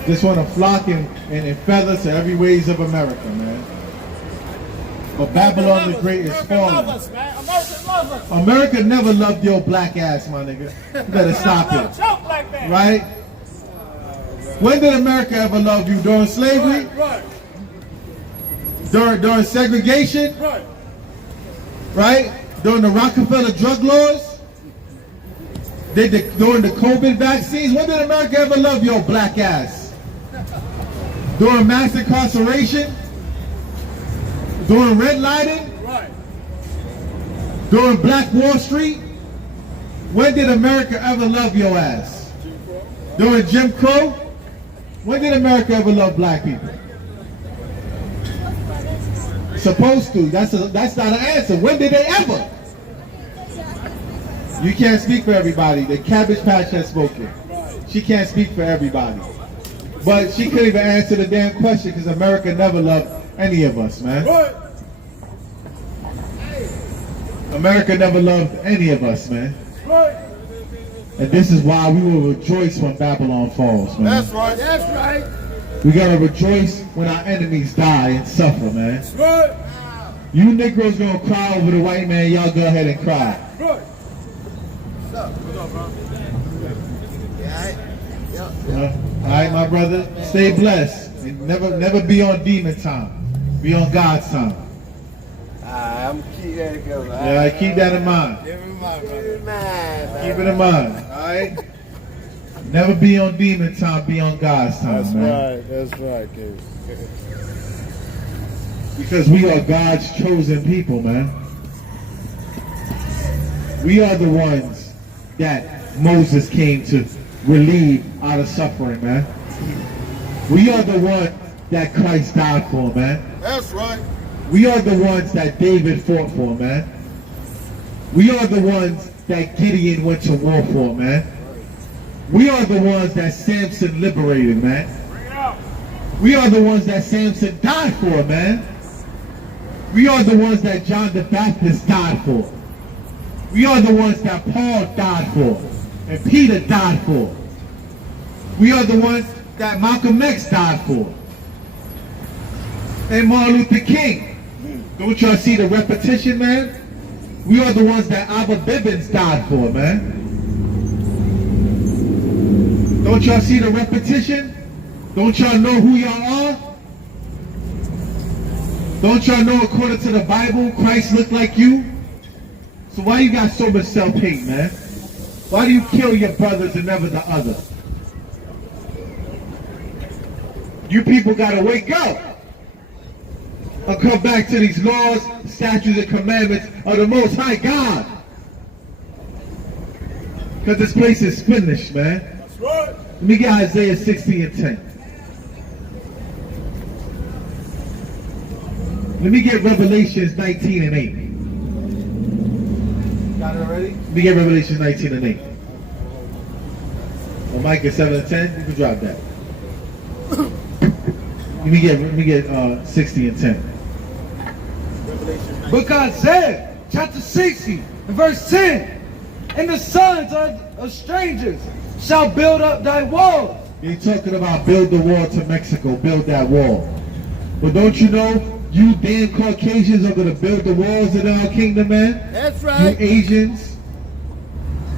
Just want to flock in feathers to every ways of America, man. But Babylon the Great is falling. America never loved your black ass, my nigga. You better stop it. Right? When did America ever love you? During slavery? Right. During segregation? Right. Right? During the Rockefeller drug laws? During the COVID vaccines? When did America ever love your black ass? During mass incarceration? During redlining? Right. During Black Wall Street? When did America ever love your ass? During Jim Crow? When did America ever love black people? Supposed to. That's not an answer. When did they ever? You can't speak for everybody. The Cabbage Patch has spoken. She can't speak for everybody. But she couldn't even answer the damn question because America never loved any of us, man. Right. America never loved any of us, man. Right. And this is why we will rejoice when Babylon falls, man. That's right. That's right. We gotta rejoice when our enemies die and suffer, man. That's right. You Negroes gonna cry over the white man, y'all go ahead and cry. Right. All right, my brother, stay blessed. And never be on demon time. Be on God's time. I'm keep that going. Yeah, keep that in mind. Keep it in mind, brother. Keep it in mind. All right. Never be on demon time. Be on God's time, That's man. right. That's right, dude. Because we are God's chosen people, man. We are the ones that Moses came to relieve out of suffering, man. We are the ones that Christ died for, man. That's right. We are the ones that David fought for, man. We are the ones that Gideon went to war for, man. We are the ones that Samson liberated, man. We are the ones that Samson died for, man. We are the ones that John the Baptist died for. We are the ones that Paul died for and Peter died for. We are the ones that Malcolm X died for. And Martin Luther King. Don't y'all see the repetition, man? We are the ones that Abba Bivens died for, man. Don't y'all see the repetition? Don't y'all know who y'all are? Don't y'all know according to the Bible, Christ looked like you? So why you got so much self-hate, man? Why do you kill your brothers and never the other? You people gotta wake up and come back to these laws, statutes, and commandments of the Most High God. Because this place is finished, man. That's right. Let me get Isaiah 60 and 10. Let me get Revelations 19 and 8. Got it already? Let me get Revelations 19 and 8. Well, Micah 7 and 10, you can drop that. Let me get 60 and 10. Book of Isaiah, chapter 60, and verse 10. And the sons of strangers shall build up thy walls. You're talking about build the wall to Mexico, build that wall. But don't you know, you damn Caucasians are going to build the walls in our kingdom, man? That's You right. Asians,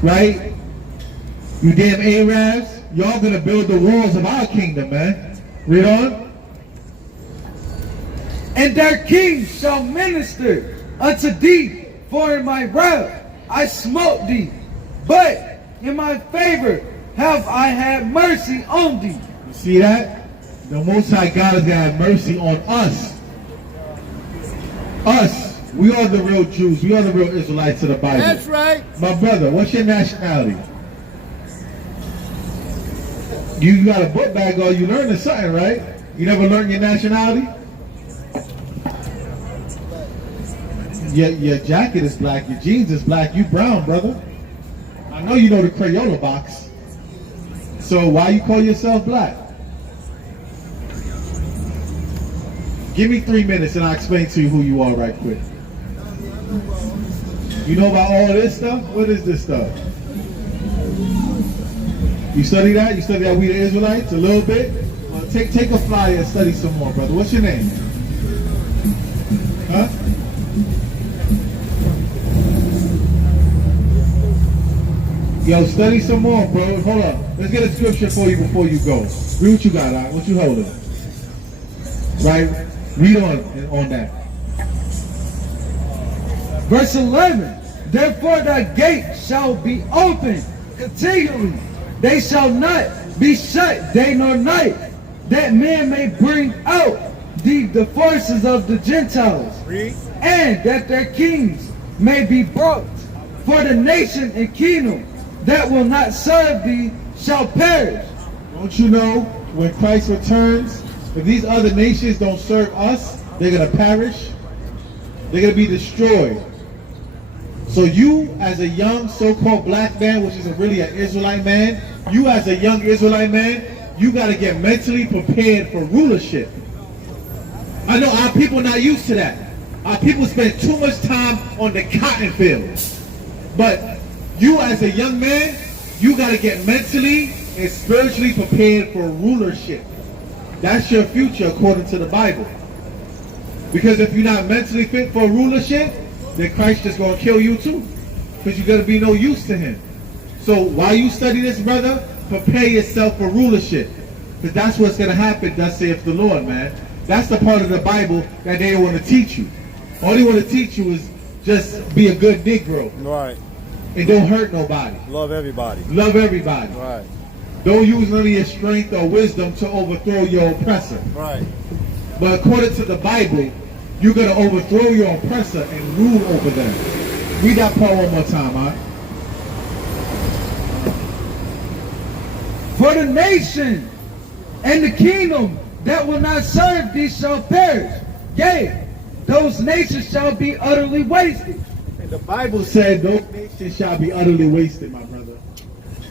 right? You damn Arabs, y'all going to build the walls of our kingdom, man. Read on. And their kings shall minister unto thee, for in my wrath I smote thee, but in my favor have I had mercy on thee. You see that? The Most High God is going to have mercy on us. Us. We are the real Jews. We are the real Israelites of the Bible. That's right. My brother, what's your nationality? You got a book bag on, you learning something, right? You never learned your nationality? Your jacket is black, your jeans is black, you brown, brother. I know you know the Crayola box. So why you call yourself black? Give me 3 minutes and I'll explain to you who you are right quick. You know about all this stuff? What is this stuff? You study that? You study that we the Israelites a little bit? Well, take a flyer and study some more, brother. What's your name? Huh? Yo, study some more, bro. Hold up. Let's get a scripture for you before you go. Read what you got, right? What you holding? Right? Read on that. Verse 11. Therefore thy gate shall be open continually. They shall not be shut day nor night, that men may bring out the forces of the Gentiles, and that their kings may be brought. For the nation and kingdom that will not serve thee shall perish. Don't you know when Christ returns, if these other nations don't serve us, they're going to perish. They're going to be destroyed. So you, as a young so-called black man, which is really an Israelite man, you as a young Israelite man, you got to get mentally prepared for rulership. I know our people not used to that. Our people spend too much time on the cotton fields. But you as a young man, you got to get mentally and spiritually prepared for rulership. That's your future according to the Bible. Because if you're not mentally fit for rulership, then Christ just going to kill you too. Because you're going to be no use to him. So while you study this, brother, prepare yourself for rulership. Because that's what's going to happen, thus saith the Lord, man. That's the part of the Bible that they don't want to teach you. All they want to teach you is just be a good Negro. Right. And don't hurt nobody. Love everybody. Love everybody. Right. Don't use none of your strength or wisdom to overthrow your oppressor. Right. But according to the Bible, you're going to overthrow your oppressor and rule over them. Read that part one more time, huh? For the nation and the kingdom that will not serve thee shall perish. Yea, those nations shall be utterly wasted. The Bible said no nation shall be utterly wasted, my brother.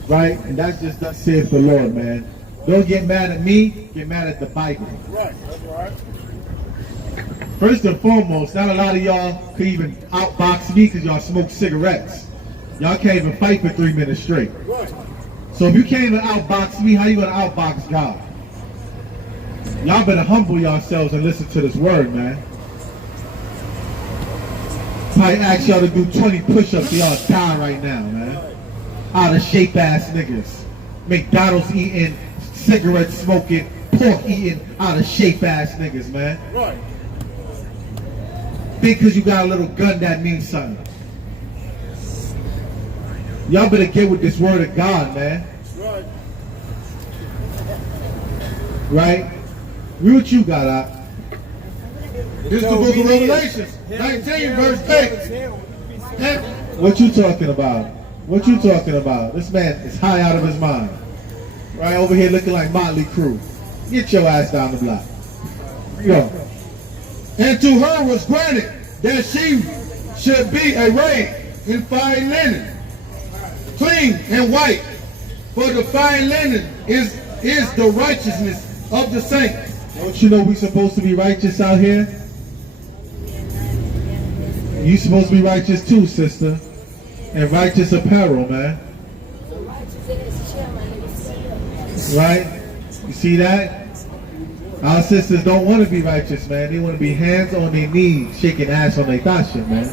Right? And that's just thus saith the Lord, man. Don't get mad at me, get mad at the Bible. Right, that's right. First and foremost, not a lot of y'all could even outbox me because y'all smoke cigarettes. Y'all can't even fight for 3 minutes straight. Right. So if you can't even outbox me, how you gonna outbox God? Y'all better humble yourselves and listen to this word, man. I ask y'all to do 20 push-ups, y'all die right now, man. Out of shape ass niggas. McDonald's eating, cigarette smoking, pork eating, out of shape ass niggas, man. Right. Think because you got a little gun that means something. Y'all better get with this word of God, man. Right. Right? Read what you got out. This is the book of Revelations, 19, verse 8. What you talking about? What you talking about? This man is high out of his mind. Right over here looking like Motley Crue. Get your ass down the block. Read on. And to her was granted that she should be arrayed in fine linen, clean and white, for the fine linen is the righteousness of the saints. Don't you know we supposed to be righteous out here? You supposed to be righteous too, sister. And righteous apparel, man. Right? You see that? Our sisters don't want to be righteous, man. They want to be hands on their knees, shaking ass on their tasha, man.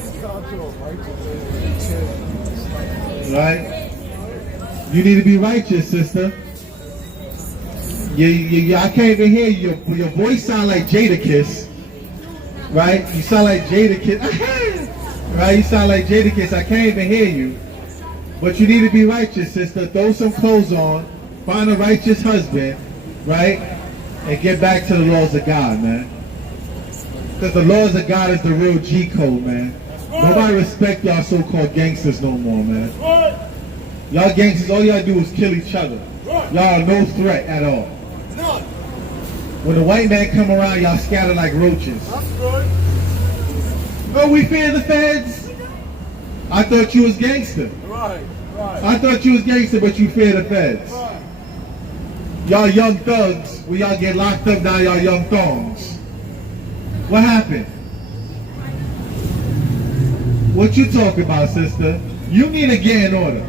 Right? You need to be righteous, sister. I can't even hear you. Your voice sound like Jadakiss. Right? You sound like Jadakiss. Right? You sound like Jadakiss. I can't even hear you. But you need to be righteous, sister. Throw some clothes on. Find a righteous husband. Right? And get back to the laws of God, man. Because the laws of God is the real G code, man. Nobody respect y'all so-called gangsters no more, man. Y'all gangsters, all y'all do is kill each other. Y'all are no threat at all. When the white man come around, y'all scatter like roaches. Oh, we fear the feds? I thought you was gangster. Right. I thought you was gangster, but you fear the feds. Y'all young thugs, when y'all get locked up, now y'all young thongs. What happened? What you talking about, sister? You need to get in order.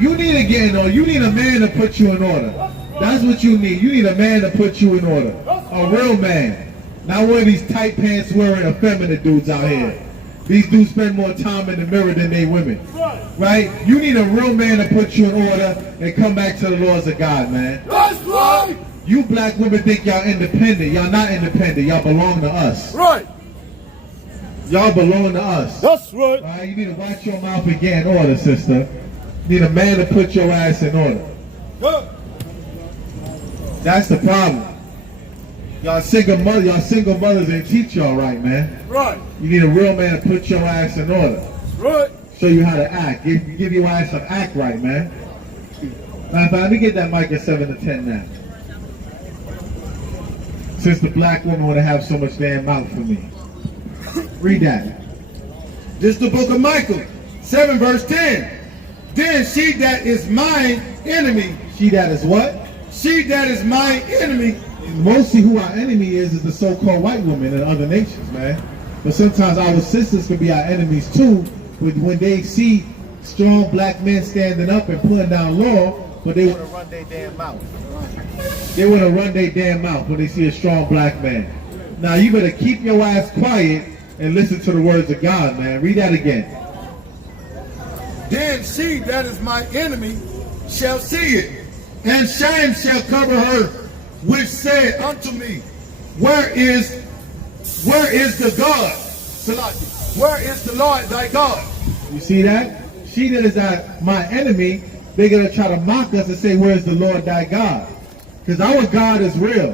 You need to get in order. You need a man to put you in order. That's what you need. You need a man to put you in order. A real man. Not one of these tight pants wearing effeminate dudes out here. These dudes spend more time in the mirror than they women. Right? You need a real man to put you in order and come back to the laws of God, man. That's right. You black women think y'all independent. Y'all not independent. Y'all belong to us. Right. Y'all belong to us. That's right. Right? You need to watch your mouth and get in order, sister. You need a man to put your ass in order. That's the problem. Y'all single mothers ain't teach y'all right, man. Right. You need a real man to put your ass in order. Right. Show you how to act. Give your ass some act right, man. Matter of fact, let me get that mic at 7 to 10 now. Since the black woman want to have so much damn mouth for me. Read that. This is the book of Michael, 7 verse 10. Then she that is mine enemy. She that is what? She that is mine enemy. Mostly who our enemy is the so-called white women in other nations, man. But sometimes our sisters can be our enemies too, when they see strong black men standing up and putting down law, but they want to run their damn mouth. They want to run their damn mouth when they see a strong black man. Now you better keep your ass quiet and listen to the words of God, man. Read that again. Then she that is my enemy shall see it, and shame shall cover her, which said unto me, Where is the God? Salaki, where is the Lord thy God? You see that? She that is my enemy, they're going to try to mock us and say, where's the Lord thy God? Because our God is real.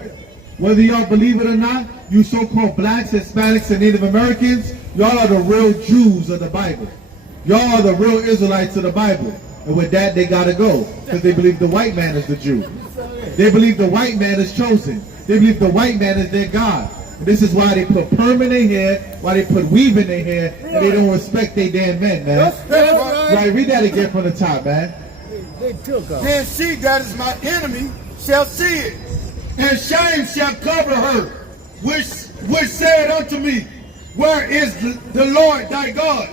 Whether y'all believe it or not, you so-called blacks, Hispanics, and Native Americans, y'all are the real Jews of the Bible. Y'all are the real Israelites of the Bible. And with that, they got to go. Because they believe the white man is the Jew. They believe the white man is chosen. They believe the white man is their God. This is why they put perm in their hair, why they put weave in their hair, and they don't respect their damn men, man. That's right. Right, read that again from the top, man. They took her. Then she that is my enemy shall see it, and shame shall cover her, which said unto me, where is the Lord thy God?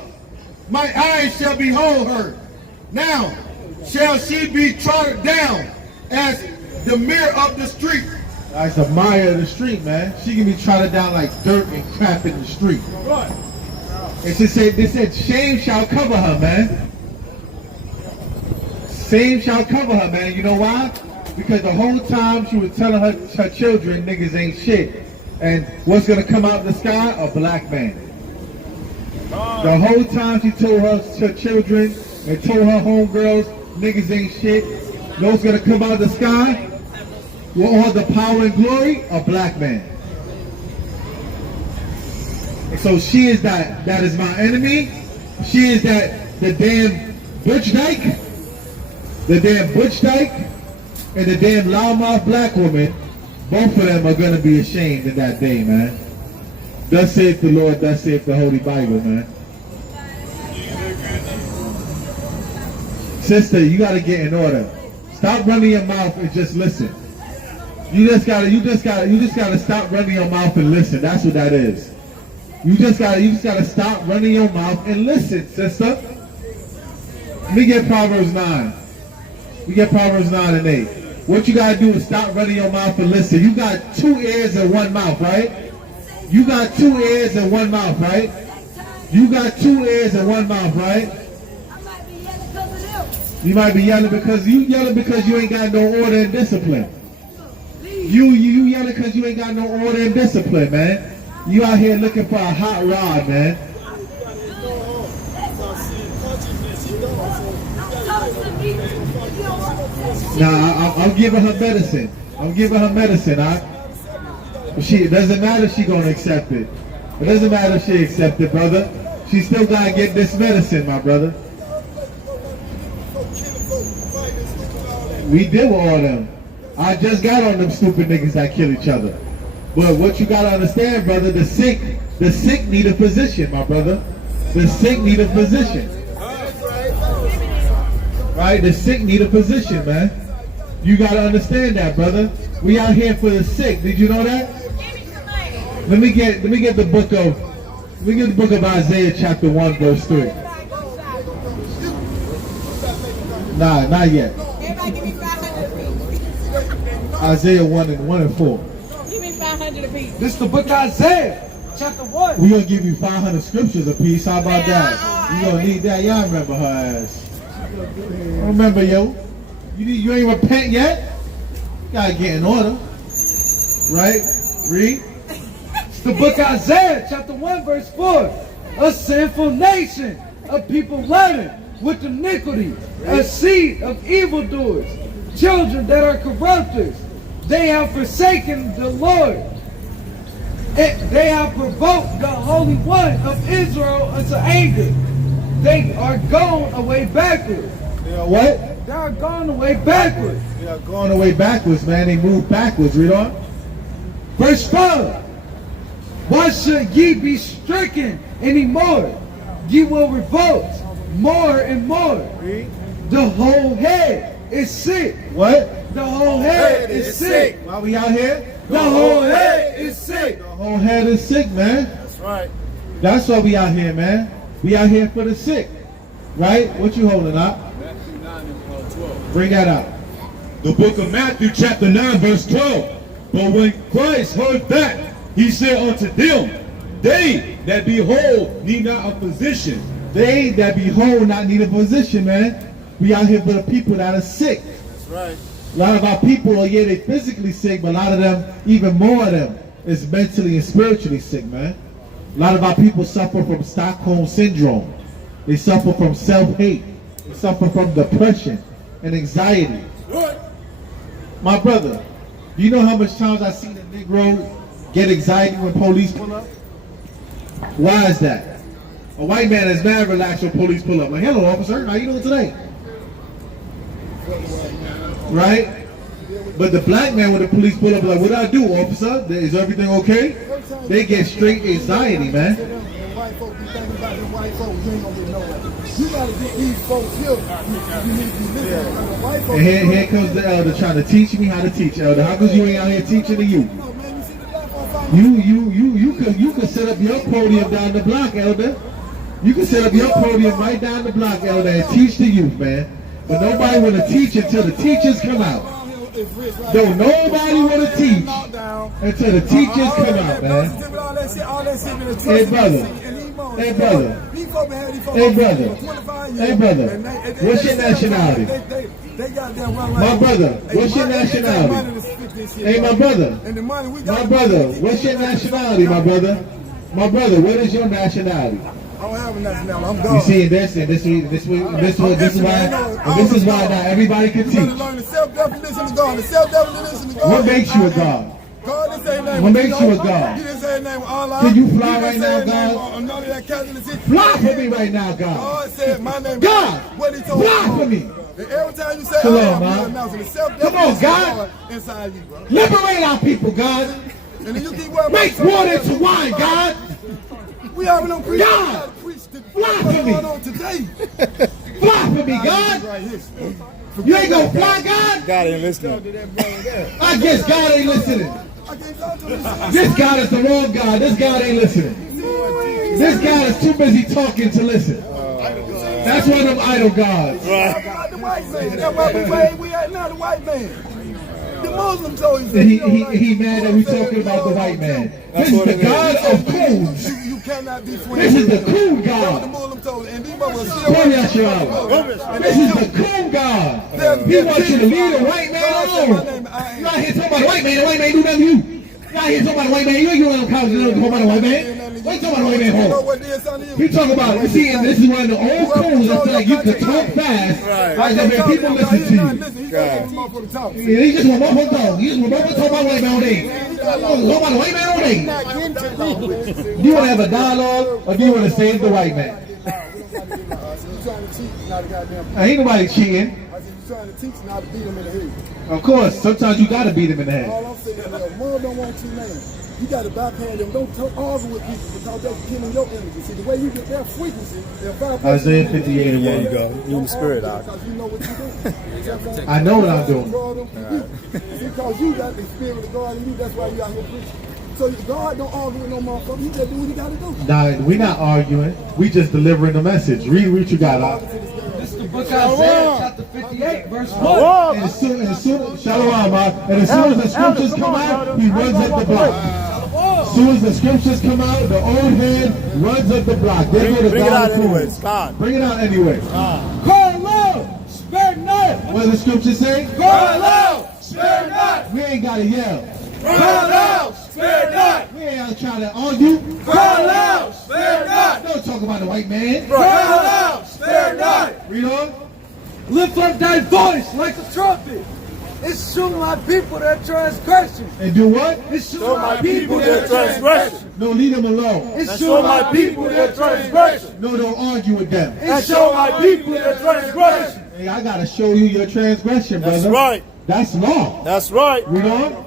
My eyes shall behold her. Now shall she be trodden down as the mirror of the street. That's the mire of the street, man. She can be trodden down like dirt and crap in the street. Right. And she said, they said, shame shall cover her, man. Shame shall cover her, man. You know why? Because the whole time she was telling her children, niggas ain't shit. And what's gonna come out of the sky? A black man. The whole time she told her children and told her homegirls, niggas ain't shit. You know what's gonna come out of the sky? With all the power and glory? A black man. And so she is that is my enemy. She is the damn Butch Dyke. The damn Butch Dyke and the damn loudmouth black woman. Both of them are going to be ashamed in that day, man. Thus saith the Lord, thus saith the Holy Bible, man. Sister, you got to get in order. Stop running your mouth and just listen. You just gotta stop running your mouth and listen. That's what that is. You just gotta stop running your mouth and listen, sister. Let me get Proverbs 9. We get Proverbs 9 and 8. What you gotta do is stop running your mouth and listen. You got 2 ears and 1 mouth, right? You got 2 ears and 1 mouth, right? You got 2 ears and 1 mouth, right? You might be yelling because you ain't got no order and discipline. You yelling because you ain't got no order and discipline, man. You out here looking for a hot rod, man. Nah, I'm giving her medicine. I'm giving her medicine. It doesn't matter if she gonna accept it. It doesn't matter if she accept it, brother. She still gotta get this medicine, my brother. We deal with all them. I just got on them stupid niggas that kill each other. But what you gotta understand, brother, the sick need a physician, my brother. The sick need a physician. Right? The sick need a physician, man. You gotta understand that, brother. We out here for the sick. Did you know that? Let me get the book of Isaiah chapter 1 verse 3. Nah, not yet. Isaiah 1 and 4. Give me 500 apiece. This is the book of Isaiah, chapter 1. We're gonna give you 500 scriptures apiece. How about that? You gonna need that? Y'all remember her ass. Remember, yo. You ain't repent yet? Gotta get in order. Right? Read. It's the book of Isaiah, chapter 1, verse 4. A sinful nation, a people laden with iniquity, a seed of evildoers, children that are corrupters. They have forsaken the Lord. They have provoked the Holy One of Israel unto anger. They are gone away backwards. They are what? They are gone away backwards. They are going away backwards, man. They move backwards. Read on. Verse 5. Why should ye be stricken anymore? Ye will revolt more and more. Read. The whole head is sick. What? The whole head is sick. Why we out here? The whole head is sick. The whole head is sick, man. That's right. That's why we out here, man. We out here for the sick. Right? What you holding up? Matthew 9 and 12. Bring that out. The book of Matthew chapter 9 verse 12. But when Christ heard that, he said unto them, they that be whole need not a physician. They that be whole not need a physician, man. We out here for the people that are sick. That's right. A lot of our people are, yeah, they physically sick, but a lot of them, even more of them, is mentally and spiritually sick, man. A lot of our people suffer from Stockholm Syndrome. They suffer from self-hate. They suffer from depression and anxiety. Right. My brother, do you know how much times I've seen a Negro get anxiety when police pull up? Why is that? A white man is mad relaxed when police pull up. Like, hello, officer, how you doing today? Right? But the black man, when the police pull up, like, what do I do, officer? Is everything okay? They get straight anxiety, man. White folks be thinking about them white folks, you ain't gonna get nowhere. You gotta get these folks here. You need to be listening to the white folks. And here comes the elder trying to teach me how to teach, elder. How come you ain't out here teaching the youth? You can set up your podium down the block, elder. You can set up your podium right down the block, elder, and teach the youth, man. But nobody want to teach until the teachers come out. Don't nobody want to teach until the teachers come out, man. Hey, brother. Hey, brother. Hey, brother. Hey, brother. What's your nationality? My brother, what's your nationality? Hey, my brother. My brother, what's your nationality, my brother? My brother, what is your nationality? I don't have a nationality. I'm done. You see, this is why not everybody can teach. Learn the self-definition of God. The self-definition of God. What makes you a God? God didn't say his name. What makes you a God? He didn't say his name with Allah. Can you fly right now, God? None of that Catholic shit. Fly for me right now, God. God said my name. God, What he told fly for me. And every time you say Come on, I'm man. announcing the Come self-definition on, God. of God inside you, bro. Liberate our people, God. And then you keep worrying Make about water into wine, God. We already don't preach. God, fly for me. What's going on today? Fly for me, God. You ain't gonna fly, God? God ain't listening. I guess God ain't listening. This God is the wrong God. This God ain't listening. This God is too busy talking to listen. That's one of them idol gods. The white man. That's why we at now, the white man. The Muslim told you. He mad that we talking about the white man. This is the God of coons. You cannot be friends. This is the coon That's what the God. Muslim told you. And these brothers still. This is the coon God. He wants you to leave the white man alone. You're out here talking about the white man. The white man do nothing to you. You're out here talking about the white man. You ain't going to college to talk about the white man. What you talking about the white man You know for? what they is on you? He talking about, you see, and this is one of the old coons that feel like you can talk fast. Like, man, people listen to you. Yeah, he just want motherfucker talk. He just want motherfucker talk about white man all day. Talk about the white man all day. Do you want to have a dialogue or do you want to save the white man? Ain't nobody cheating. Trying to teach not to beat him in the head. Of course, sometimes you gotta beat him in the head. All I'm saying is, one don't want you, man. You got to backhand them. Don't argue with people because that's killing your energy. See, the way you get their frequency, their vibration. Isaiah 58 and 1. You go. You in the spirit, because you know what you're doing. I know what I'm doing. Because you got the spirit of God in you, that's why you out here preaching. So God don't argue with no motherfucker. He just do what he got to do. Nah, we're not arguing. We just delivering the message. Read what you got. This is the book of Isaiah, chapter 58, verse 1. And as soon as the scriptures come out, he runs up the block. As soon as the scriptures come out, the old head runs up the block. They go to Bring it God out anyway. God. Bring it out anyway. Cry loud, spare not. What does the scripture say? Cry loud, spare not. We ain't got to yell. Cry loud, spare not. We ain't out trying to argue. Cry loud, spare not. Don't talk about the white man. Cry loud, spare not. Read on. Lift up thy voice like a trumpet. It's show my people their transgression. And do what? It's show my people their transgression. No, leave them alone. It's show my people their transgression. No, don't argue with them. It's show my people their transgression. Hey, I gotta show you your transgression, brother. That's right. That's law. That's right. Read on.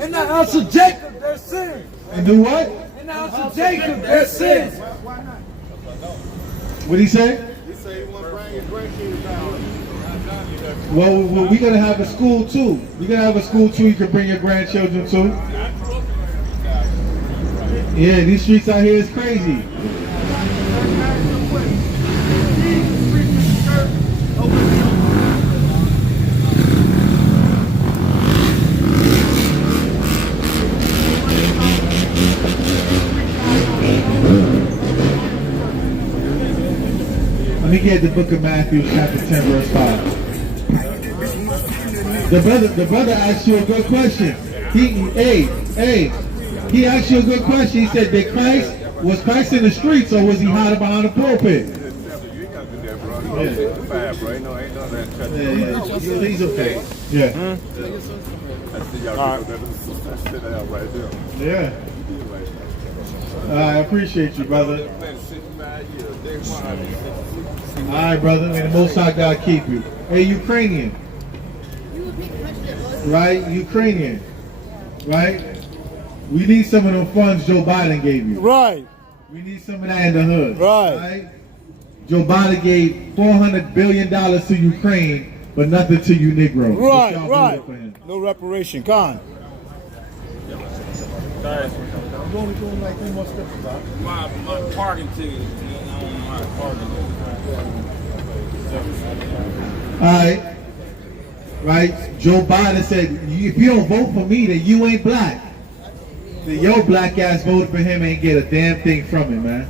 In the house of Jacob their sins. And do what? In the house of Jacob their sins. What'd he say? He said he want to bring his grandkids down. Well, we're gonna have a school too. We're gonna have a school too. You can bring your grandchildren to. Yeah, these streets out here is crazy. Let me get the book of Matthew, chapter 10, verse 5. The brother asked you a good question. He asked you a good question. He said, was Christ in the streets or was he hiding behind the pulpit? Yeah. He's okay. Yeah. Yeah. I appreciate you, brother. All right, brother. May the Most High God keep you. Hey, Ukrainian. right? Ukrainian, right? We need some of them funds Joe Biden gave you. Right. We need some of that in the hood. Right. Joe Biden gave $400 billion to Ukraine, but nothing to you Negroes. What Right, y'all right. doing for him? No reparation. Con. I'm only doing like 3 more steps, Doc. My parking ticket, man. I don't know how to park it. Alright. Right? Joe Biden said, if you don't vote for me, then you ain't black. Then your black ass voted for him ain't get a damn thing from him, man.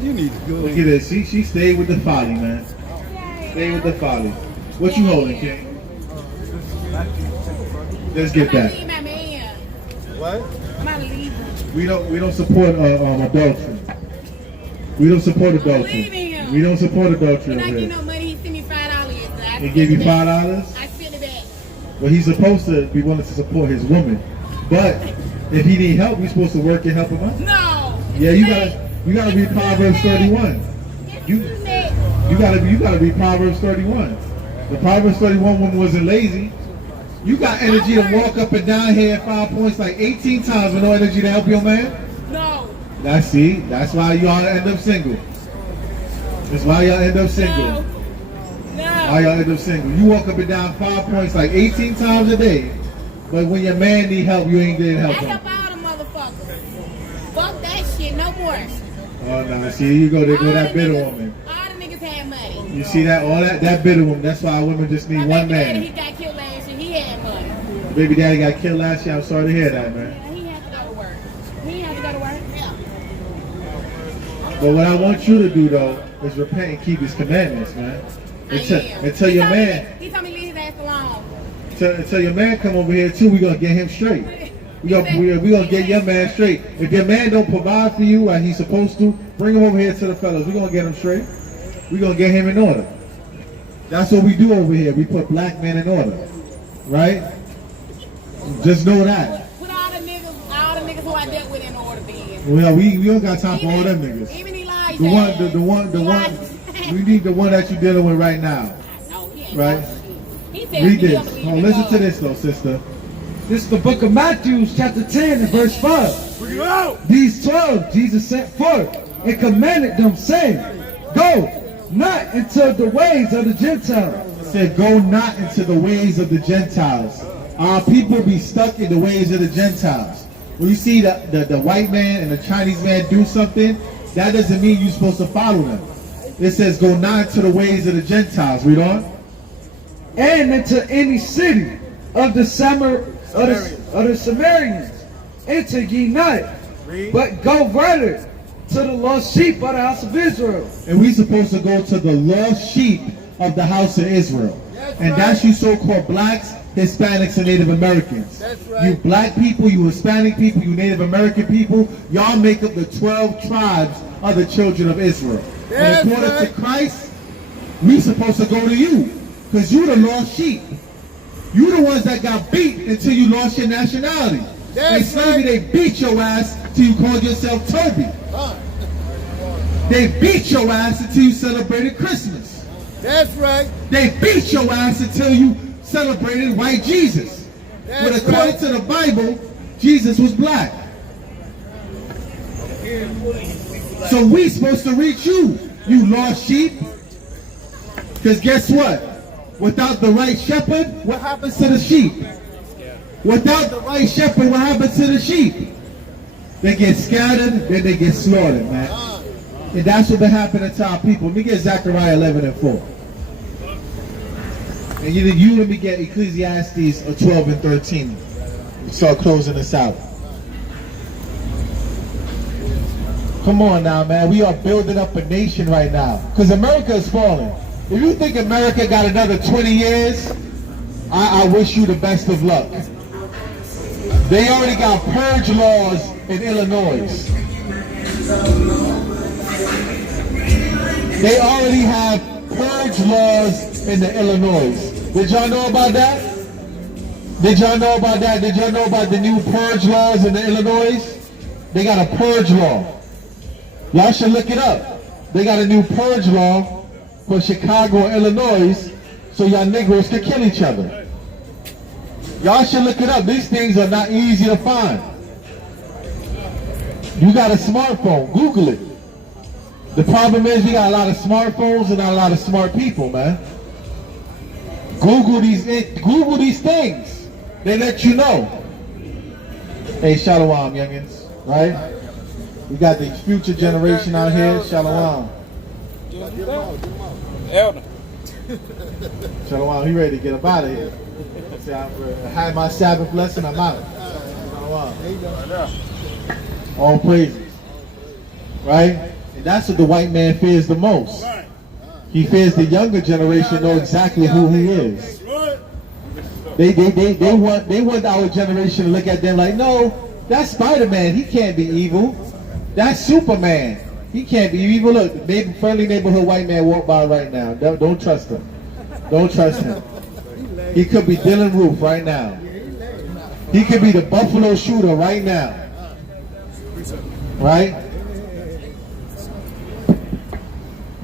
You need to go. Look at this. She stayed with the folly, man. Stay with the folly. What you holding, King? Let's get that. What? We don't support adultery. We don't support adultery. We don't support adultery When I over get here. no money, he send me $5 yesterday. He give you $5? I spent it back. Well, he's supposed to be willing to support his woman. But if he need help, we're supposed to work and help him out. No. Yeah, you gotta read Proverbs 31. You gotta read Proverbs 31. The Proverbs 31 woman wasn't lazy. You got energy to walk up and down here at 5 points like 18 times with no energy to help your man? No. That's why y'all end up single. That's why y'all end up single. No. Why y'all end up single. You walk up and down 5 points like 18 times a day, but when your man need help, you ain't there to I help him. help all the motherfuckers. Fuck that shit, no more. Oh no, see, here you go, there go that bitter woman. All the niggas had money. You see that, all that bitter woman, that's why women just need My one baby daddy, he man. got killed last year. He had money. Baby daddy got killed last year, I'm sorry to hear that, man. Yeah, he had to go to work. He had to go to work. Yeah. But what I want you to do though, is repent and keep his commandments, man. And tell your man, He told me leave his ass alone. tell your man come over here too, we gonna get him straight. We gonna get your man straight. If your man don't provide for you like he's supposed to, bring him over here to the fellas. We gonna get him straight. We gonna get him in order. That's what we do over here. We put black men in order, right? Just know that. Put all the niggas who I dealt with in order then. We don't got time for all them niggas. Even Elijah. The one. We need the one that you're dealing with right now, No, he ain't right? He said Read he this. don't believe Oh, in listen God. to this though, sister. This is the book of Matthew, chapter 10, and verse 5. Bring it out. These 12 Jesus sent forth and commanded them, saying, Go not into the ways of the Gentiles. Said, go not into the ways of the Gentiles. Our people be stuck in the ways of the Gentiles. When you see the white man and the Chinese man do something, that doesn't mean you're supposed to follow them. It says, go not into the ways of the Gentiles. Read on. And into any city of the Samaritans. Enter ye not, but go rather to the lost sheep of the house of Israel. And we supposed to go to the lost sheep of the house of Israel. And that's you so-called blacks, Hispanics, and Native Americans. That's right. You black people, you Hispanic people, you Native American people, y'all make up the 12 tribes of the children of Israel. That's And according right. to Christ, we supposed to go to you. Because you the lost sheep. You the ones that got beat until you lost your nationality. That's In slavery, they beat your ass till you called yourself Toby. They beat your ass until you celebrated Christmas. That's right. They beat your ass until you celebrated white Jesus. But That's according right. to the Bible, Jesus was black. So we supposed to reach you, you lost sheep. Because guess what? Without the right shepherd, what happens to the sheep? Without the right shepherd, what happens to the sheep? They get scattered, then they get slaughtered, man. And that's what been happening to our people. Let me get Zechariah 11 and 4. And you let me get Ecclesiastes 12 and 13. We start closing this out. Come on now, man. We are building up a nation right now. Because America is falling. If you think America got another 20 years, I wish you the best of luck. They already got purge laws in Illinois. They already have purge laws in the Illinois. Did y'all know about that? Did y'all know about that? Did y'all know about the new purge laws in the Illinois? They got a purge law. Y'all should look it up. They got a new purge law for Chicago, Illinois, so y'all Negroes can kill each other. Y'all should look it up. These things are not easy to find. You got a smartphone, Google it. The problem is we got a lot of smartphones and not a lot of smart people, man. Google these things. They let you know. Hey, Shalom, youngins, right? We got the future generation out here. Shalom. Elder. Shalom, he ready to get up out of here. See, I had my Sabbath lesson, I'm out. Shalom. All praises. Right? And that's what the white man fears the most. He fears the younger generation know exactly who he is. They want our generation to look at them like, no, that's Spider-Man. He can't be evil. That's Superman. He can't be evil. Look, friendly neighborhood white man walk by right now. Don't trust him. Don't trust him. He could be Dylan Roof right now. He could be the Buffalo Shooter right now. Right?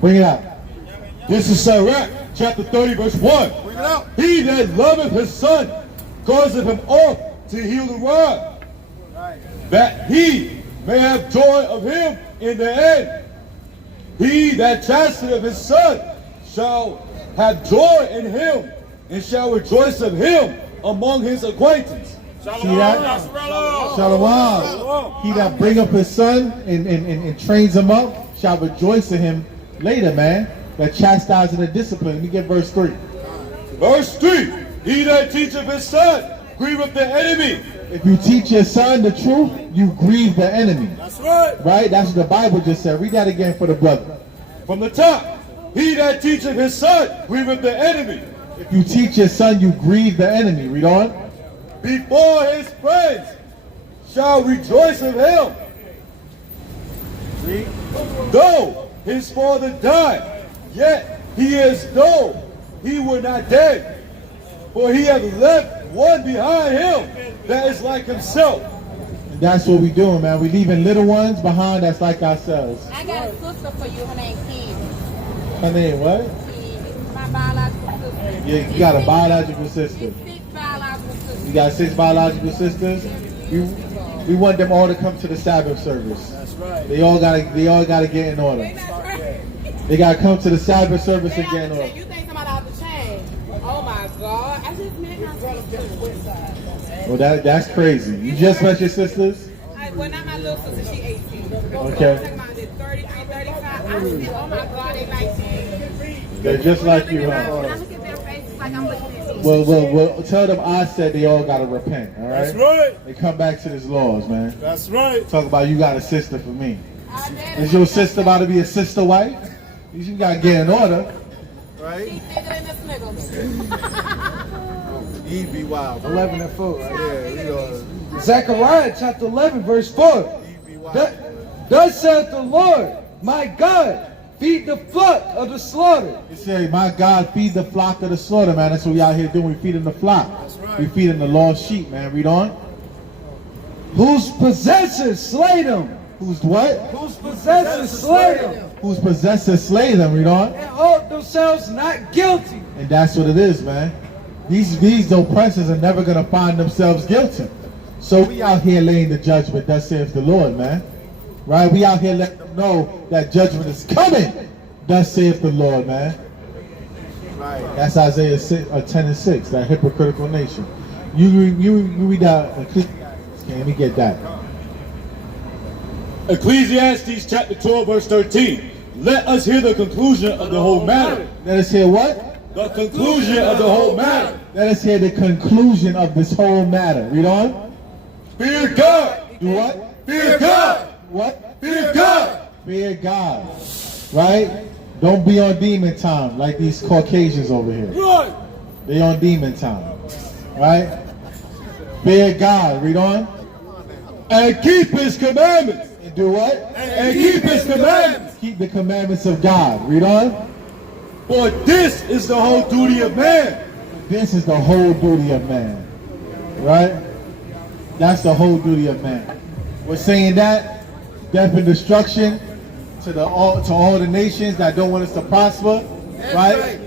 Bring it out. This is Sirach, chapter 30, verse 1. He that loveth his son causeth him oft to heal the rod, that he may have joy of him in the end. He that chasteneth his son shall have joy in him, and shall rejoice of him among his acquaintance. See that? Shalom. He that bring up his son and trains him up shall rejoice in him later, man. That chastising and discipline. Let me get verse 3. Verse 3. He that teacheth his son grieveth the enemy. If you teach your son the truth, you grieve the enemy. That's right. Right? That's what the Bible just said. Read that again for the brother. From the top. He that teacheth his son grieveth the enemy. If you teach your son, you grieve the enemy. Read on. Before his friends shall rejoice of him. Read. Though his father died, yet he is though he were not dead. For he hath left one behind him that is like himself. And that's what we doing, man. We leaving little ones behind that's like ourselves. I got a sister for you. Her name Kid. Her name what? Kid. My biological sister. Yeah, you got a biological sister. 6 biological sisters. You got 6 biological sisters. We want them all to come to the Sabbath service. That's right. They all gotta get in order. They gotta come to the Sabbath service and get in order. You think somebody out the chain? Oh my God! I just met my sister. Well, that's crazy. You just met your sisters? Well, not my little sister. She 18. Okay. I'm talking about the 33, 35. I just said, oh my God, they 19. They're just like you, When I huh? look at their faces, like I'm looking at these. Well, tell them I said they all gotta repent, all right? That's right. They come back to this laws, man. That's right. Talk about you got a sister for me. Is your sister about to be a sister wife? You gotta get in order. Right? She's bigger than this nigga. Eve be wild. 11 and 4. Yeah, Zechariah chapter 11 verse 4. Thus saith the Lord, my God, feed the flock of the slaughter. It say, my God, feed the flock of the slaughter, man. That's what we out here doing. We feeding the flock. We feeding the lost sheep, man. Read on. Whose possessors slay them. Who's what? Whose possessors slay them. Whose possessors slay them. Read on. And hold themselves not guilty. And that's what it is, man. These oppressors are never going to find themselves guilty. So we out here laying the judgment, thus saith the Lord, man. Right? We out here letting them know that judgment is coming, thus saith the Lord, man. Right. That's Isaiah 10 and 6, that hypocritical nation. You read that. Okay, let me get that. Ecclesiastes chapter 12, verse 13. Let us hear the conclusion of the whole matter. Let us hear what? The conclusion of the whole matter. Let us hear the conclusion of this whole matter. Read on. Fear God. Do what? Fear God. What? Fear God. Fear God. Right? Don't be on demon time like these Caucasians over here. Right. They on demon time. Right? Fear God. Read on. And keep his commandments. And do what? And keep his commandments. Keep the commandments of God. Read on. For this is the whole duty of man. This is the whole duty of man. Right? That's the whole duty of man. We're saying that death and destruction to all the nations that don't want us to prosper. Right?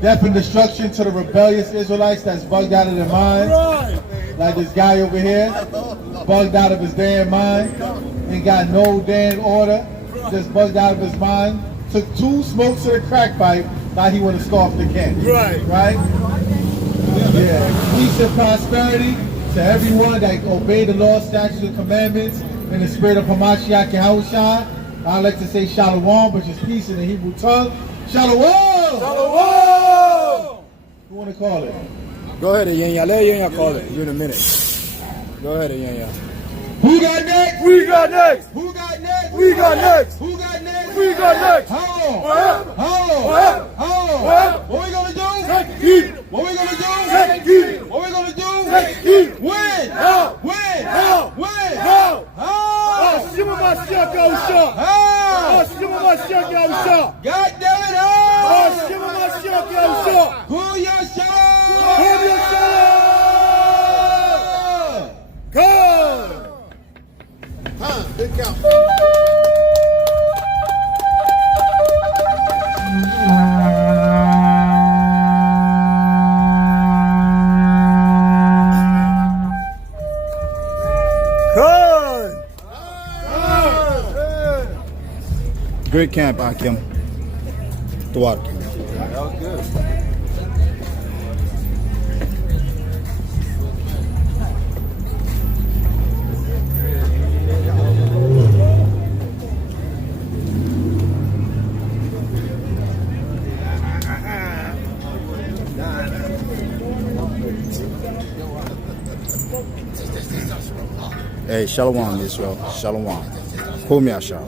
death and destruction to the rebellious Israelites that's bugged out of their mind. Right. Like this guy over here, bugged out of his damn mind. Ain't got no damn order. Just bugged out of his mind. Took 2 smokes of the crack pipe. Thought he would have scoffed the candy. Right. Right? Yeah. Peace and prosperity to everyone that obey the law, statutes, and commandments in the spirit of Hamashiach Yahushua. I like to say Shalom, which is peace in the Hebrew tongue. Shalom! Shalom! Who want to call it? Go ahead, Yenya. Let Yenya call it. You in a minute. Go ahead, Yenya. Who got next? We got next. Who got next? We got next. Who got next? We got next. Hold on. What? Hold on. What? Hold on. What? What we gonna do? Take heat. What we gonna do? Take heat. What we gonna do? Take heat. Win. Now. Win. Now. Win. Now. How? Shima Mashiach Yahushua. How? Shima Mashiach Yahushua. God damn it. How? Shima Mashiach Yahushua. Who your shalom? Whom you shalom. Good. Big count. Great camp, Akim. Tuwad. That was good. Hey, Shalom, Israel. Shalom. Kum Yashar.